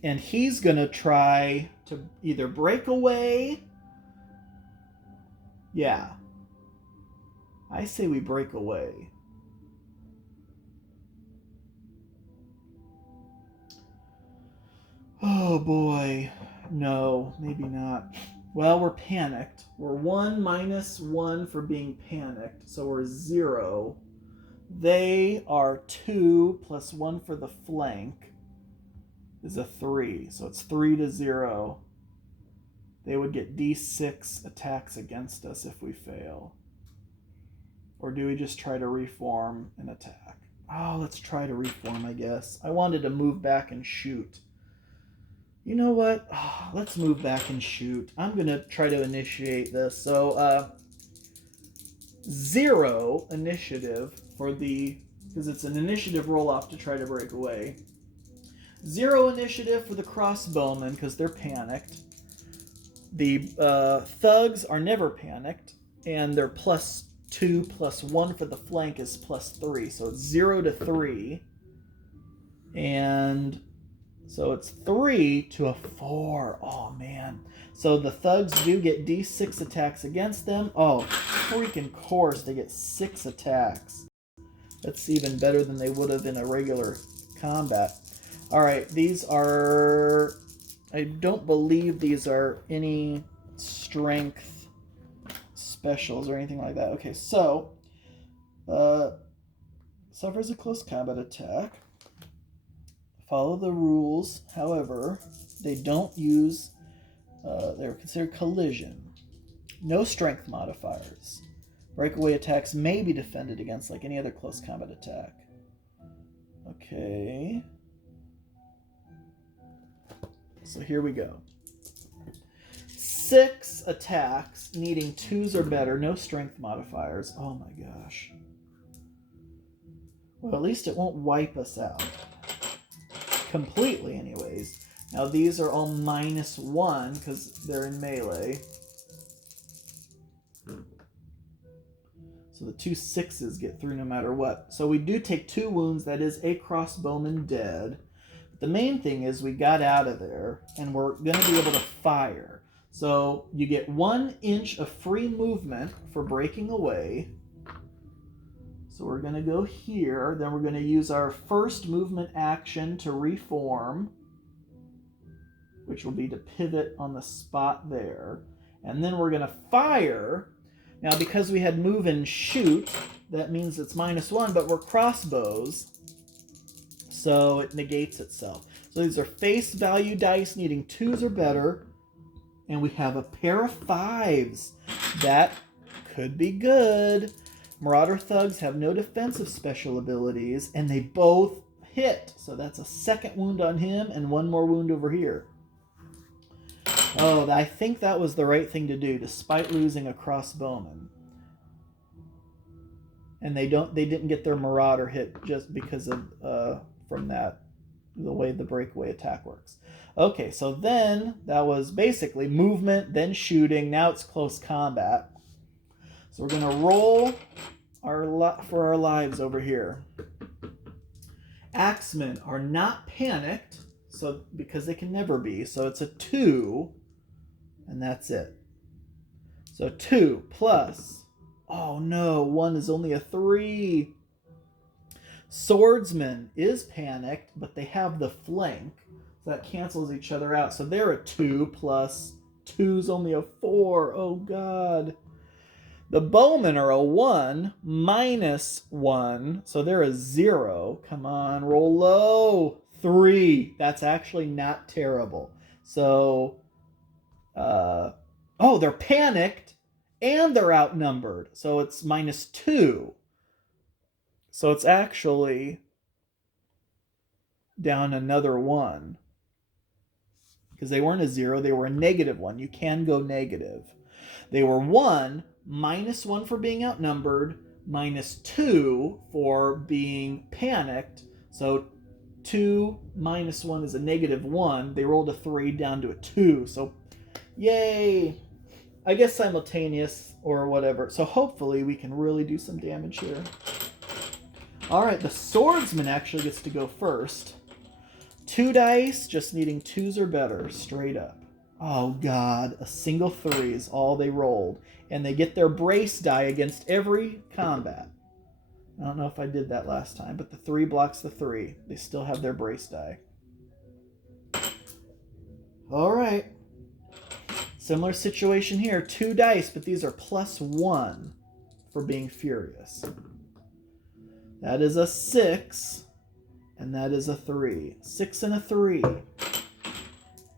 and he's going to try to either break away. Yeah. I say we break away. Oh boy. No, maybe not. Well, we're panicked. We're 1 minus 1 for being panicked, so we're 0. They are 2 plus 1 for the flank is a 3, so it's 3 to 0. They would get D6 attacks against us if we fail. Or do we just try to reform and attack? Oh, let's try to reform, I guess. I wanted to move back and shoot. You know what? Oh, let's move back and shoot. I'm going to try to initiate this. So, 0 initiative for the... because it's an initiative roll-off to try to break away. 0 initiative for the crossbowmen because they're panicked. The thugs are never panicked, and they're +2 plus 1 for the flank is +3. So it's 0 to 3. And... so it's 3 to a 4. Oh, man. So the thugs do get D6 attacks against them. Oh, freaking course. They get 6 attacks. That's even better than they would have in a regular combat. Alright, these are... I don't believe these are any strength specials or anything like that. Okay, so... suffers a close combat attack. Follow the rules, however, they don't use, they're considered collision. No strength modifiers. Breakaway attacks may be defended against like any other close combat attack. Okay. So here we go. 6 attacks needing 2s or better, no strength modifiers. Oh my gosh. Well, at least it won't wipe us out. Completely anyways. Now these are all -1 because they're in melee. So the 2 6s get through no matter what. So we do take 2 wounds. That is a crossbowman dead. But the main thing is we got out of there and we're going to be able to fire. So you get 1 inch of free movement for breaking away. So we're going to go here. Then we're going to use our first movement action to reform, which will be to pivot on the spot there. And then we're going to fire. Now, because we had move and shoot, that means it's -1, but we're crossbows, so it negates itself. So these are face value dice needing 2s or better, and we have a pair of 5s. That could be good. Marauder thugs have no defensive special abilities, and they both hit. So that's a 2nd wound on him and 1 more wound over here. Oh, I think that was the right thing to do, despite losing a crossbowman. And they didn't get their Marauder hit just because of from that, the way the breakaway attack works. Okay, so then that was basically movement, then shooting. Now it's close combat. So we're going to roll for our lives over here. Axemen are not panicked, so because they can never be. So it's a 2, and that's it. So 2 plus... Oh no, 1 is only a 3. Swordsman is panicked, but they have the flank. So that cancels each other out. So they're a 2 plus 2's only a 4. Oh god. The bowmen are a 1 minus 1. So they're a 0. Come on, roll low. 3. That's actually not terrible. So, oh, they're panicked. And they're outnumbered, so it's -2. So it's actually down another 1. Because they weren't a 0, they were a -1. You can go negative. They were 1, -1 for being outnumbered, -2 for being panicked. So 2 minus 1 is a -1. They rolled a 3 down to a 2. So, yay! I guess simultaneous or whatever. So hopefully we can really do some damage here. Alright, the swordsman actually gets to go first. 2 dice, just needing 2s or better, straight up. Oh god, a single 3 is all they rolled. And they get their brace die against every combat. I don't know if I did that last time, but the 3 blocks the 3. They still have their brace die. Alright. Similar situation here. 2 dice, but these are +1 for being furious. That is a 6, and that is a 3. 6 and a 3.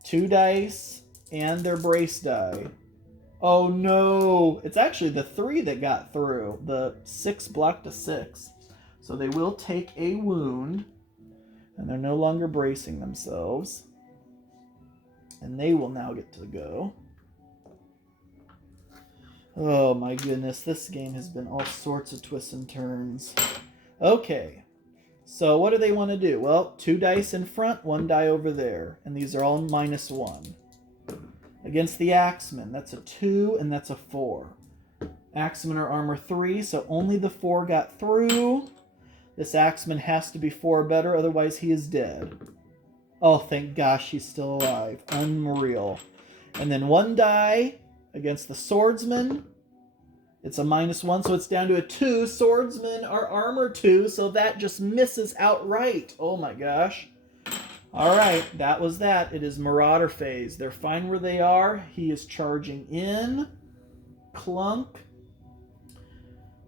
2 dice and their brace die. Oh no! It's actually the 3 that got through. The 6 blocked a 6. So they will take a wound, and they're no longer bracing themselves. And they will now get to go. Oh my goodness, this game has been all sorts of twists and turns. Okay, so what do they want to do? Well, 2 dice in front, 1 die over there. And these are all -1. Against the Axemen, that's a 2 and that's a 4. Axemen are armor 3, so only the 4 got through. This Axeman has to be 4 or better, otherwise he is dead. Oh, thank gosh he's still alive. Unreal. And then 1 die against the swordsman. It's a -1, so it's down to a 2. Swordsmen are armor 2, so that just misses outright. Oh my gosh. Alright, that was that. It is Marauder phase. They're fine where they are. He is charging in. Clunk.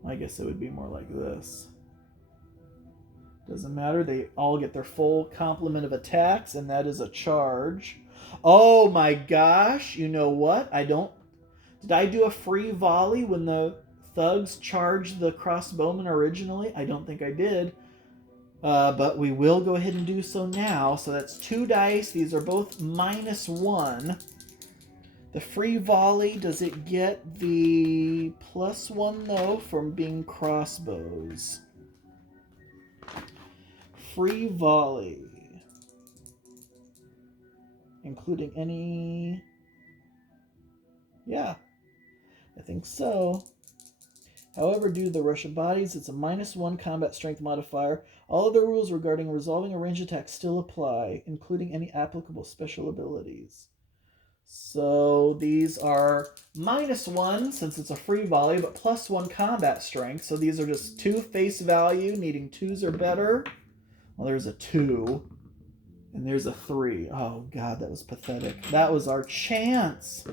I guess it would be more like this. Doesn't matter. They all get their full complement of attacks, and that is a charge. Oh my gosh. You know what? Did I do a free volley when the thugs charged the crossbowmen originally? I don't think I did. But we will go ahead and do so now. So that's 2 dice. These are both -1. The free volley, does it get the +1 though from being crossbows? Free volley. Including any... Yeah, I think so. However, due to the rush of bodies, it's a -1 combat strength modifier. All other rules regarding resolving a ranged attack still apply, including any applicable special abilities. So these are -1 since it's a free volley, but +1 combat strength. So these are just 2 face value, needing 2s or better. Well, there's a 2. And there's a 3. Oh, God, that was pathetic. That was our chance.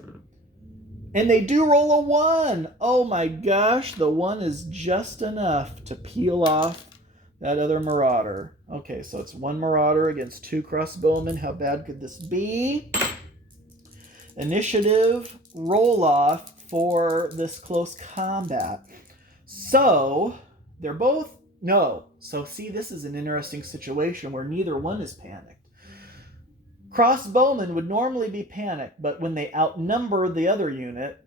And they do roll a 1. Oh, my gosh. The 1 is just enough to peel off that other Marauder. Okay, so it's 1 Marauder against 2 crossbowmen. How bad could this be? Initiative roll-off for this close combat. So, they're both... No. So, see, this is an interesting situation where neither one is panicked. Crossbowmen would normally be panicked, but when they outnumber the other unit,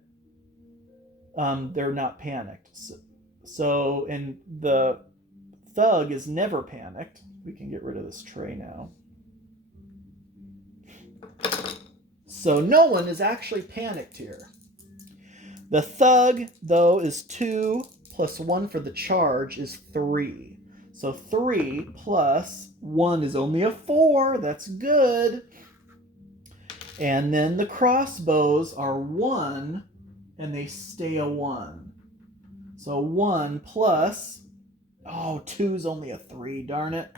they're not panicked. So, and the thug is never panicked. We can get rid of this tray now. So no one is actually panicked here. The thug, though, is 2 plus 1 for the charge is 3. So 3 plus 1 is only a 4. That's good. And then the crossbows are 1, and they stay a 1. So 1 plus... Oh, 2 is only a 3, darn it.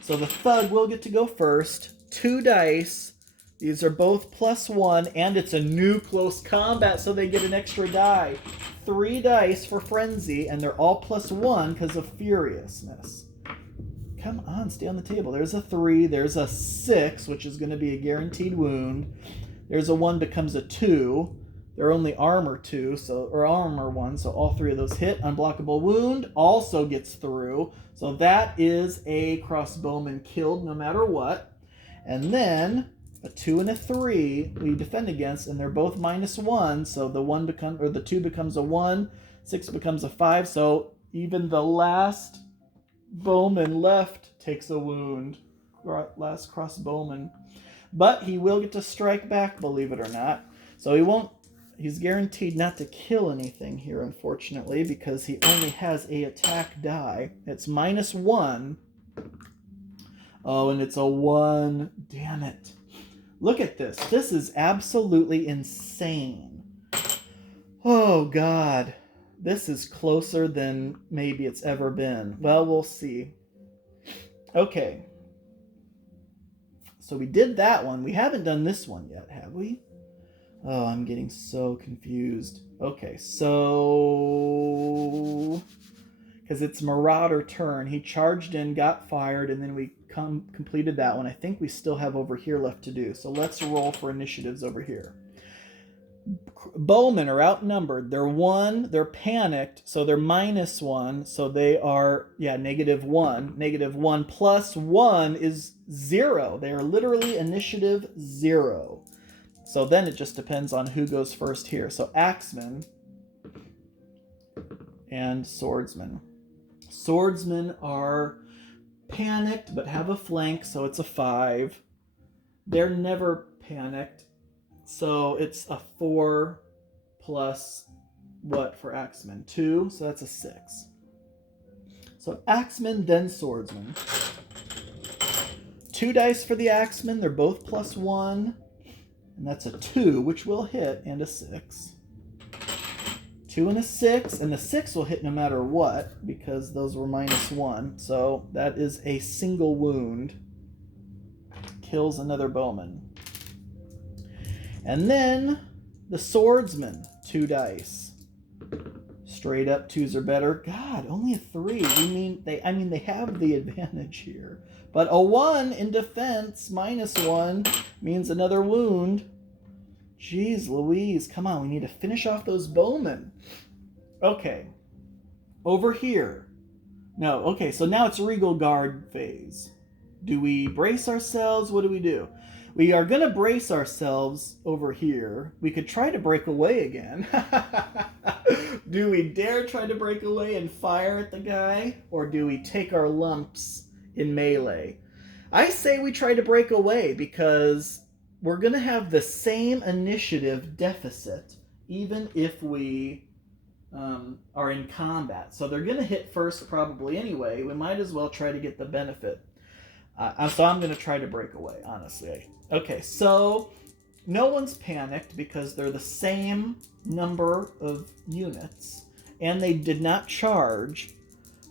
So the thug will get to go first. 2 dice. These are both +1, and it's a new close combat, so they get an extra die. 3 dice for frenzy, and they're all +1 because of furiousness. Come on, stay on the table. There's a 3. There's a 6, which is going to be a guaranteed wound. There's a 1 becomes a 2. They're only armor 2, or armor 1, so all 3 of those hit. Unblockable wound also gets through. So that is a crossbowman killed no matter what. And then a 2 and a 3 we defend against, and they're both -1. So the 2 becomes a 1, 6 becomes a 5. So even the last bowman left takes a wound. Last crossbowman. But he will get to strike back, believe it or not. So he won't. He's guaranteed not to kill anything here, unfortunately, because he only has a attack die. It's -1. Oh, and it's a 1. Damn it. Look at this. This is absolutely insane. Oh, God. This is closer than maybe it's ever been. Well, we'll see. Okay. So we did that one. We haven't done this one yet, have we? Oh, I'm getting so confused. Okay, so... Because it's Marauder turn. He charged in, got fired, and then we completed that one. I think we still have over here left to do. So let's roll for initiatives over here. Bowmen are outnumbered. They're 1. They're panicked, so they're -1. So they are, -1. -1 plus 1 is 0. They are literally initiative 0. So then it just depends on who goes first here. So axemen and swordsmen. Swordsmen are panicked but have a flank, so it's a 5. They're never panicked, so it's a 4 plus what for axemen? 2, so that's a 6. So axemen, then swordsmen. 2 dice for the axemen. They're both +1. And that's a 2, which will hit, and a 6. 2 and a 6, and the 6 will hit no matter what, because those were -1. So that is a single wound. Kills another bowman. And then the swordsman, 2 dice. Straight up 2s or better. God, only a 3. They have the advantage here. But a 1 in defense, -1, means another wound. Jeez Louise, come on, we need to finish off those bowmen. Okay, over here. No, okay, so now it's Regal Guard phase. Do we brace ourselves? What do we do? We are going to brace ourselves over here. We could try to break away again. Do we dare try to break away and fire at the guy? Or do we take our lumps in melee? I say we try to break away because we're going to have the same initiative deficit even if we are in combat. So they're going to hit first probably anyway. We might as well try to get the benefit. So I'm going to try to break away, honestly. Okay, so no one's panicked because they're the same number of units, and they did not charge.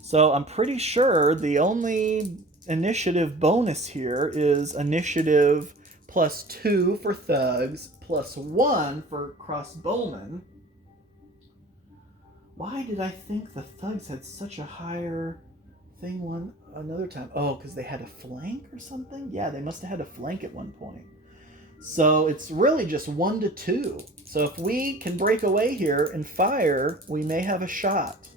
So I'm pretty sure the only initiative bonus here is initiative +2 for thugs, +1 for crossbowmen. Why did I think the thugs had such a higher thing one another time? Oh, because they had a flank or something? Yeah, they must have had a flank at one point. So it's really just 1 to 2. So if we can break away here and fire, we may have a shot.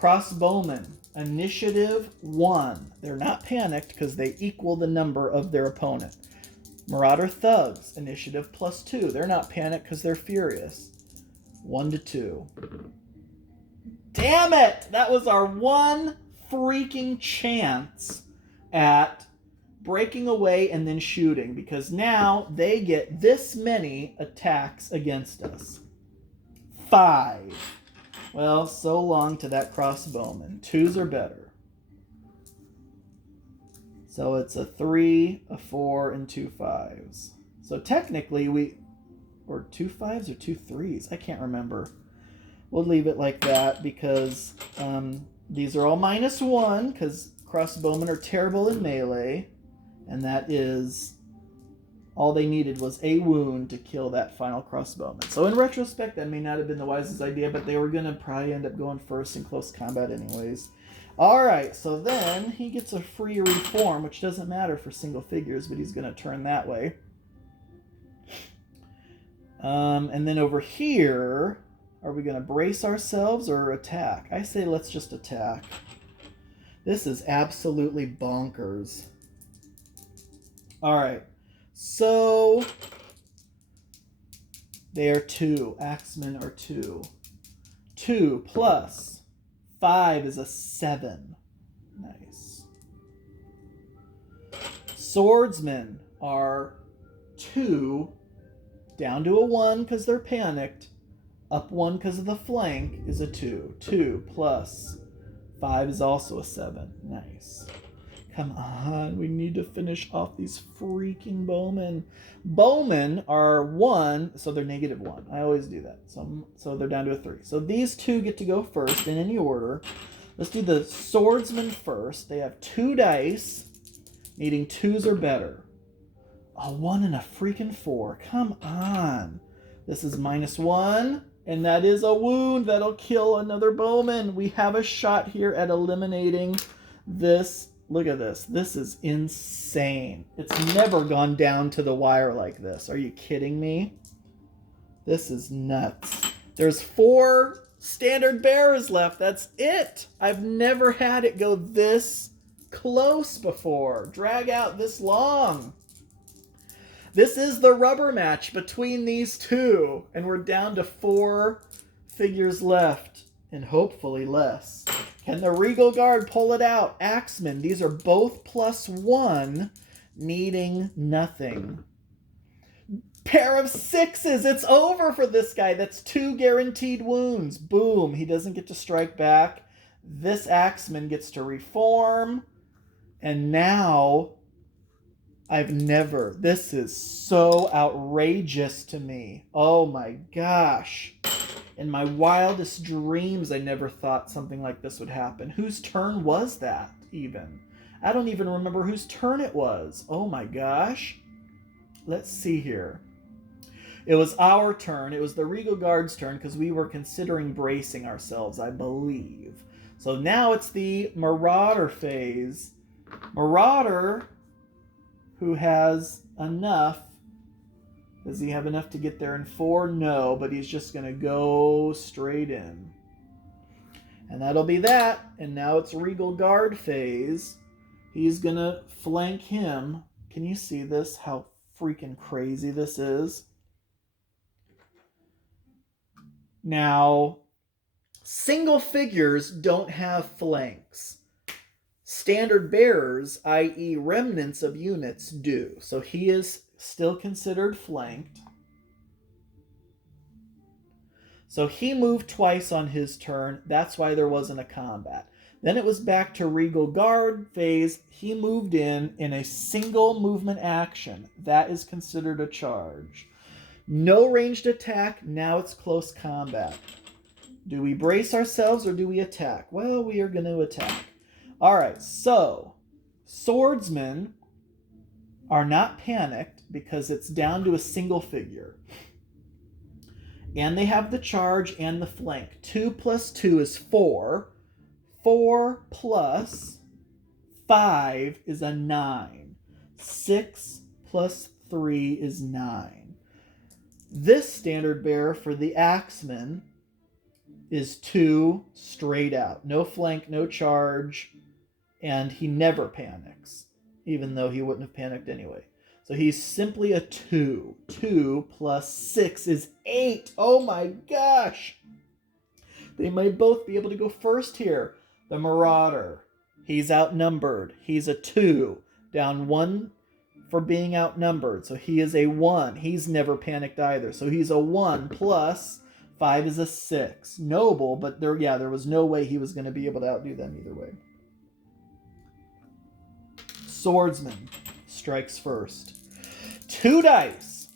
Crossbowmen, initiative 1. They're not panicked because they equal the number of their opponent. Marauder thugs, initiative +2. They're not panicked because they're furious. 1 to 2. Damn it! That was our one freaking chance at breaking away and then shooting, because now they get this many attacks against us. 5. Well, so long to that crossbowman. 2s are better. So it's a 3, a 4, and 2 5s. So technically or 2 5s or 2 3s. I can't remember. We'll leave it like that because these are all -1 because crossbowmen are terrible in melee. And that is all they needed was a wound to kill that final crossbowman. So in retrospect, that may not have been the wisest idea, but they were going to probably end up going first in close combat anyways. Alright, so then he gets a free reform, which doesn't matter for single figures, but he's going to turn that way. And then over here, are we going to brace ourselves or attack? I say let's just attack. This is absolutely bonkers. Alright, so they are 2. Axemen are 2. 2 plus 5 is a 7. Nice. Swordsmen are 2, down to a 1 because they're panicked. Up 1 because of the flank is a 2. 2 plus 5 is also a 7. Nice. Come on, we need to finish off these freaking bowmen. Bowmen are 1, so they're -1. I always do that. So they're down to a 3. So these 2 get to go first in any order. Let's do the swordsman first. They have 2 dice, needing 2s or better. A 1 and a freaking 4. Come on. This is -1, and that is a wound. That'll kill another bowman. We have a shot here at eliminating this. Look at this. This is insane. It's never gone down to the wire like this. Are you kidding me? This is nuts. There's 4 standard bearers left. That's it. I've never had it go this close before. Drag out this long. This is the rubber match between these 2. And we're down to 4 figures left. And hopefully less. Can the Regal Guard pull it out? Axemen, these are both +1, needing nothing. Pair of 6s. It's over for this guy. That's 2 guaranteed wounds. Boom. He doesn't get to strike back. This Axeman gets to reform. And now, this is so outrageous to me. Oh my gosh. In my wildest dreams, I never thought something like this would happen. Whose turn was that, even? I don't even remember whose turn it was. Oh my gosh. Let's see here. It was our turn. It was the Regal Guard's turn because we were considering bracing ourselves, I believe. So now it's the Marauder phase. Marauder, who has enough. Does he have enough to get there in 4? No, but he's just going to go straight in. And that'll be that. And now it's Regal Guard phase. He's going to flank him. Can you see this? How freaking crazy this is? Now, single figures don't have flanks. Standard bearers, i.e. remnants of units, do. So he is still considered flanked. So he moved twice on his turn. That's why there wasn't a combat. Then it was back to Regal Guard phase. He moved in a single movement action. That is considered a charge. No ranged attack. Now it's close combat. Do we brace ourselves or do we attack? Well, we are going to attack. All right, so swordsmen are not panicked because it's down to a single figure. And they have the charge and the flank. 2 plus 2 is 4. 4 plus 5 is a 9. 6 plus 3 is 9. This standard bearer for the axeman is 2 straight out. No flank, no charge, and he never panics, even though he wouldn't have panicked anyway. So he's simply a 2. 2 plus 6 is 8. Oh my gosh! They might both be able to go first here. The Marauder, he's outnumbered. He's a 2. Down 1 for being outnumbered. So he is a 1. He's never panicked either. So he's a 1 plus 5 is a 6. Noble, but there was no way he was going to be able to outdo them either way. Swordsman strikes first. 2 dice.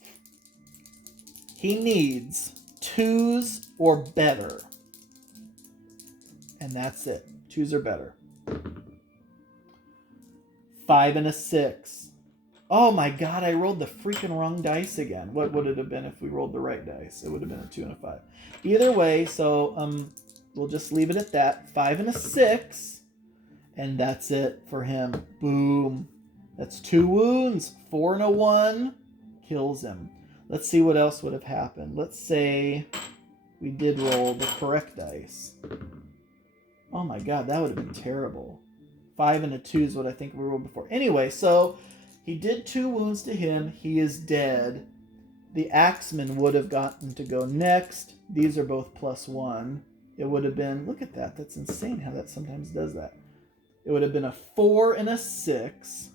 He needs 2s or better. And that's it. 2s or better. 5 and a 6. Oh my god, I rolled the freaking wrong dice again. What would it have been if we rolled the right dice? It would have been a 2 and a 5. Either way, so we'll just leave it at that. 5 and a 6. And that's it for him. Boom. That's 2 wounds. 4 and a 1 kills him. Let's see what else would have happened. Let's say we did roll the correct dice. Oh my god, that would have been terrible. 5 and a 2 is what I think we rolled before. Anyway, so he did 2 wounds to him. He is dead. The axeman would have gotten to go next. These are both +1. It would have been, look at that. That's insane how that sometimes does that. It would have been a 4 and a 6.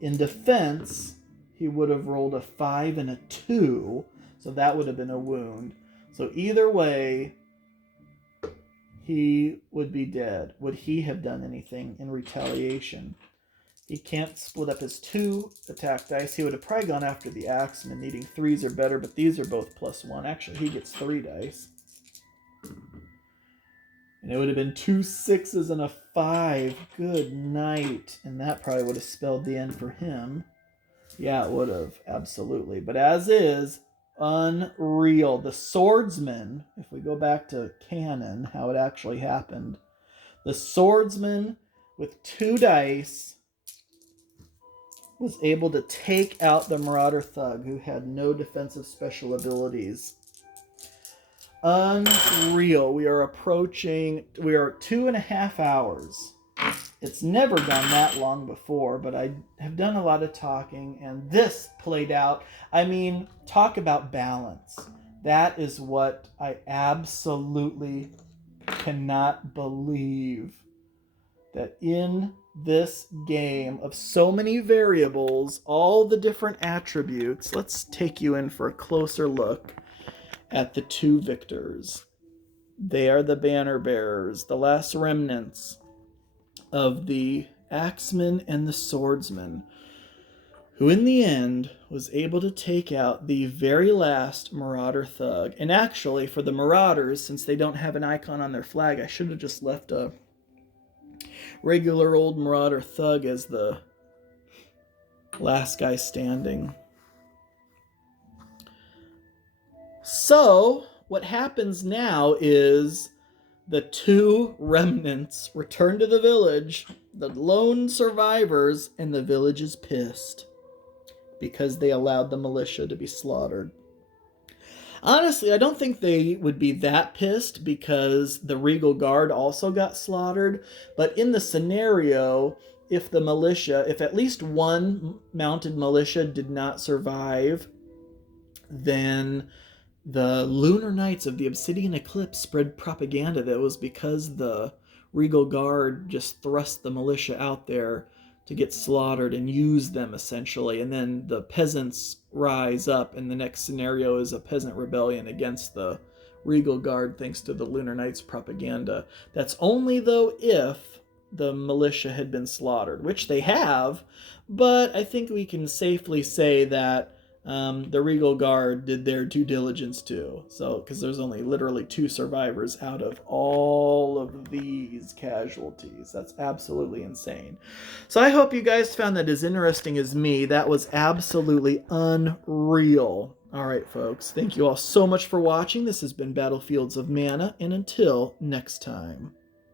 In defense, he would have rolled a 5 and a 2. So that would have been a wound. So either way, he would be dead. Would he have done anything in retaliation? He can't split up his 2 attack dice. He would have probably gone after the axeman, needing 3s or better, but these are both +1. Actually, he gets 3 dice. And it would have been 2 6s and a 5. Good night. And that probably would have spelled the end for him. Yeah, it would have. Absolutely. But as is, unreal. The swordsman, if we go back to canon, how it actually happened. The swordsman with 2 dice was able to take out the Marauder Thug, who had no defensive special abilities. Unreal. We are 2.5 hours. It's never gone that long before, but I have done a lot of talking, and this played out. I mean, talk about balance. That is what I absolutely cannot believe. That in this game of so many variables, all the different attributes, let's take you in for a closer look at the 2 victors. They are the banner bearers, the last remnants of the axeman and the swordsman, who in the end was able to take out the very last Marauder Thug. And actually, for the Marauders, since they don't have an icon on their flag, I should have just left a regular old Marauder Thug as the last guy standing. So, what happens now is the 2 remnants return to the village, the lone survivors, and the village is pissed because they allowed the militia to be slaughtered. Honestly, I don't think they would be that pissed because the Regal Guard also got slaughtered. But in the scenario, if at least one mounted militia did not survive, then the Lunar Knights of the Obsidian Eclipse spread propaganda that was because the Regal Guard just thrust the militia out there to get slaughtered and use them, essentially. And then the peasants rise up, and the next scenario is a peasant rebellion against the Regal Guard thanks to the Lunar Knights propaganda. That's only, though, if the militia had been slaughtered, which they have, but I think we can safely say that the Regal Guard did their due diligence too. So, because there's only literally 2 survivors out of all of these casualties. That's absolutely insane. So I hope you guys found that as interesting as me. That was absolutely unreal. All right, folks. Thank you all so much for watching. This has been Battlefields of Mana, and until next time.